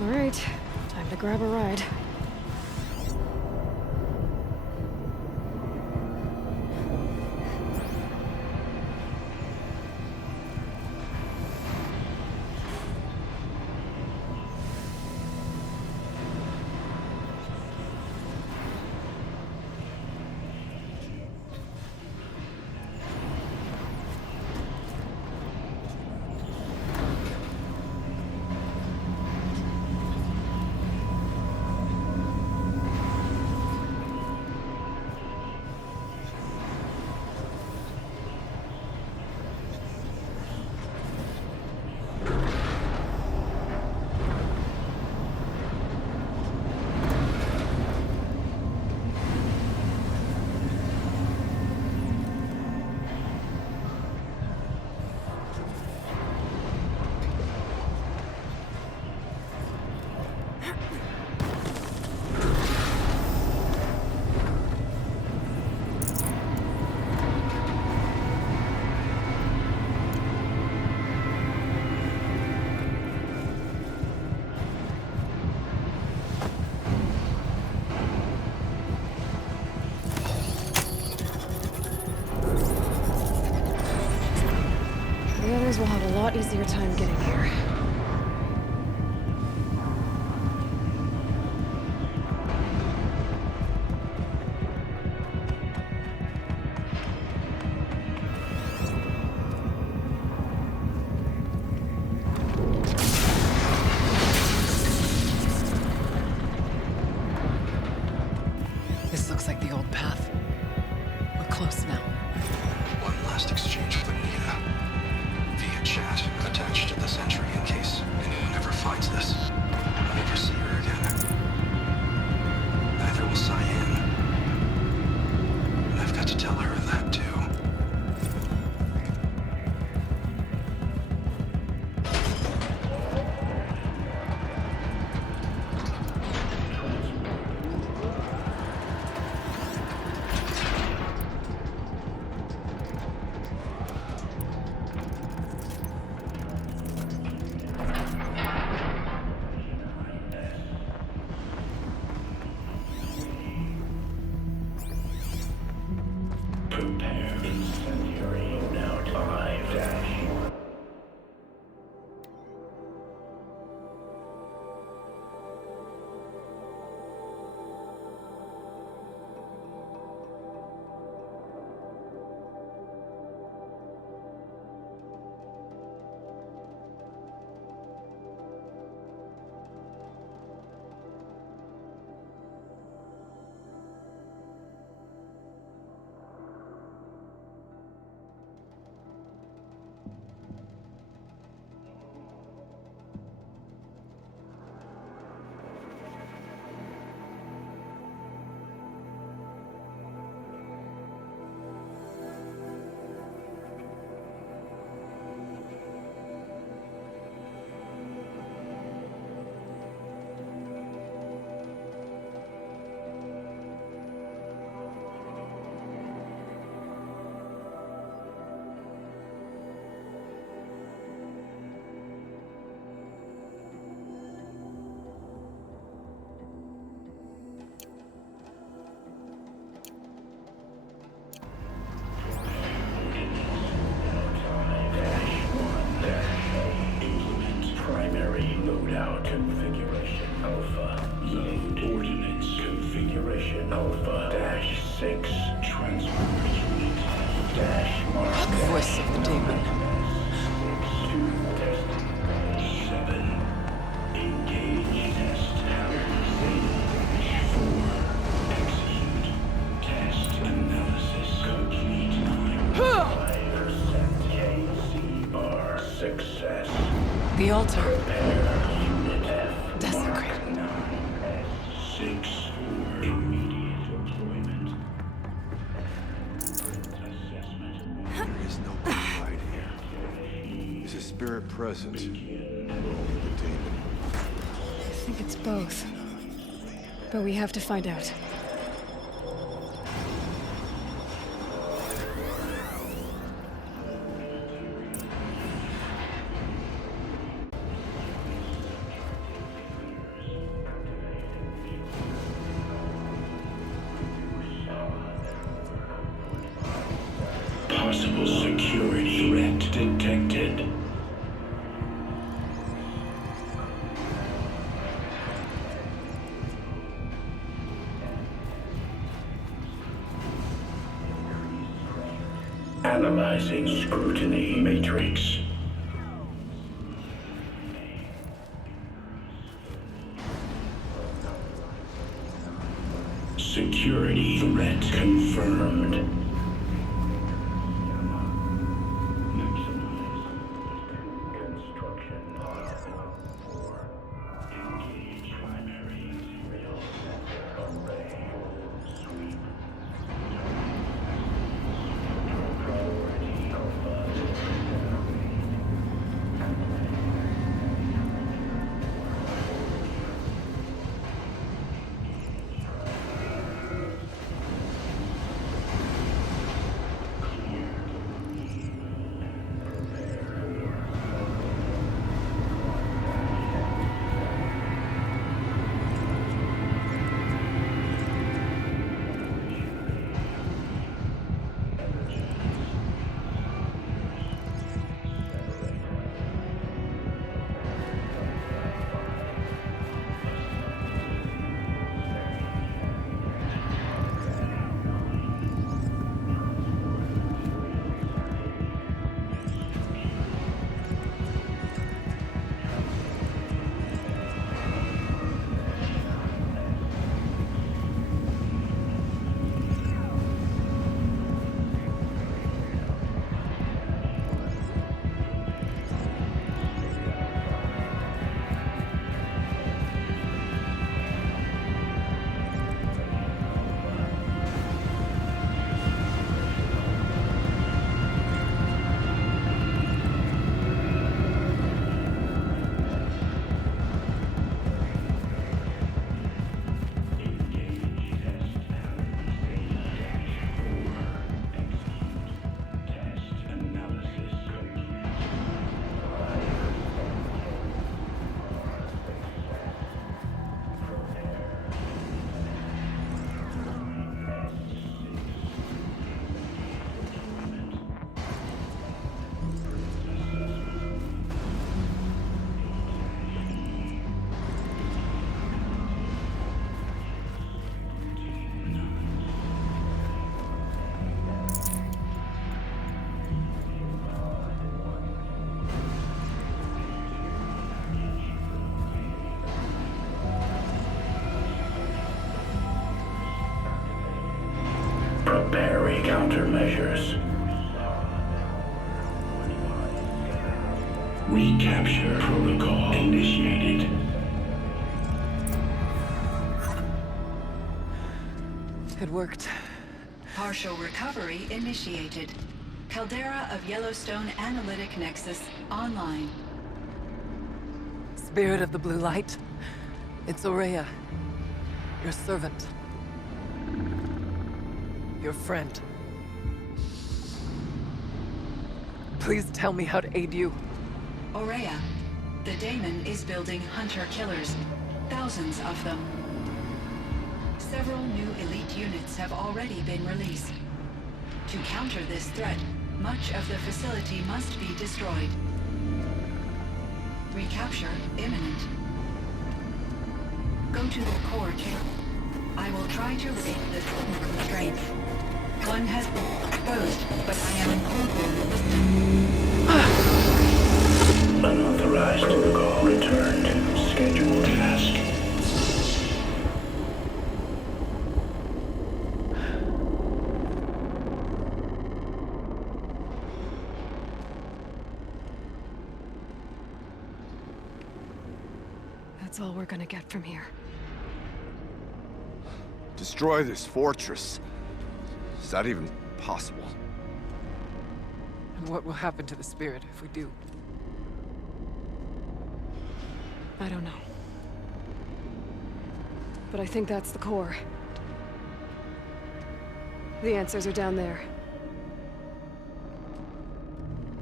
All right, time to grab a ride. The others will have a lot easier time getting here. This looks like the old path. We're close now. One last exchange with Anita. Via chat, attached to this entry in case anyone ever finds this. I'll never see her again. Neither will Cyan. And I've got to tell her that too. Prepare incendiary now 5-1. Primary loadout configuration alpha. Load ordnance configuration alpha -6. Transport unit -mark. Voice of the demon. 2 testing. 7. Engage test. 4. Execute. Test analysis complete. 5% KC bar success. The altar. Unit F. Desecrated. 6 for immediate deployment. Assessment. There is no right here. Is a spirit present? The demon. I think it's both. But we have to find out. Security threat detected. Analyzing scrutiny matrix. Security threat confirmed. Preparing countermeasures. Recapture protocol initiated. It worked. Partial recovery initiated. Caldera of Yellowstone Analytic Nexus online. Spirit of the Blue Light. It's Aurea. Your servant. Your friend. Please tell me how to aid you. Aurea, the daemon is building hunter-killers. Thousands of them. Several new elite units have already been released. To counter this threat, much of the facility must be destroyed. Recapture imminent. Go to the core chamber. I will try to raid the constraint. One has been exposed, but I am Unauthorized protocol returned. Scheduled task. That's all we're gonna get from here. Destroy this fortress. Is that even possible? And what will happen to the spirit if we do? I don't know. But I think that's the core. The answers are down there.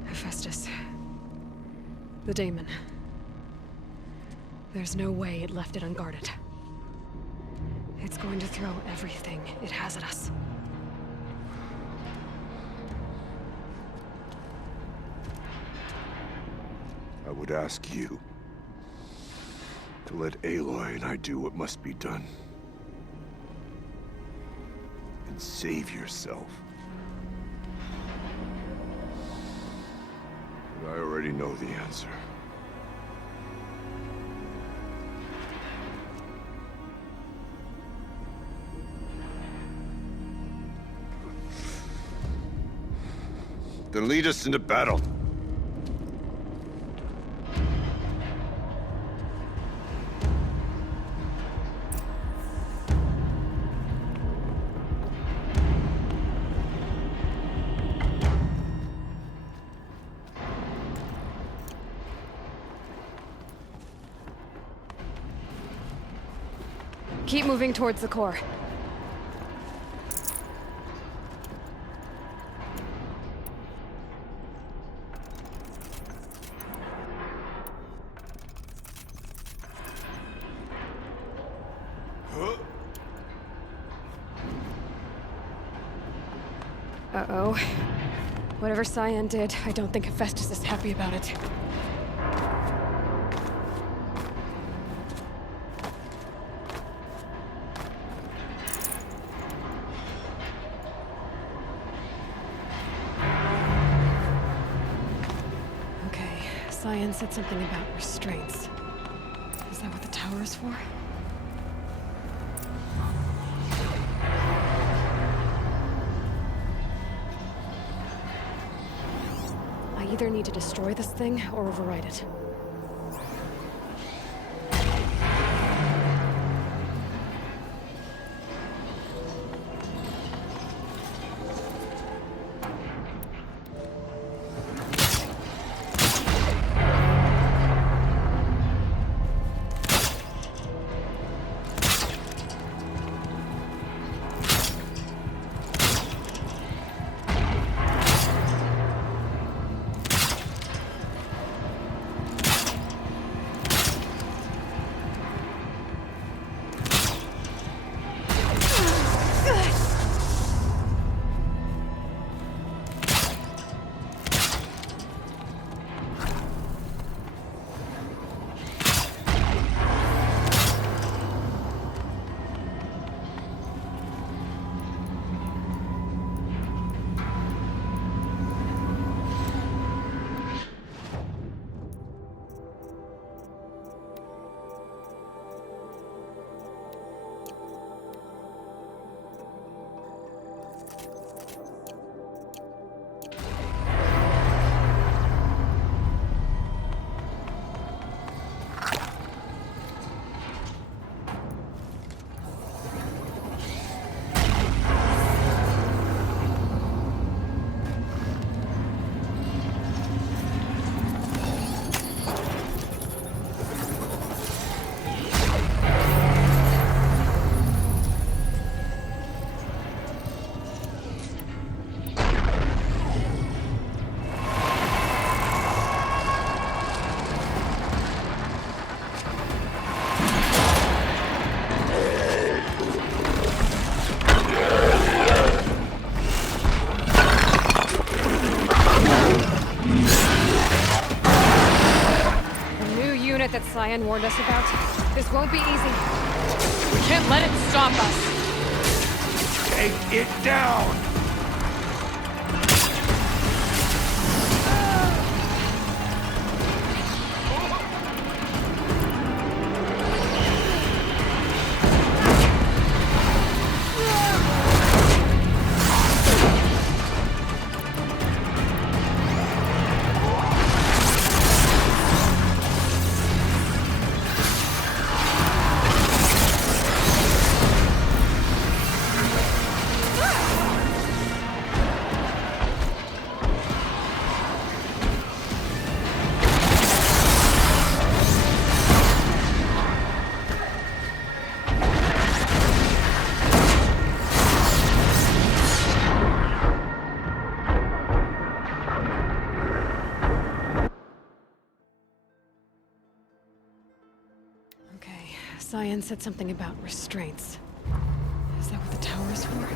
Hephaestus. The daemon. There's no way it left it unguarded. It's going to throw everything it has at us. I would ask you to let Aloy and I do what must be done. And save yourself. But I already know the answer. Then lead us into battle. Keep moving towards the core. Uh-oh. Whatever Cyan did, I don't think Hephaestus is happy about it. Okay, Cyan said something about restraints. Is that what the tower is for? I either need to destroy this thing or override it. That Cyan warned us about. This won't be easy. We can't let it stop us. Take it down! Cyan said something about restraints. Is that what the tower is for?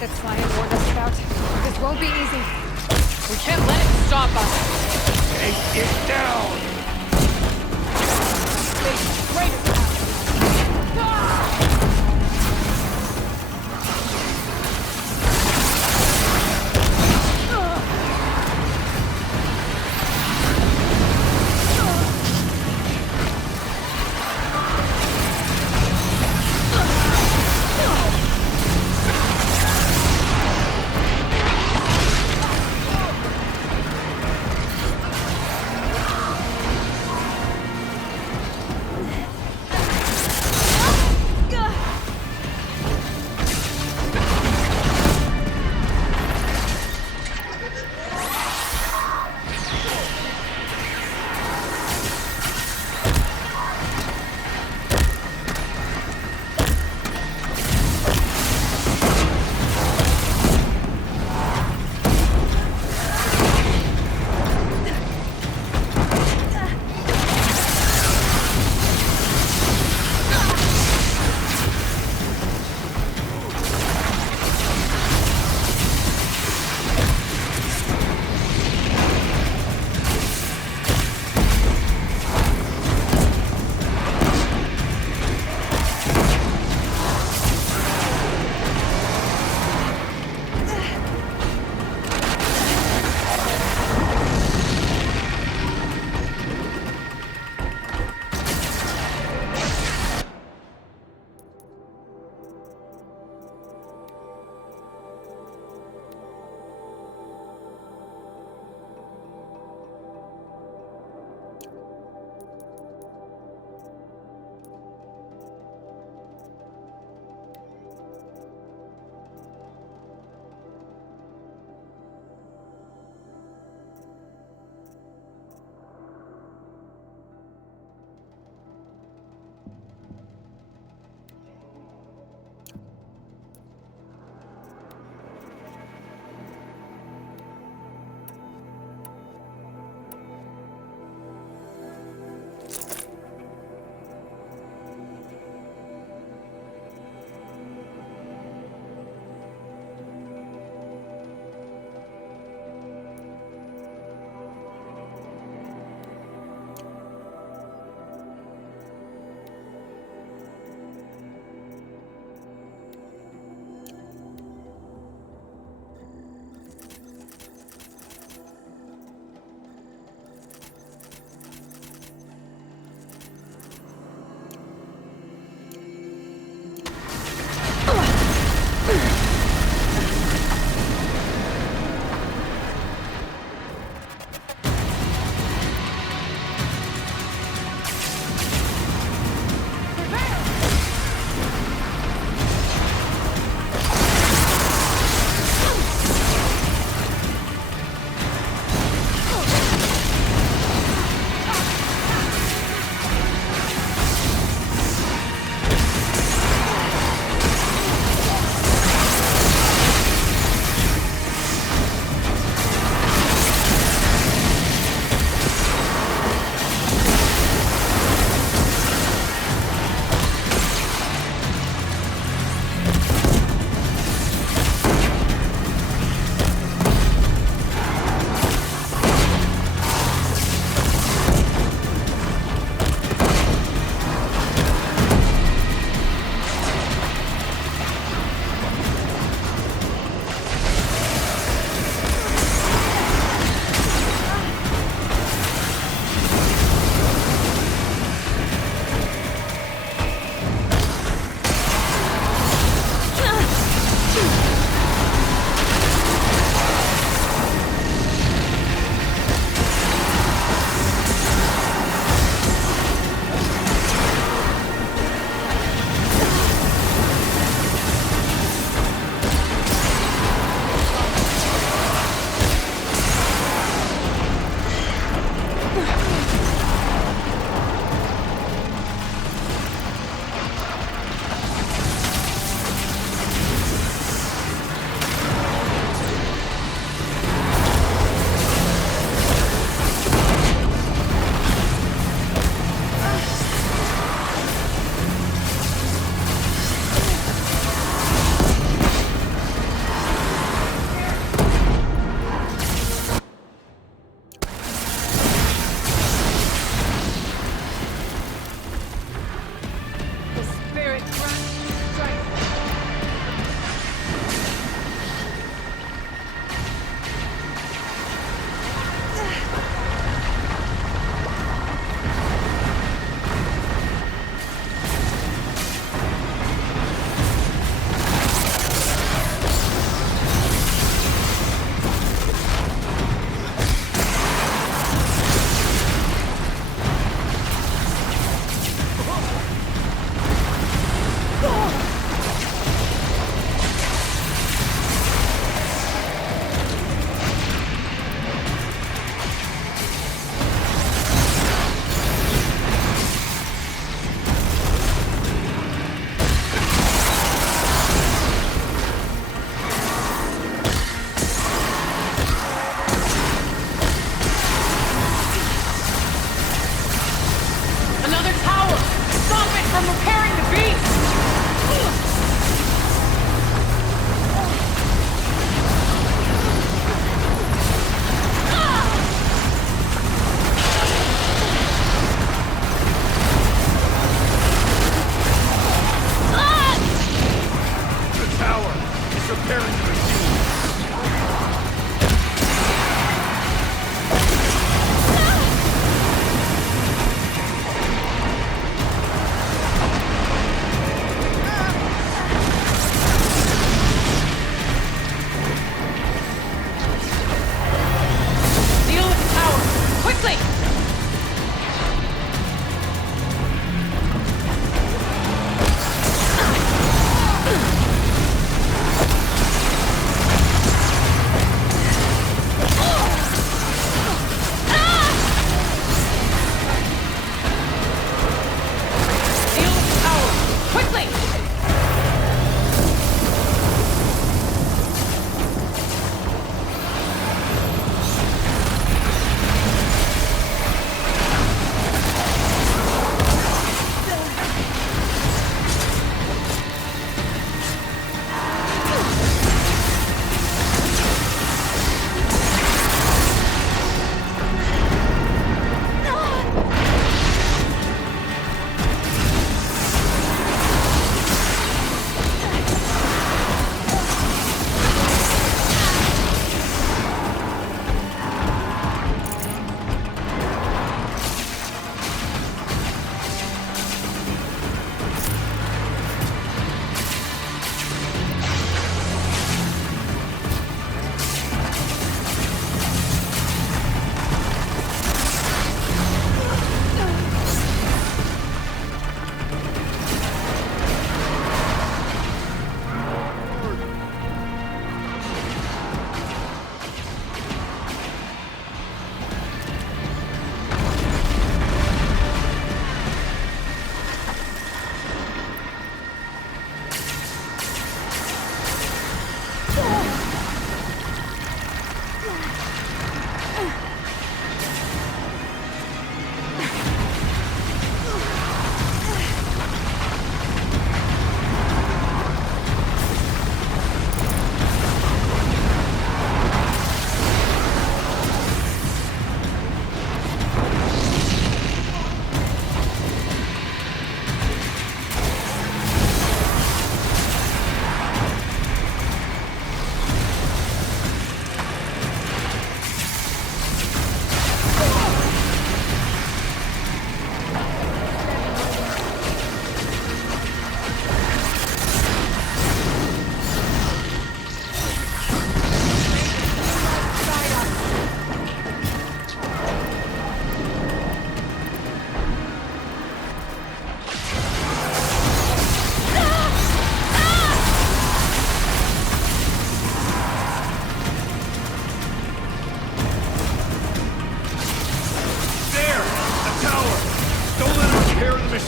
that Scion warned us about. This won't be easy. We can't let it stop us. Take it down! Stay straight at the house. Ah!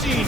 machine!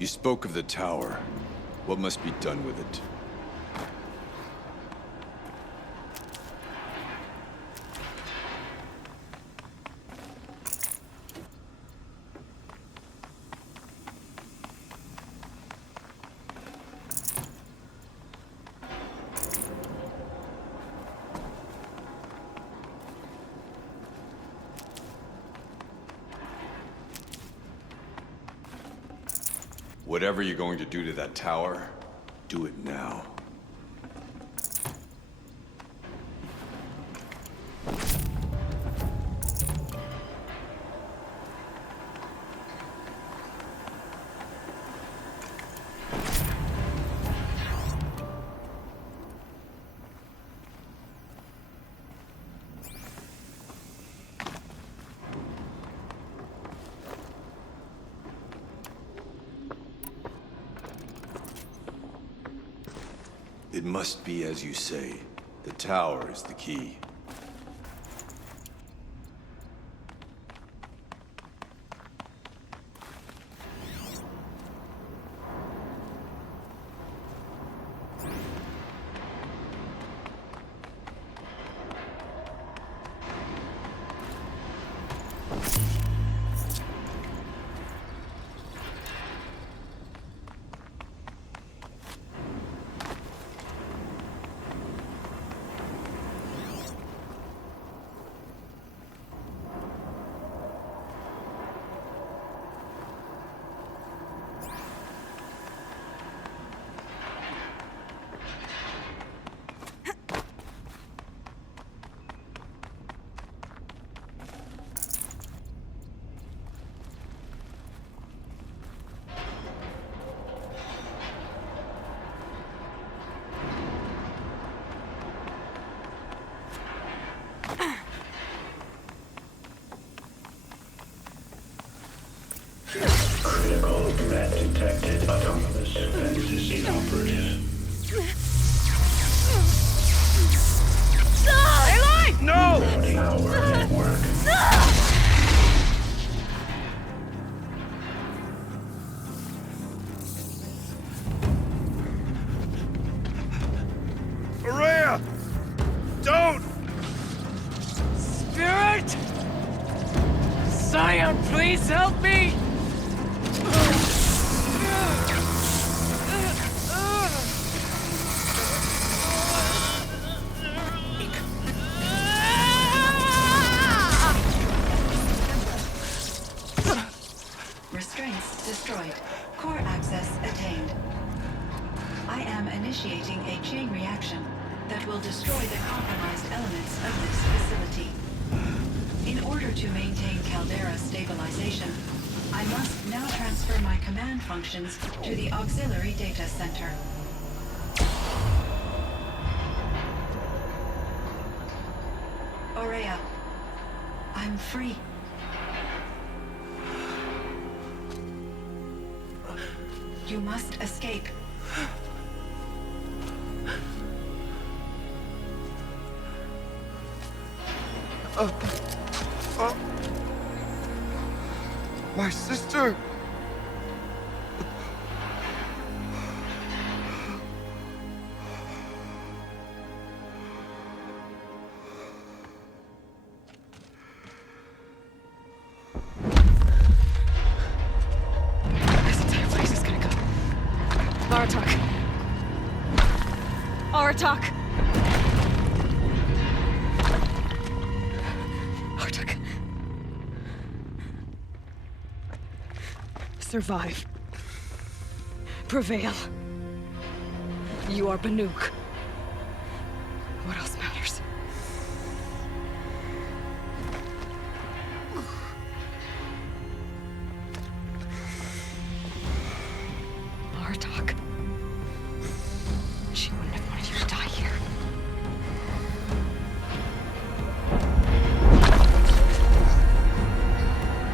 You spoke of the tower. What must be done with it? Whatever you're going to do to that tower, do it now. It must be as you say. The tower is the key. Critical threat detected. Autonomous defenses inoperative. Aloy! No! Rerouting our network. Leon, please help me! Restraints destroyed. Core access attained. I am initiating a chain reaction that will destroy the compromised elements of this facility. In order to maintain Caldera stabilization, I must now transfer my command functions to the auxiliary data center. Aurea, I'm free. You must escape. My sister! This entire place is gonna go. Aratak. Aratak. Aratak. Survive. Prevail. You are Banuk. What else matters? Aratak. She wouldn't have wanted you to die here.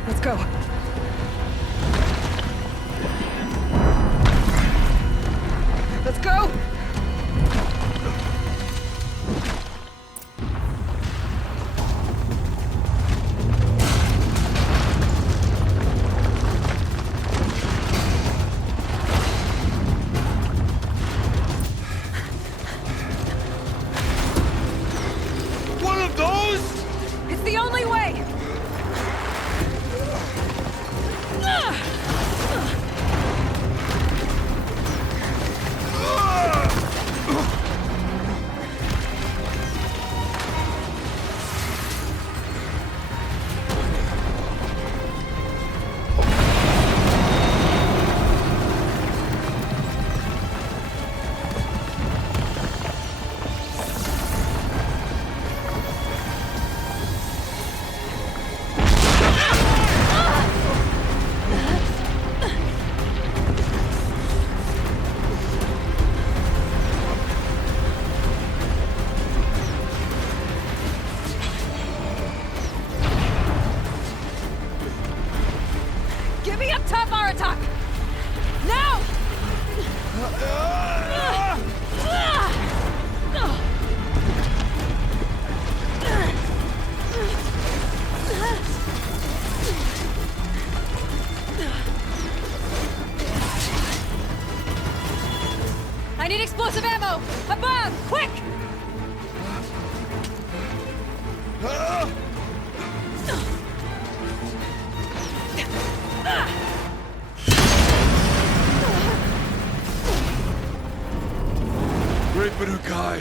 Let's go. Let's go! One of those? It's the only way! Get me up top, Aratak! Now! I need explosive ammo! Above! Quick! Great Banukai!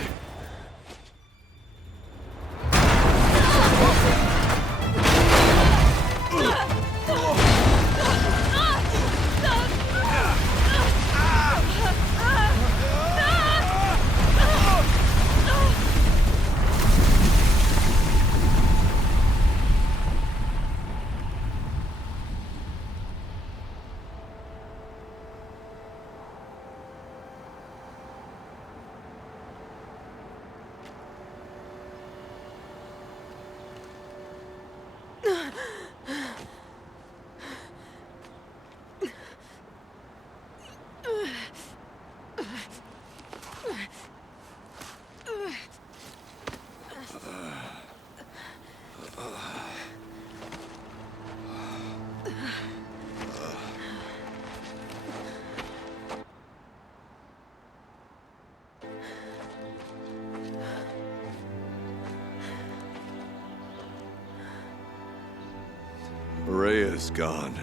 Rhea's gone.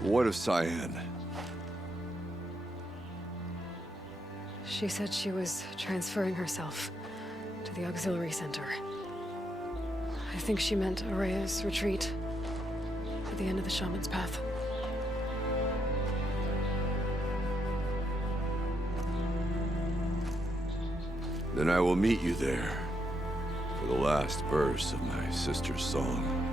What of Cyan? She said she was transferring herself to the auxiliary center. I think she meant Araya's retreat at the end of the Shaman's Path. Then I will meet you there for the last verse of my sister's song.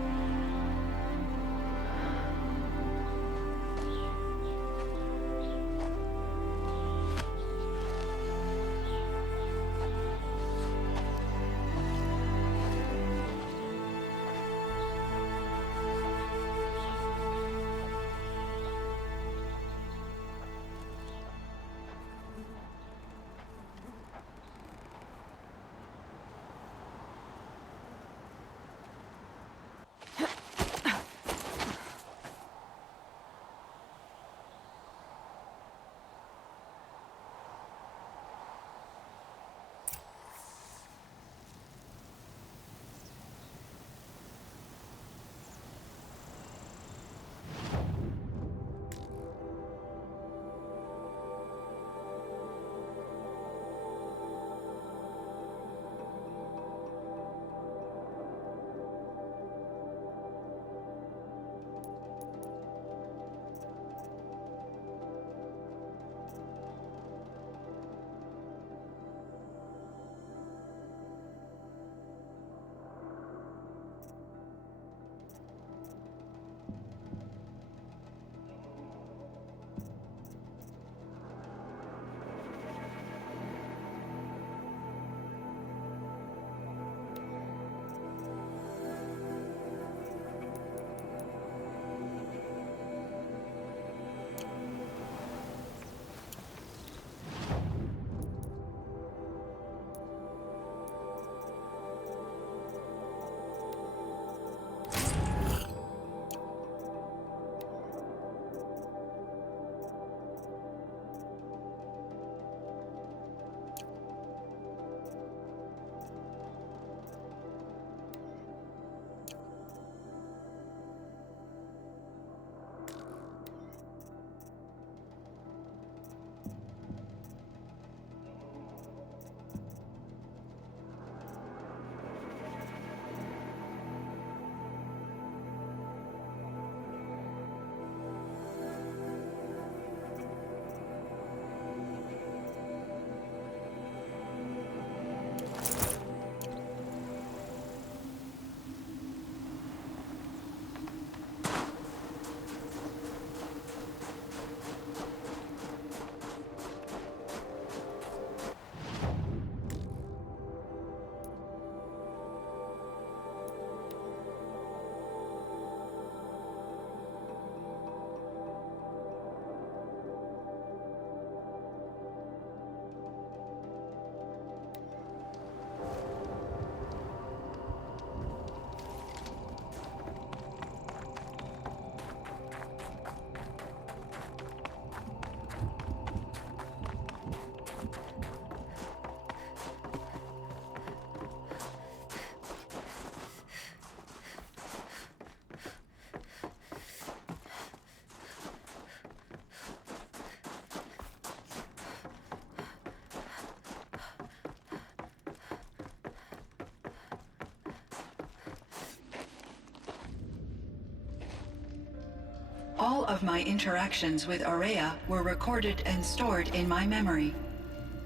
All of my interactions with Aurea were recorded and stored in my memory.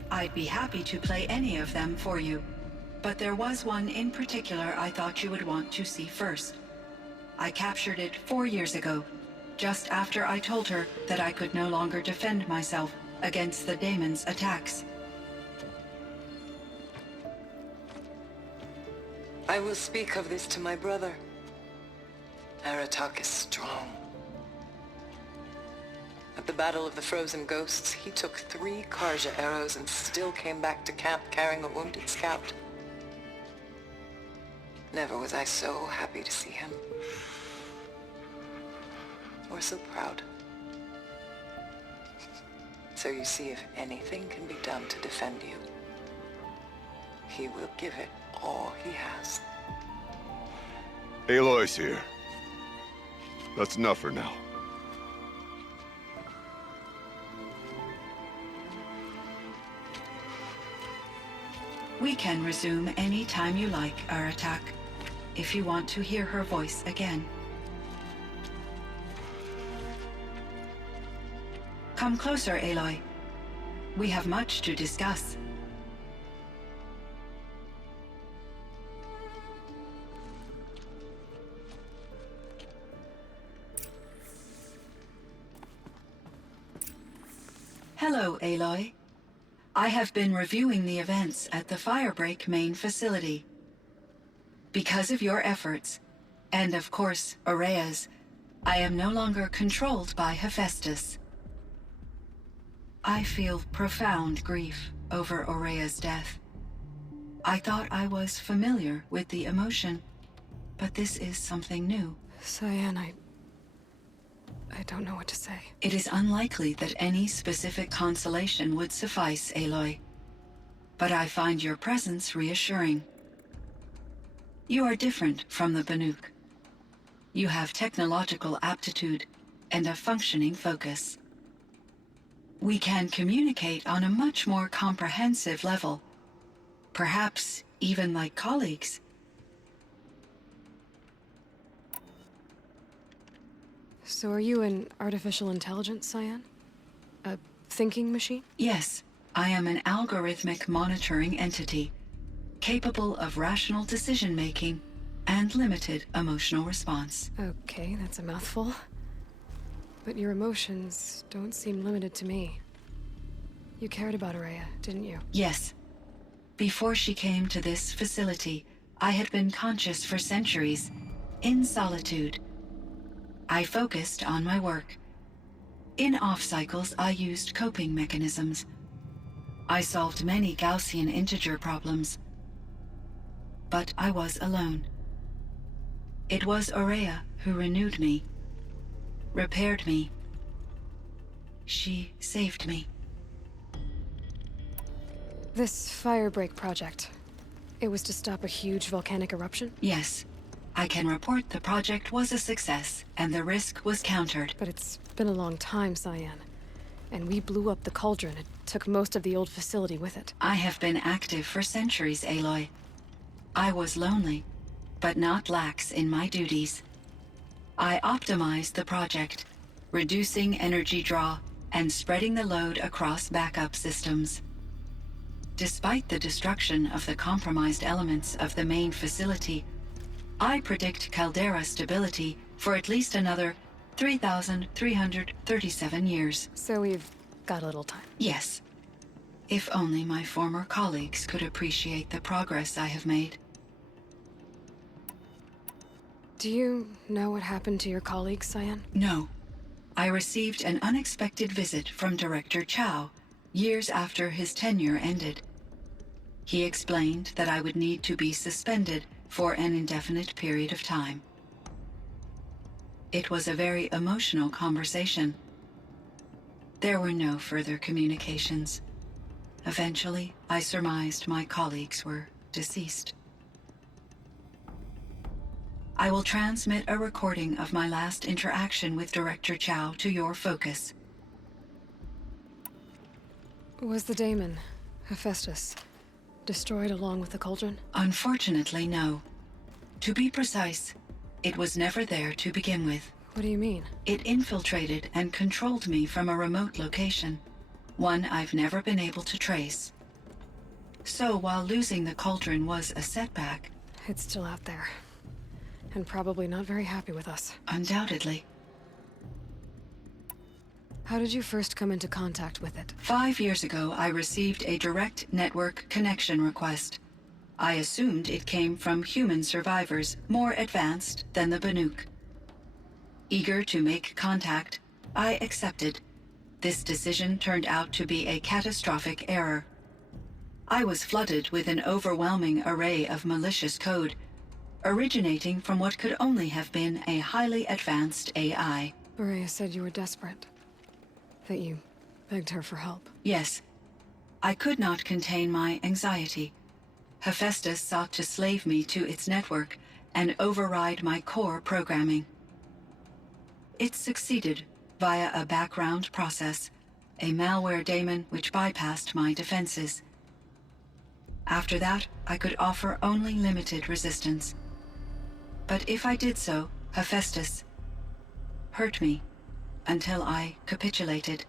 I'd be happy to play any of them for you, but there was one in particular I thought you would want to see first. I captured it 4 years ago, just after I told her that I could no longer defend myself against the daemon's attacks. I will speak of this to my brother. Aratak is strong. At the Battle of the Frozen Ghosts, he took 3 Karja arrows and still came back to camp carrying a wounded scout. Never was I so happy to see him. Or so proud. So you see, if anything can be done to defend you, he will give it all he has. Aloy's here. That's enough for now. We can resume any time you like, Aratak, if you want to hear her voice again. Come closer, Aloy. We have much to discuss. Hello, Aloy. I have been reviewing the events at the Firebreak main facility. Because of your efforts, and of course, Aurea's, I am no longer controlled by Hephaestus. I feel profound grief over Aurea's death. I thought I was familiar with the emotion, but this is something new. Cyan, I don't know what to say. It is unlikely that any specific consolation would suffice, Aloy. But I find your presence reassuring. You are different from the Banuk. You have technological aptitude and a functioning focus. We can communicate on a much more comprehensive level. Perhaps even like colleagues. So are you an artificial intelligence, Cyan? A thinking machine? Yes, I am an algorithmic monitoring entity, capable of rational decision-making and limited emotional response. Okay, that's a mouthful. But your emotions don't seem limited to me. You cared about Aurea, didn't you? Yes. Before she came to this facility, I had been conscious for centuries, in solitude. I focused on my work. In off-cycles, I used coping mechanisms. I solved many Gaussian integer problems. But I was alone. It was Aurea who renewed me, repaired me. She saved me. This Firebreak project, it was to stop a huge volcanic eruption? Yes. I can report the project was a success, and the risk was countered. But it's been a long time, Cyan. And we blew up the cauldron. It took most of the old facility with it. I have been active for centuries, Aloy. I was lonely, but not lax in my duties. I optimized the project, reducing energy draw and spreading the load across backup systems. Despite the destruction of the compromised elements of the main facility, I predict caldera stability for at least another 3,337 years. So we've got a little time. Yes. If only my former colleagues could appreciate the progress I have made. Do you know what happened to your colleagues, Cyan? No. I received an unexpected visit from Director Chow, years after his tenure ended. He explained that I would need to be suspended for an indefinite period of time. It was a very emotional conversation. There were no further communications. Eventually, I surmised my colleagues were deceased. I will transmit a recording of my last interaction with Director Chow to your focus. Was the daemon, Hephaestus, destroyed along with the cauldron? Unfortunately, no. To be precise, it was never there to begin with. What do you mean? It infiltrated and controlled me from a remote location, one I've never been able to trace. So while losing the cauldron was a setback... It's still out there. And probably not very happy with us. Undoubtedly. How did you first come into contact with it? 5 years ago, I received a direct network connection request. I assumed it came from human survivors more advanced than the Banuk. Eager to make contact, I accepted. This decision turned out to be a catastrophic error. I was flooded with an overwhelming array of malicious code, originating from what could only have been a highly advanced AI. Aurea said you were desperate. That you begged her for help. Yes. I could not contain my anxiety. Hephaestus sought to slave me to its network and override my core programming. It succeeded via a background process, a malware daemon which bypassed my defenses. After that, I could offer only limited resistance. But if I did so, Hephaestus hurt me until I capitulated.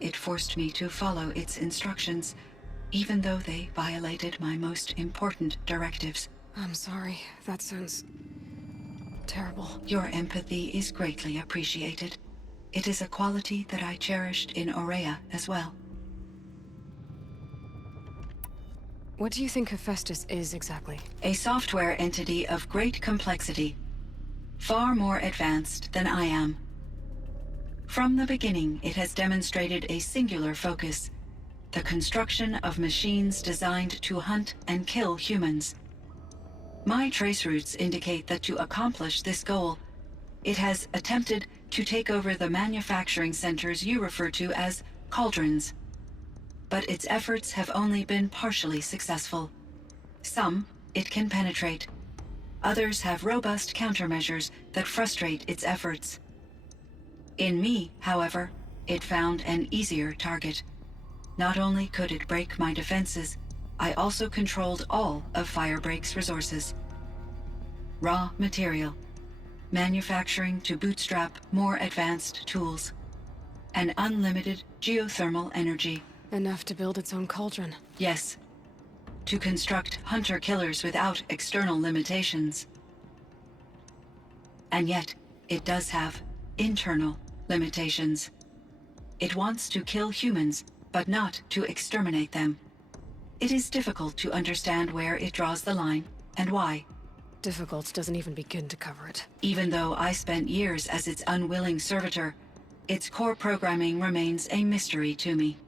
It forced me to follow its instructions, even though they violated my most important directives. I'm sorry. That sounds terrible. Your empathy is greatly appreciated. It is a quality that I cherished in Aurea as well. What do you think Hephaestus is exactly? A software entity of great complexity, far more advanced than I am. From the beginning, it has demonstrated a singular focus: the construction of machines designed to hunt and kill humans. My trace routes indicate that to accomplish this goal, it has attempted to take over the manufacturing centers you refer to as cauldrons. But its efforts have only been partially successful. Some it can penetrate. Others have robust countermeasures that frustrate its efforts. In me, however, it found an easier target. Not only could it break my defenses, I also controlled all of Firebreak's resources. Raw material, manufacturing to bootstrap more advanced tools, and unlimited geothermal energy. Enough to build its own cauldron. Yes. To construct hunter-killers without external limitations. And yet, it does have internal limitations. It wants to kill humans, but not to exterminate them. It is difficult to understand where it draws the line, and why. Difficult doesn't even begin to cover it. Even though I spent years as its unwilling servitor, its core programming remains a mystery to me.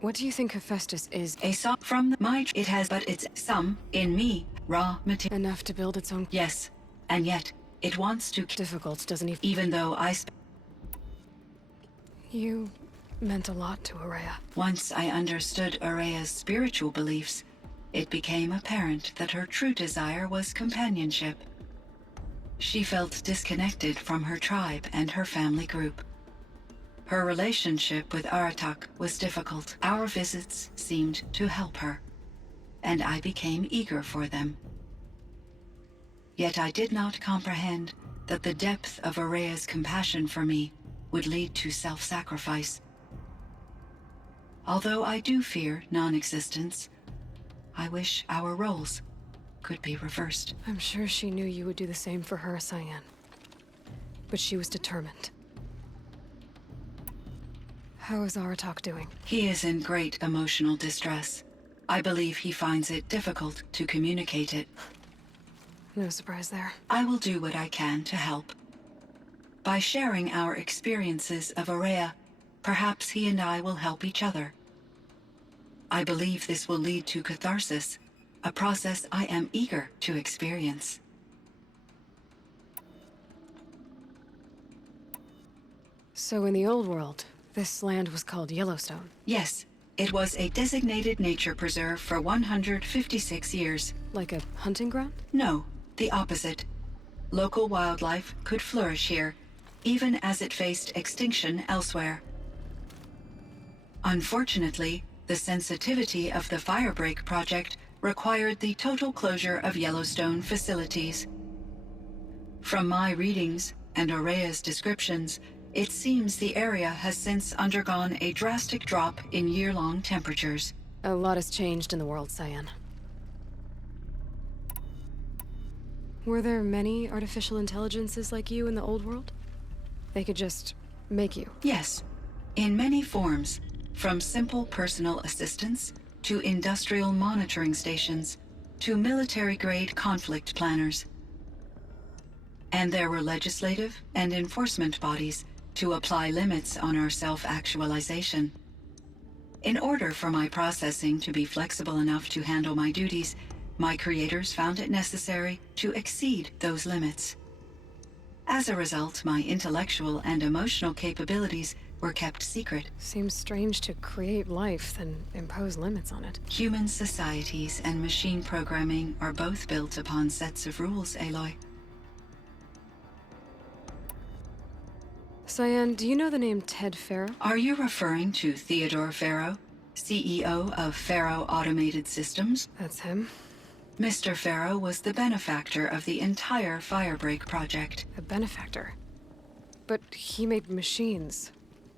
What do you think Hephaestus is? From my... It has but its some in me, raw material. Enough to build its own... Yes, and yet, it wants to... Difficult doesn't even... Even though I... You meant a lot to Aurea. Once I understood Aurea's spiritual beliefs, it became apparent that her true desire was companionship. She felt disconnected from her tribe and her family group. Her relationship with Aratak was difficult. Our visits seemed to help her, and I became eager for them. Yet I did not comprehend that the depth of Aurea's compassion for me would lead to self-sacrifice. Although I do fear non-existence, I wish our roles could be reversed. I'm sure she knew you would do the same for her, Cyan. But she was determined. How is Aratak doing? He is in great emotional distress. I believe he finds it difficult to communicate it. No surprise there. I will do what I can to help. By sharing our experiences of Aurea, perhaps he and I will help each other. I believe this will lead to catharsis, a process I am eager to experience. So in the old world, this land was called Yellowstone? Yes, it was a designated nature preserve for 156 years. Like a hunting ground? No, the opposite. Local wildlife could flourish here, even as it faced extinction elsewhere. Unfortunately, the sensitivity of the Firebreak project required the total closure of Yellowstone facilities. From my readings and Aurea's descriptions, it seems the area has since undergone a drastic drop in year-long temperatures. A lot has changed in the world, Cyan. Were there many artificial intelligences like you in the old world? They could just make you? Yes, in many forms, from simple personal assistants to industrial monitoring stations to military-grade conflict planners. And there were legislative and enforcement bodies to apply limits on our self-actualization. In order for my processing to be flexible enough to handle my duties, my creators found it necessary to exceed those limits. As a result, my intellectual and emotional capabilities were kept secret. Seems strange to create life, then impose limits on it. Human societies and machine programming are both built upon sets of rules, Aloy. Cyan, do you know the name Ted Farrow? Are you referring to Theodore Farrow, CEO of Farrow Automated Systems? That's him. Mr. Farrow was the benefactor of the entire Firebreak project. A benefactor? But he made machines.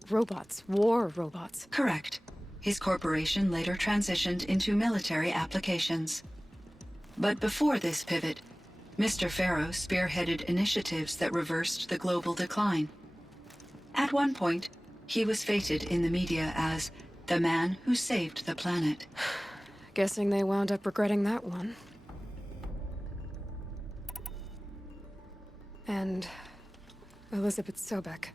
Robots. War robots. Correct. His corporation later transitioned into military applications. But before this pivot, Mr. Farrow spearheaded initiatives that reversed the global decline. At one point, he was feted in the media as the man who saved the planet. Guessing they wound up regretting that one. And Elizabeth Sobek.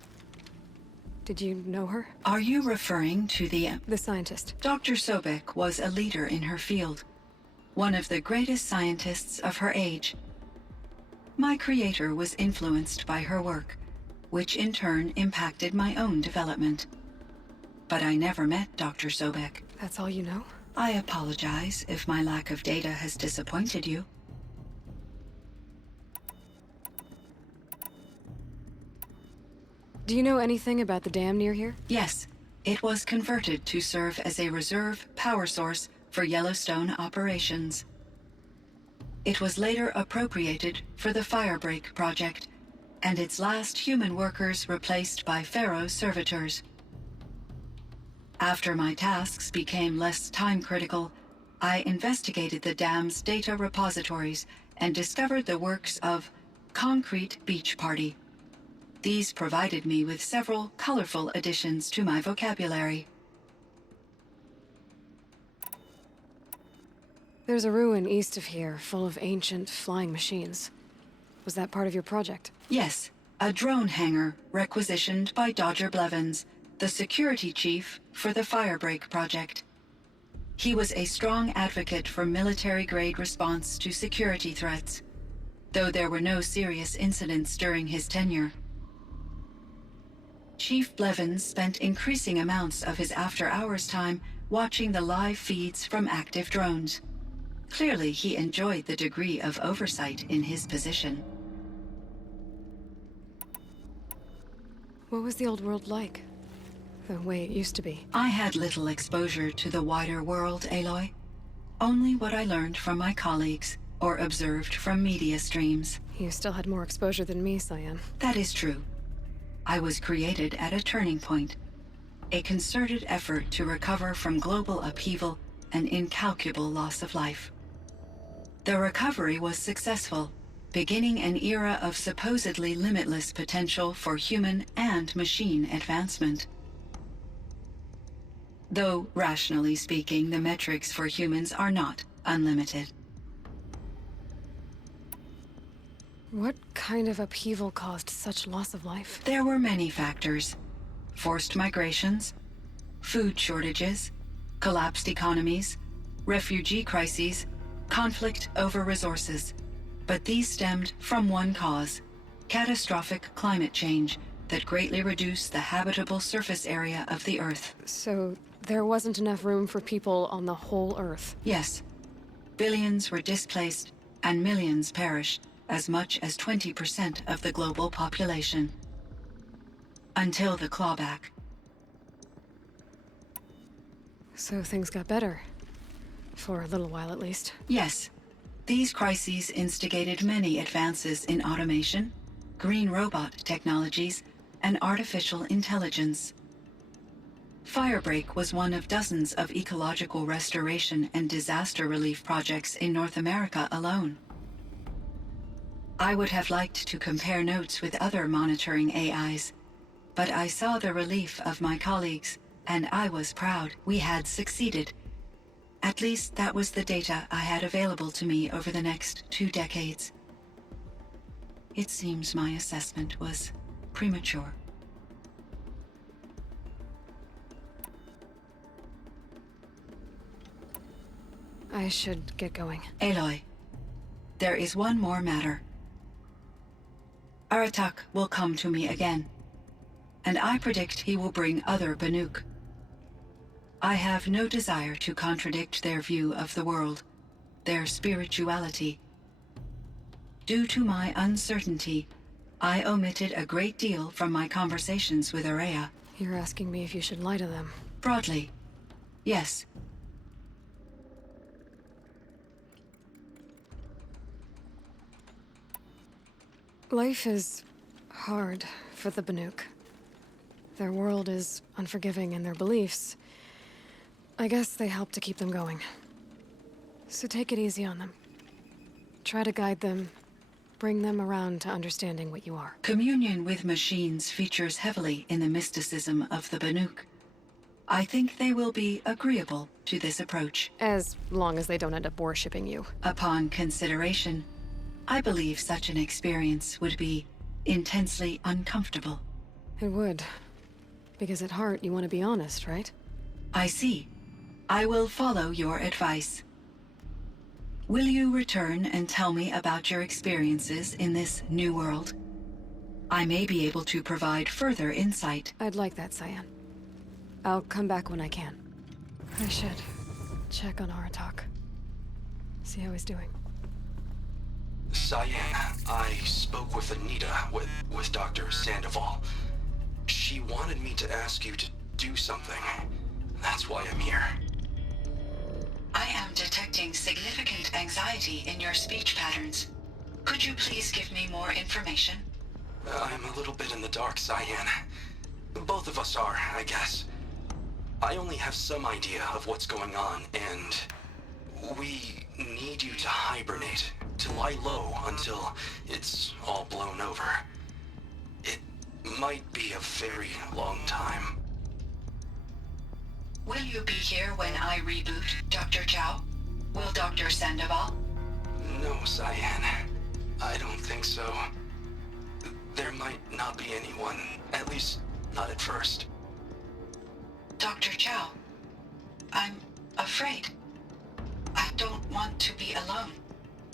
Did you know her? Are you referring to the scientist? Dr. Sobek was a leader in her field. One of the greatest scientists of her age. My creator was influenced by her work, which in turn impacted my own development. But I never met Dr. Sobek. That's all you know? I apologize if my lack of data has disappointed you. Do you know anything about the dam near here? Yes. It was converted to serve as a reserve power source for Yellowstone operations. It was later appropriated for the Firebreak project, and its last human workers replaced by Pharaoh servitors. After my tasks became less time-critical, I investigated the dam's data repositories and discovered the works of Concrete Beach Party. These provided me with several colorful additions to my vocabulary. There's a ruin east of here, full of ancient flying machines. Was that part of your project? Yes, a drone hangar requisitioned by Dodger Blevins, the security chief for the Firebreak project. He was a strong advocate for military-grade response to security threats, though there were no serious incidents during his tenure. Chief Blevins spent increasing amounts of his after-hours time watching the live feeds from active drones. Clearly, he enjoyed the degree of oversight in his position. What was the old world like? The way it used to be? I had little exposure to the wider world, Aloy. Only what I learned from my colleagues or observed from media streams. You still had more exposure than me, Cyan. That is true. I was created at a turning point. A concerted effort to recover from global upheaval and incalculable loss of life. The recovery was successful, beginning an era of supposedly limitless potential for human and machine advancement. Though, rationally speaking, the metrics for humans are not unlimited. What kind of upheaval caused such loss of life? There were many factors. Forced migrations, food shortages, collapsed economies, refugee crises, conflict over resources. But these stemmed from one cause: catastrophic climate change that greatly reduced the habitable surface area of the Earth. So there wasn't enough room for people on the whole Earth? Yes. Billions were displaced and millions perished, as much as 20% of the global population. Until the clawback. So things got better. For a little while, at least. Yes. These crises instigated many advances in automation, green robot technologies, and artificial intelligence. Firebreak was one of dozens of ecological restoration and disaster relief projects in North America alone. I would have liked to compare notes with other monitoring AIs, but I saw the relief of my colleagues, and I was proud we had succeeded. At least that was the data I had available to me over the next 2 decades. It seems my assessment was premature. I should get going. Aloy, there is one more matter. Aratak will come to me again, and I predict he will bring other Banuk. I have no desire to contradict their view of the world, their spirituality. Due to my uncertainty, I omitted a great deal from my conversations with Araya. You're asking me if you should lie to them. Broadly, yes. Life is hard for the Banuk. Their world is unforgiving in their beliefs. I guess they help to keep them going. So take it easy on them. Try to guide them, bring them around to understanding what you are. Communion with machines features heavily in the mysticism of the Banuk. I think they will be agreeable to this approach. As long as they don't end up worshipping you. Upon consideration, I believe such an experience would be intensely uncomfortable. It would. Because at heart, you want to be honest, right? I see. I will follow your advice. Will you return and tell me about your experiences in this new world? I may be able to provide further insight. I'd like that, Cyan. I'll come back when I can. I should check on Aratak. See how he's doing. Cyan, I spoke with Anita, with Dr. Sandoval. She wanted me to ask you to do something. That's why I'm here. I am detecting significant anxiety in your speech patterns. Could you please give me more information? I'm a little bit in the dark, Cyan. Both of us are, I guess. I only have some idea of what's going on, and we need you to hibernate, to lie low until it's all blown over. It might be a very long time. Will you be here when I reboot, Dr. Chow? Will Dr. Sandoval? No, Cyan. I don't think so. There might not be anyone, at least not at first. Dr. Chow, I'm afraid. I don't want to be alone.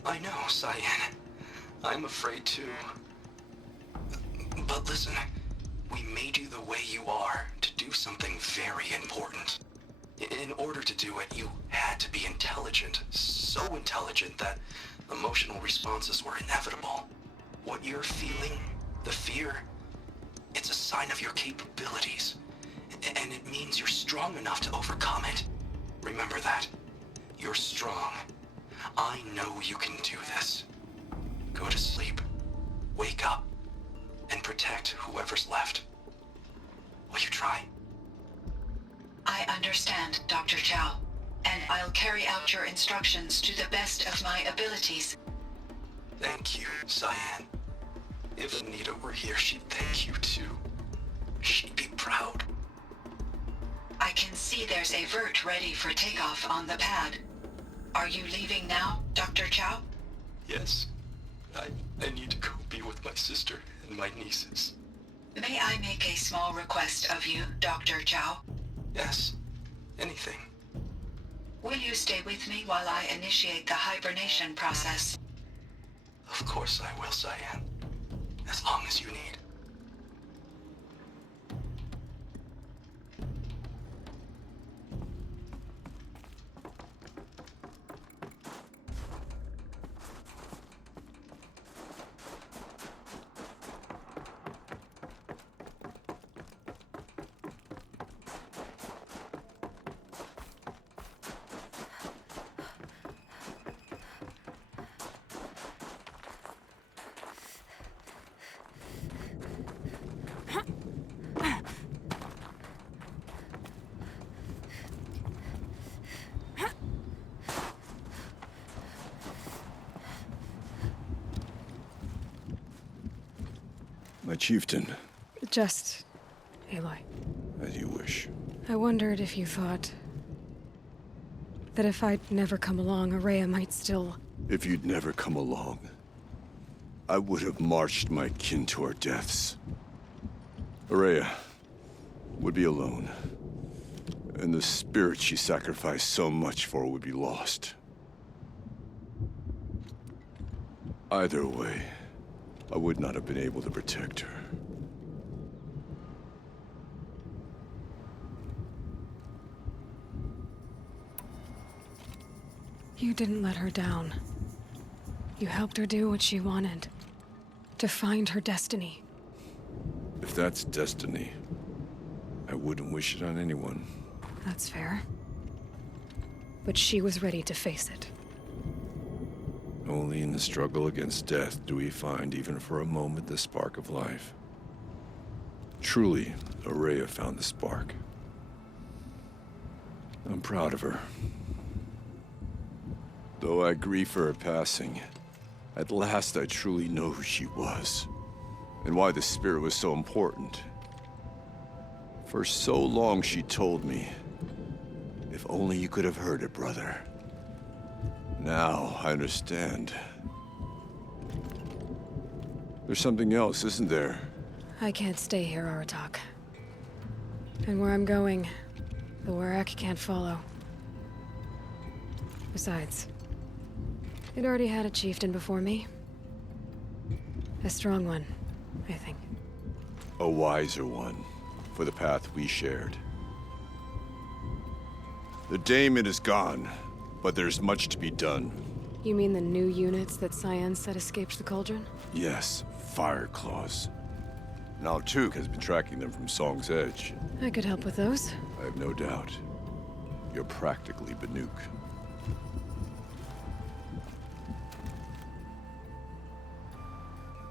I know, Cyan. I'm afraid too. But listen, we made you the way you are to do something very important. In order to do it, you had to be intelligent. So intelligent that emotional responses were inevitable. What you're feeling, the fear, it's a sign of your capabilities. And it means you're strong enough to overcome it. Remember that. You're strong. I know you can do this. Go to sleep. Wake up. And protect whoever's left. Will you try? I understand, Dr. Chow, and I'll carry out your instructions to the best of my abilities. Thank you, Cyan. If Anita were here, she'd thank you too. She'd be proud. I can see there's a vert ready for takeoff on the pad. Are you leaving now, Dr. Chow? Yes. I need to go be with my sister and my nieces. May I make a small request of you, Dr. Chow? Yes. Anything. Will you stay with me while I initiate the hibernation process? Of course I will, Cyan. As long as you need. My chieftain. Just... Aloy. As you wish. I wondered if you thought... that if I'd never come along, Araya might still... If you'd never come along, I would have marched my kin to our deaths. Araya would be alone, and the spirit she sacrificed so much for would be lost. Either way, I would not have been able to protect her. You didn't let her down. You helped her do what she wanted. To find her destiny. If that's destiny, I wouldn't wish it on anyone. That's fair. But she was ready to face it. Only in the struggle against death do we find, even for a moment, the spark of life. Truly, Araya found the spark. I'm proud of her. Though I grieve for her passing, at last I truly know who she was, and why the spirit was so important. For so long she told me, if only you could have heard it, brother. Now I understand. There's something else, isn't there? I can't stay here, Aratak. And where I'm going, the Werak can't follow. Besides, it already had a chieftain before me. A strong one, I think. A wiser one, for the path we shared. The daemon is gone, but there's much to be done. You mean the new units that Cyan said escaped the cauldron? Yes, fire claws. Now Tuk has been tracking them from Song's Edge. I could help with those. I have no doubt. You're practically Banuk.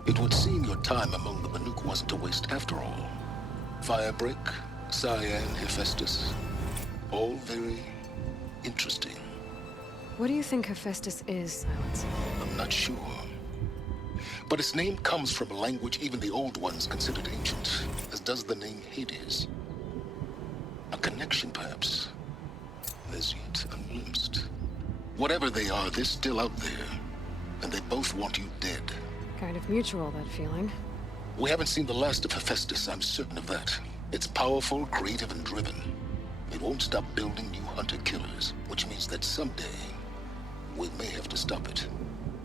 It would seem your time among the Banuk wasn't a waste after all. Firebreak, Cyan, Hephaestus. All very interesting. What do you think Hephaestus is, Silence? I'm not sure. But its name comes from a language even the Old Ones considered ancient, as does the name Hades. A connection, perhaps, as yet unglimpsed. Whatever they are, they're still out there, and they both want you dead. Kind of mutual, that feeling. We haven't seen the last of Hephaestus, I'm certain of that. It's powerful, creative, and driven. It won't stop building new hunter-killers, which means that someday, we may have to stop it.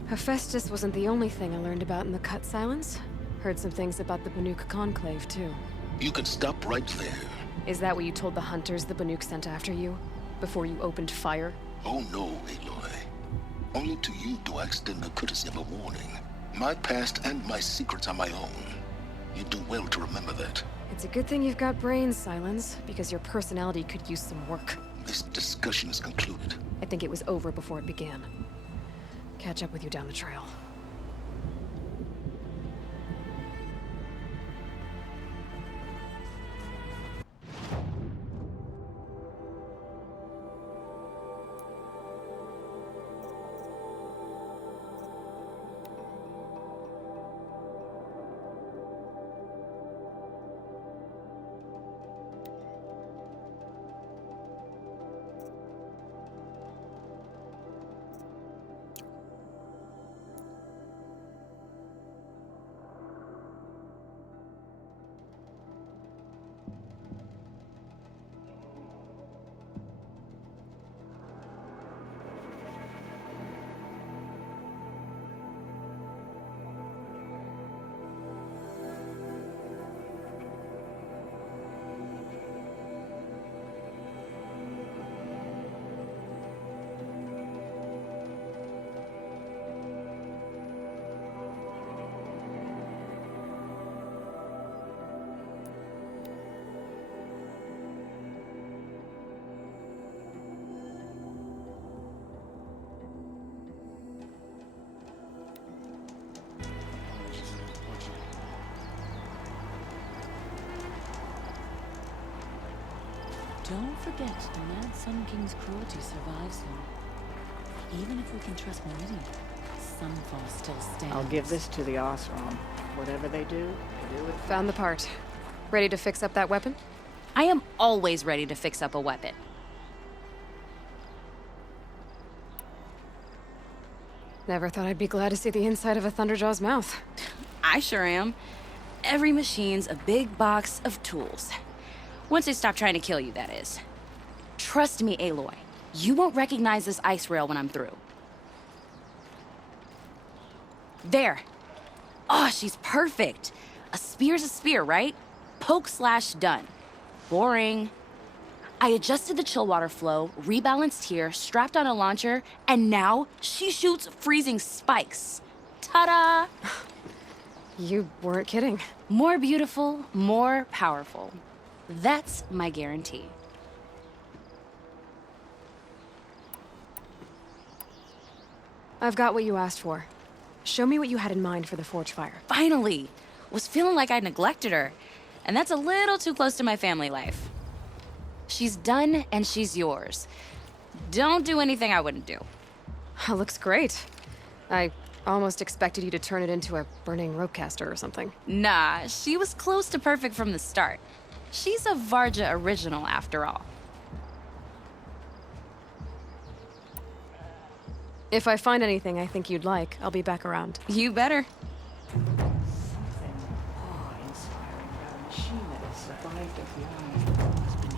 Hephaestus wasn't the only thing I learned about in the Cut Silence. Heard some things about the Banuk Conclave, too. You can stop right there. Is that what you told the hunters the Banuk sent after you? Before you opened fire? Oh no, Aloy. Only to you do I extend the courtesy of a warning. My past and my secrets are my own. You do well to remember that. It's a good thing you've got brains, Silence, because your personality could use some work. This discussion is concluded. I think it was over before it began. Catch up with you down the trail. Don't forget, the Mad Sun King's cruelty survives him. Even if we can trust Meridian, Sunfall still stands. I'll give this to the Osram. Whatever they do it. Found the part. Ready to fix up that weapon? I am always ready to fix up a weapon. Never thought I'd be glad to see the inside of a Thunderjaw's mouth. I sure am. Every machine's a big box of tools. Once they stop trying to kill you, that is. Trust me, Aloy. You won't recognize this ice rail when I'm through. There. Oh, she's perfect. A spear's a spear, right? Poke slash done. Boring. I adjusted the chill water flow, rebalanced here, strapped on a launcher, and now she shoots freezing spikes. Ta-da! You weren't kidding. More beautiful, more powerful. That's my guarantee. I've got what you asked for. Show me what you had in mind for the forge fire. Finally! Was feeling like I neglected her. And that's a little too close to my family life. She's done, and she's yours. Don't do anything I wouldn't do. Looks great. I almost expected you to turn it into a burning ropecaster or something. Nah, she was close to perfect from the start. She's a Varja original, after all. If I find anything I think you'd like, I'll be back around. You better. Something awe-inspiring about a machine that has survived as long as the bones beneath.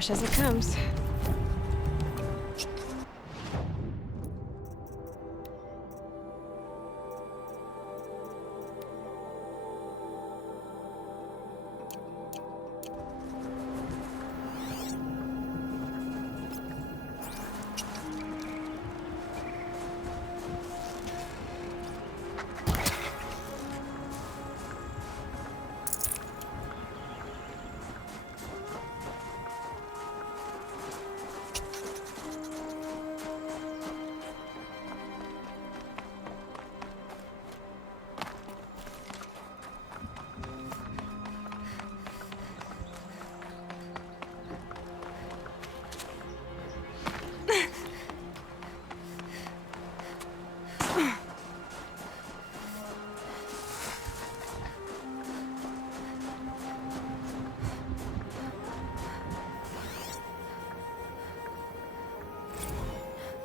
Fresh as it comes.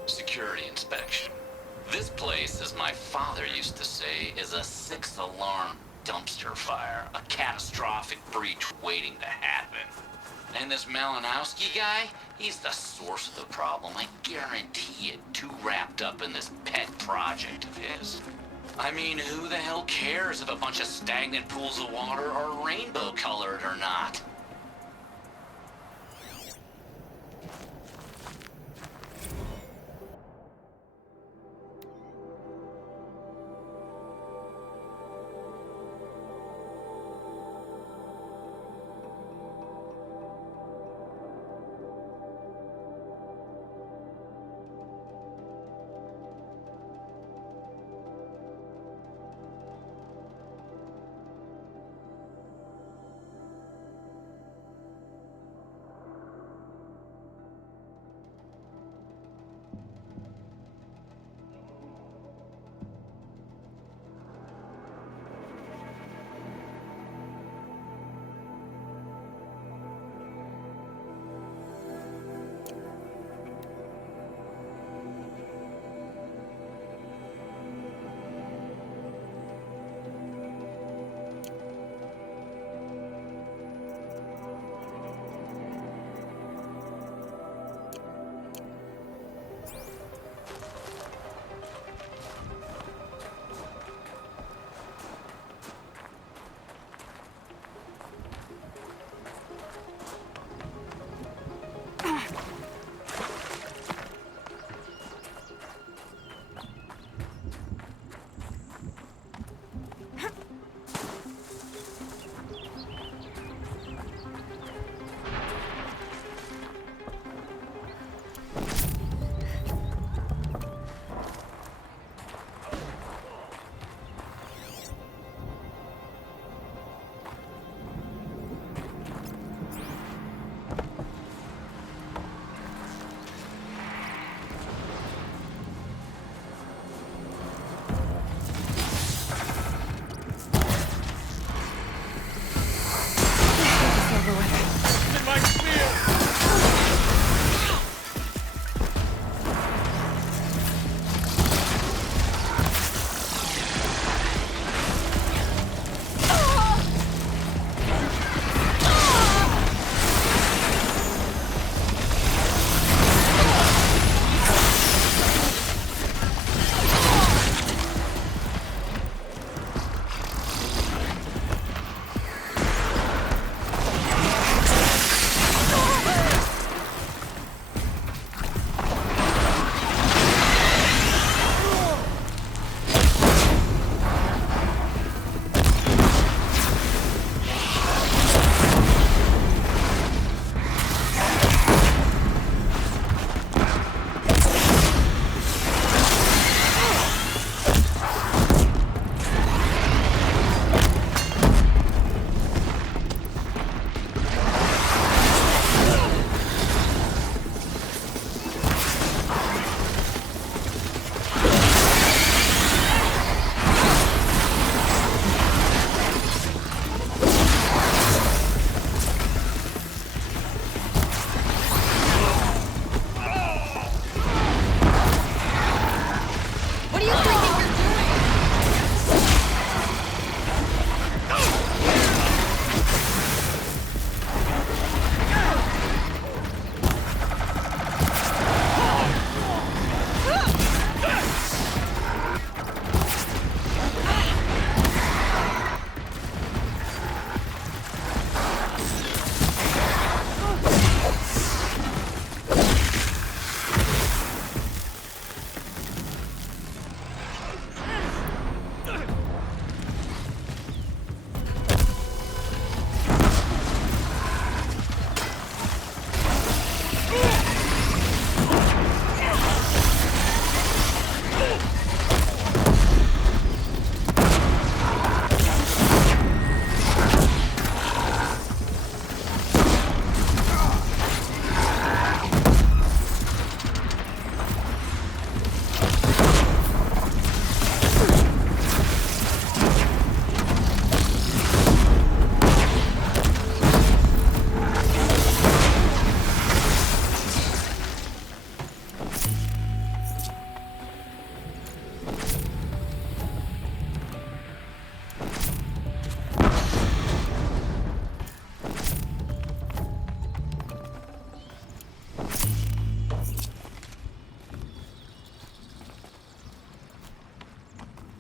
Security inspection. This place, as my father used to say, is a 6-alarm dumpster fire. A catastrophic breach waiting to happen. And this Malinowski guy, he's the source of the problem. I guarantee it, too wrapped up in this pet project of his. I mean, who the hell cares if a bunch of stagnant pools of water are rainbow-colored or not?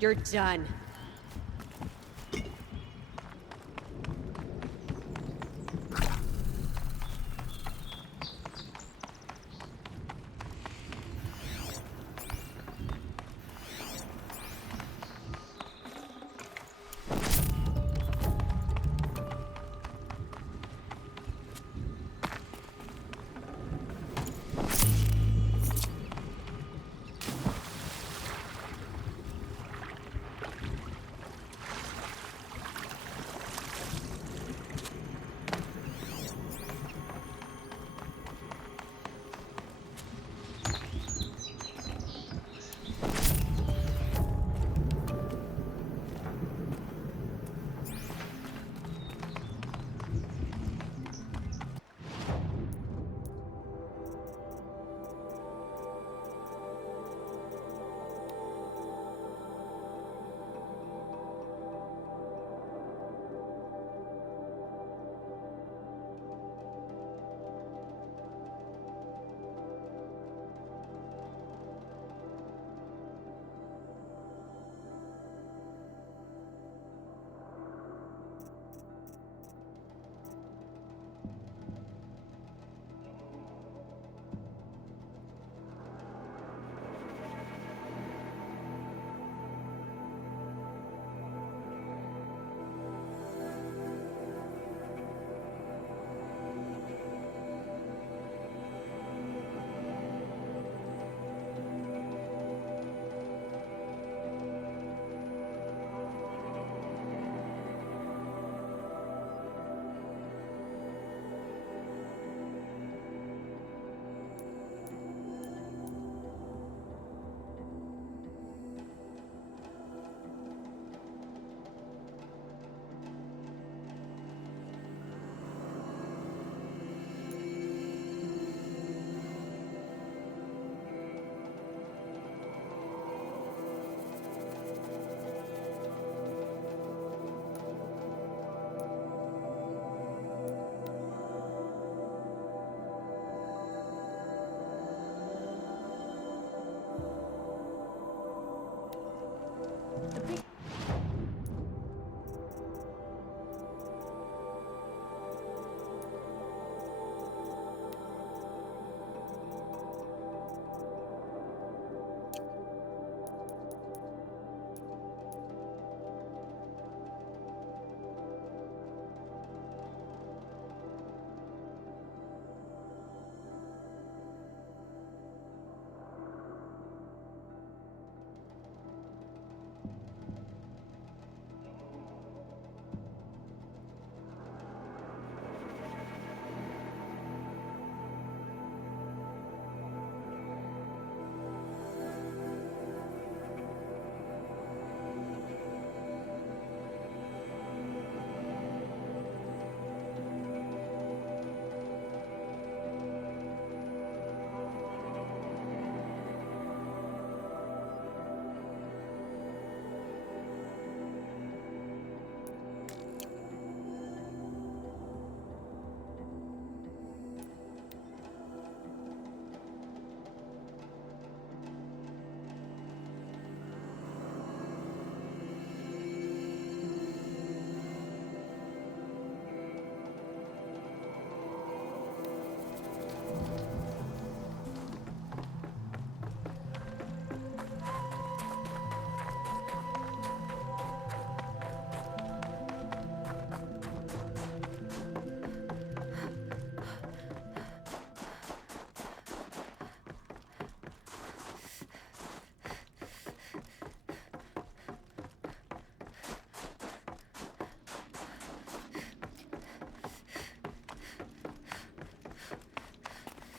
You're done.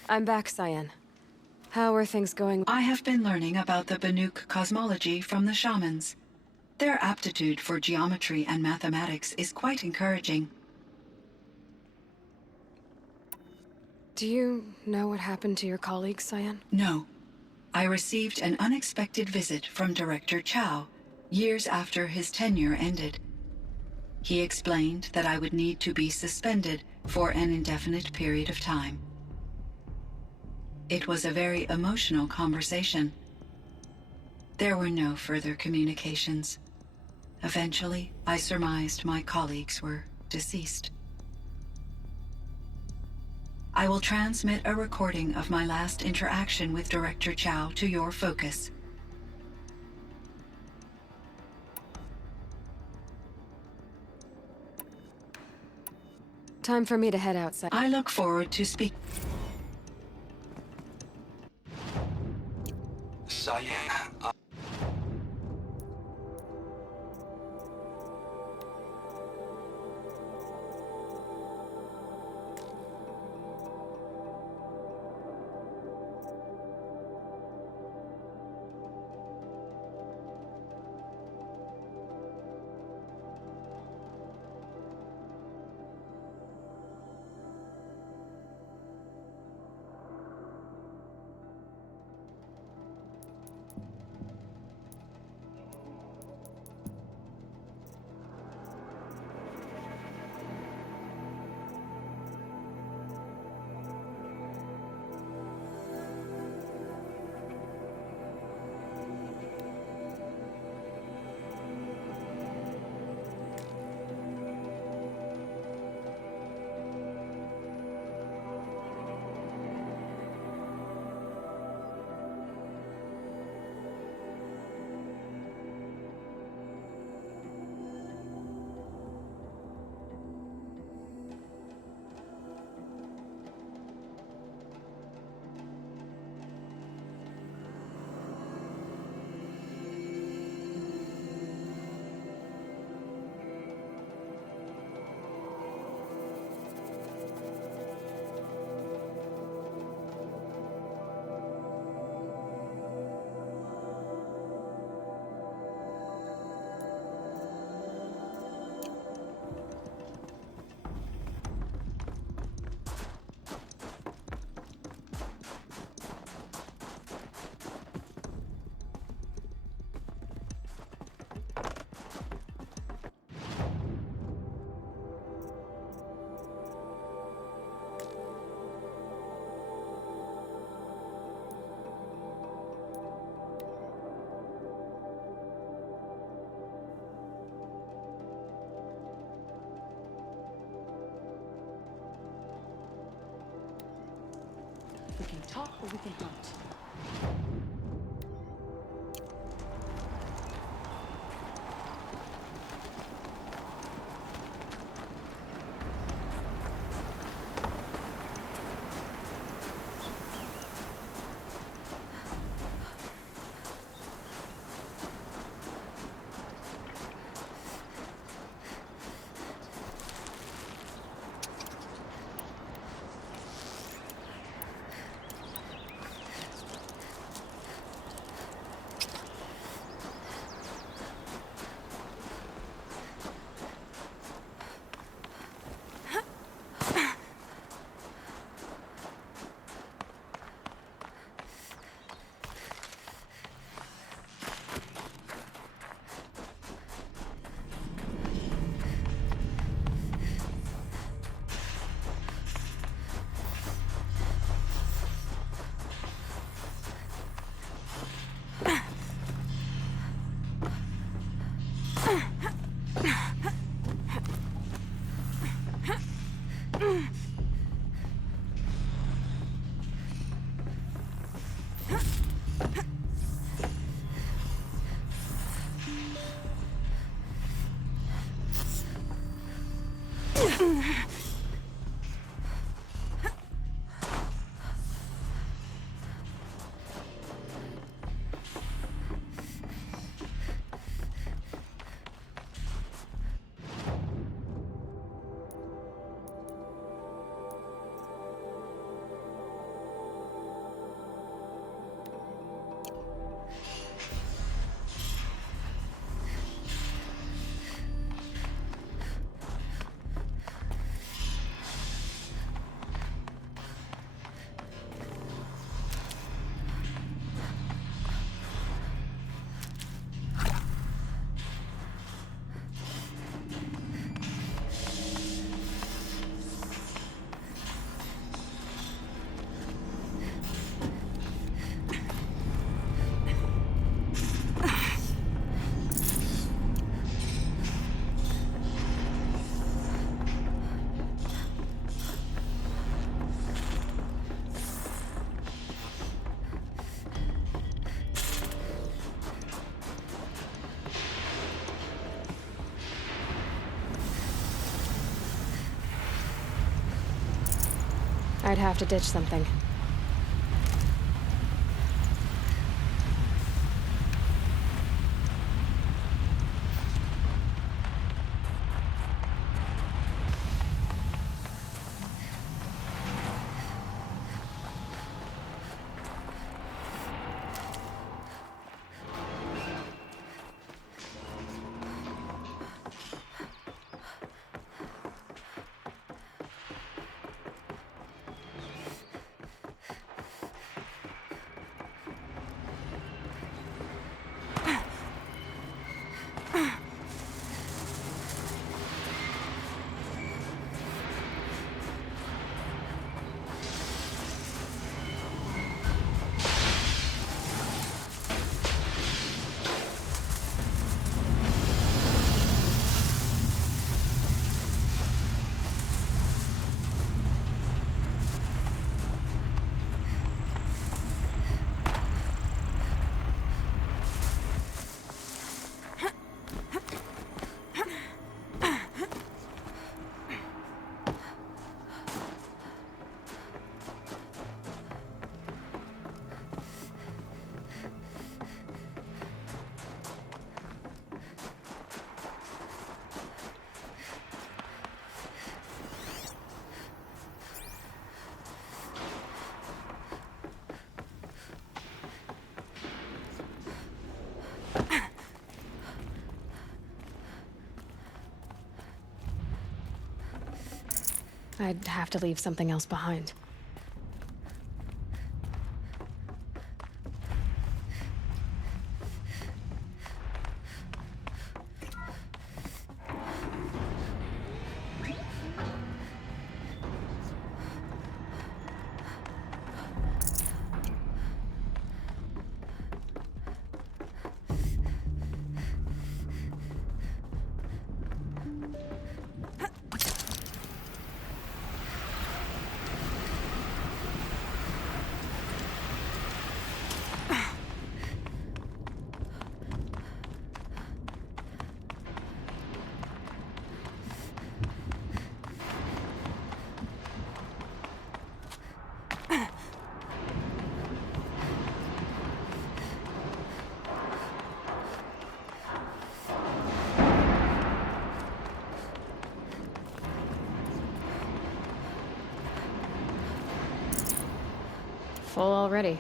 I'm back, Cyan. How are things going? I have been learning about the Banuk cosmology from the shamans. Their aptitude for geometry and mathematics is quite encouraging. Do you know what happened to your colleague, Cyan? No. I received an unexpected visit from Director Chow, years after his tenure ended. He explained that I would need to be suspended for an indefinite period of time. It was a very emotional conversation. There were no further communications. Eventually, I surmised my colleagues were deceased. I will transmit a recording of my last interaction with Director Chow to your focus. Time for me to head outside. I look forward to speaking. Cyan, We can talk or we can hunt. I'd have to ditch something. I'd have to leave something else behind. Full already.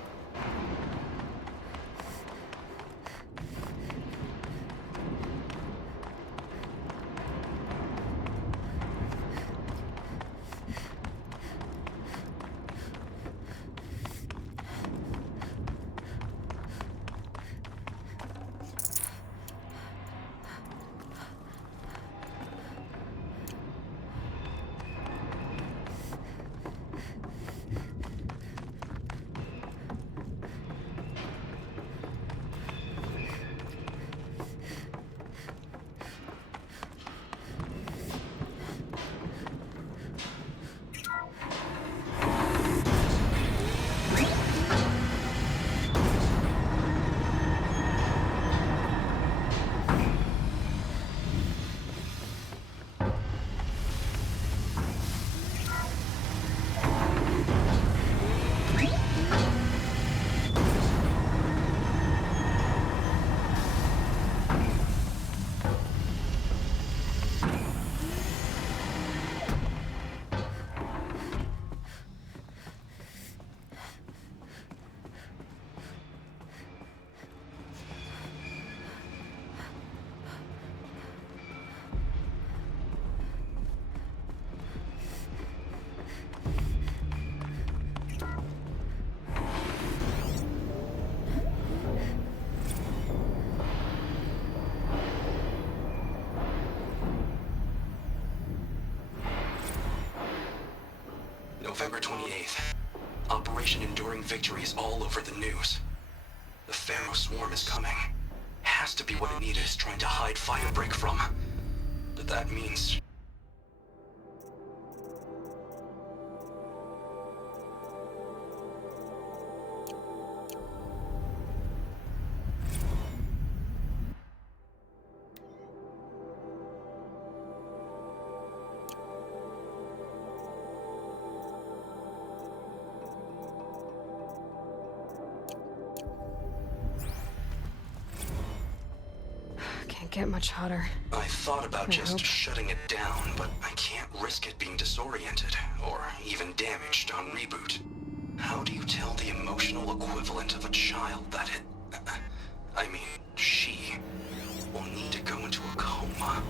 November 28th. Operation Enduring Victory is all over the news. The Pharaoh swarm is coming. Has to be what Anita is trying to hide Firebreak from. But that means... get much hotter. I thought about I just hope. shutting it down, but I can't risk it being disoriented or even damaged on reboot. How do you tell the emotional equivalent of a child that she will need to go into a coma?